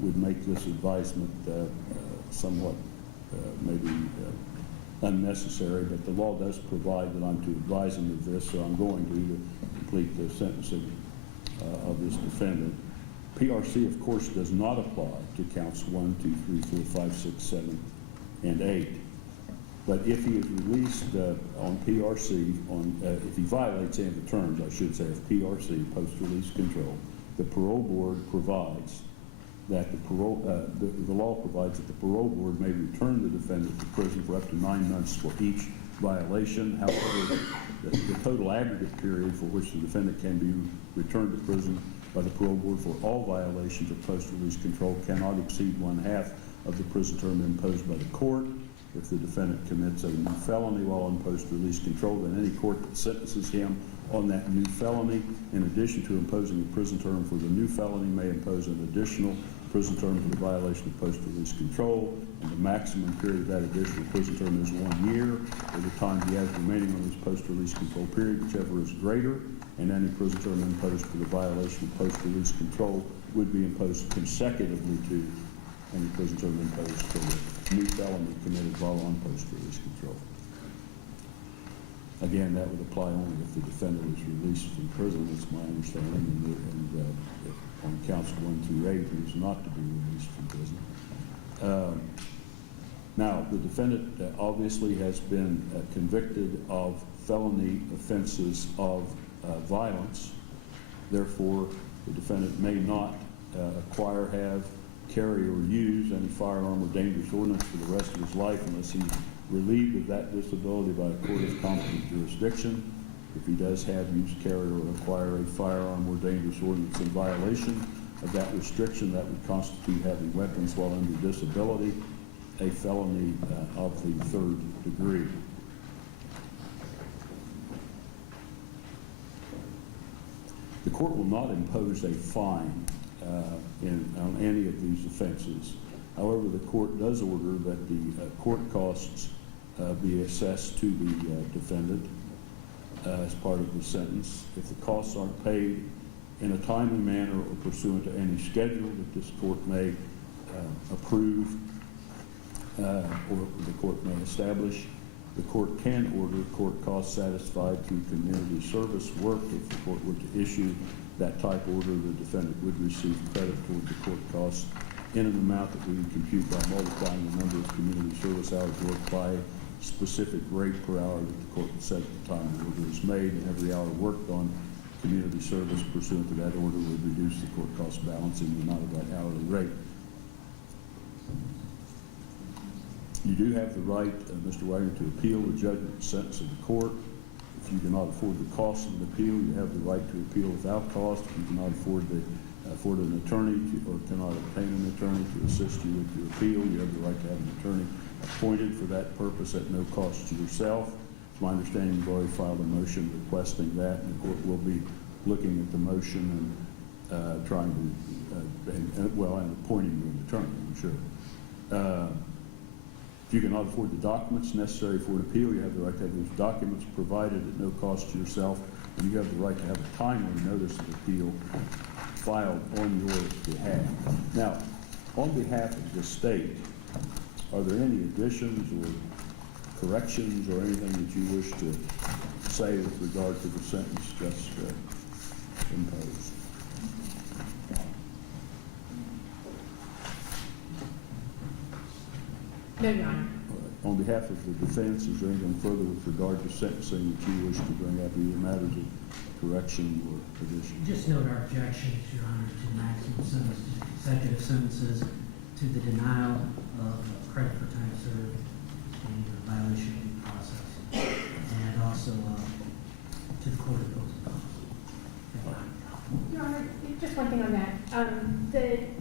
would make this advisement somewhat maybe unnecessary, but the law does provide that I'm to advise him of this, so I'm going to complete the sentencing of this defendant. PRC, of course, does not apply to counts 1, 2, 3, 4, 5, 6, 7, and 8. But if he is released on PRC, if he violates any of the terms, I should say, of PRC, post-release control, the parole board provides that the law provides that the parole board may return the defendant to prison for up to 9 months for each violation. However, the total aggregate period for which the defendant can be returned to prison by the parole board for all violations of post-release control cannot exceed 1/2 of the prison term imposed by the court. If the defendant commits a new felony while on post-release control, then any court that sentences him on that new felony, in addition to imposing a prison term for the new felony, may impose an additional prison term for the violation of post-release control, and the maximum period of that additional prison term is 1 year, or the time he has remaining on his post-release control period, whichever is greater, and any prison term imposed for the violation of post-release control would be imposed consecutively to any prison term imposed for the new felony committed while on post-release control. Again, that would apply only if the defendant is released from prison, it's my understanding, and on counts 1 through 8, he is not to be released from prison. Now, the defendant obviously has been convicted of felony offenses of violence. Therefore, the defendant may not acquire, have, carry, or use any firearm or dangerous ordinance for the rest of his life unless he's relieved of that disability by a court of competent jurisdiction. If he does have, use, carry, or acquire a firearm or dangerous ordinance in violation of that restriction, that would constitute having weapons while under disability, a felony of the 3rd degree. The court will not impose a fine on any of these offenses. However, the court does order that the court costs be assessed to the defendant as part of the sentence. If the costs aren't paid in a timely manner or pursuant to any schedule that this court may approve or the court may establish, the court can order court costs satisfied through community service work. If the court were to issue that type order, the defendant would receive credit toward the court costs in an amount that we would compute by multiplying the number of community service hours worked by a specific rate per hour that the court would set at the time the order is made, and every hour worked on community service pursuant to that order would reduce the court cost balance in the amount of that hourly rate. You do have the right, Mr. Wagner, to appeal the judgment and sentence of the court. If you cannot afford the cost of an appeal, you have the right to appeal without cost. If you cannot afford an attorney or cannot obtain an attorney to assist you with your appeal, you have the right to have an attorney appointed for that purpose at no cost to yourself. It's my understanding you've already filed a motion requesting that, and the court will be looking at the motion and trying to, and appointing you an attorney, I'm sure. If you cannot afford the documents necessary for an appeal, you have the right to have those documents provided at no cost to yourself, and you have the right to have a timely notice of appeal filed on your behalf. Now, on behalf of the state, are there any additions or corrections or anything that you wish to say with regard to the sentence just imposed? No, Your Honor. On behalf of the defense, is there anything further with regard to sentencing that you wish to bring up, either matters of correction or addition? Just note our objections, Your Honor, to maximum sentence, to consecutive sentences, to the denial of credit for time served, and the violation of due process, and also to the court opposing cause. Your Honor, just one thing on that.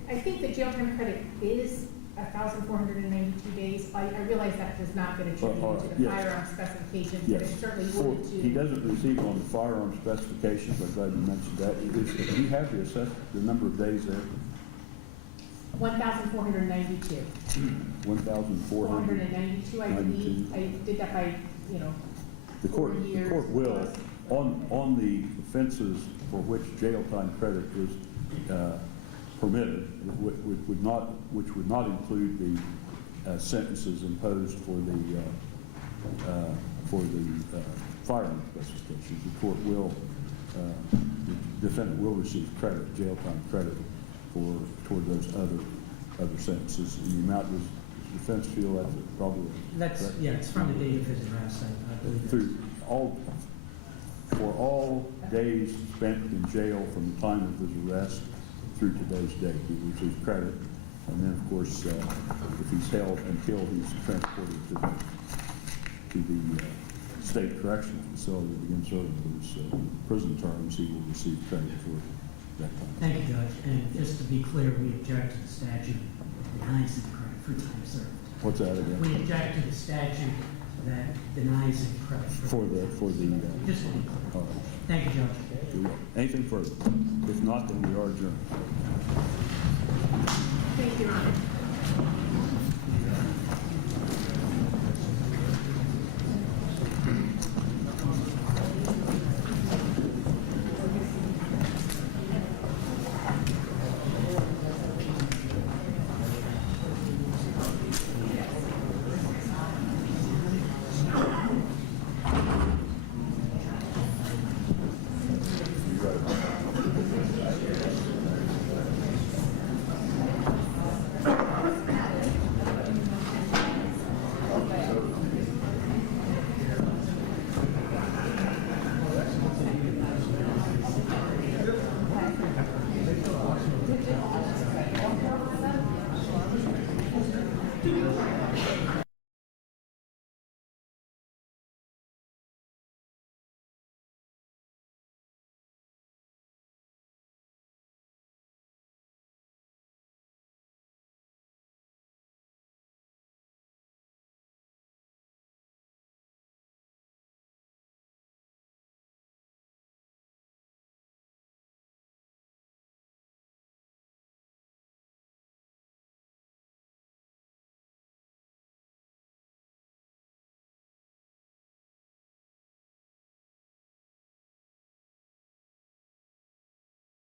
I think the jail time credit is 1,492 days. I realize that does not get attributed to the yes. firearm specifications, Yes. but it certainly would to. He doesn't receive on the firearm specifications. I'm glad you mentioned that. Do you have the number of days there? 1,492. 1,492. I believe. I did that by, The court 4 years will, plus. on the offenses for which jail time credit is permitted, which would not include the sentences imposed for the firearm specifications. The court will, the defendant will receive credit, jail time credit, toward those other sentences. And the amount, does the defense feel that's probably That's, yeah, it's from the date of his arrest, I believe. through for all days spent in jail from the time of his arrest through today's date, he receives credit. And then, of course, if he's held until he's transported to the state correctional facility to begin serving his prison terms, he will receive credit for that time. Thank you, Judge. And just to be clear, we object to the statute that denies him credit for time served. What's that again? We object to the statute that denies him credit For the just to be clear. all right. Thank you, Judge. Anything further? If not, then we are adjourned. Thank you, Your Honor.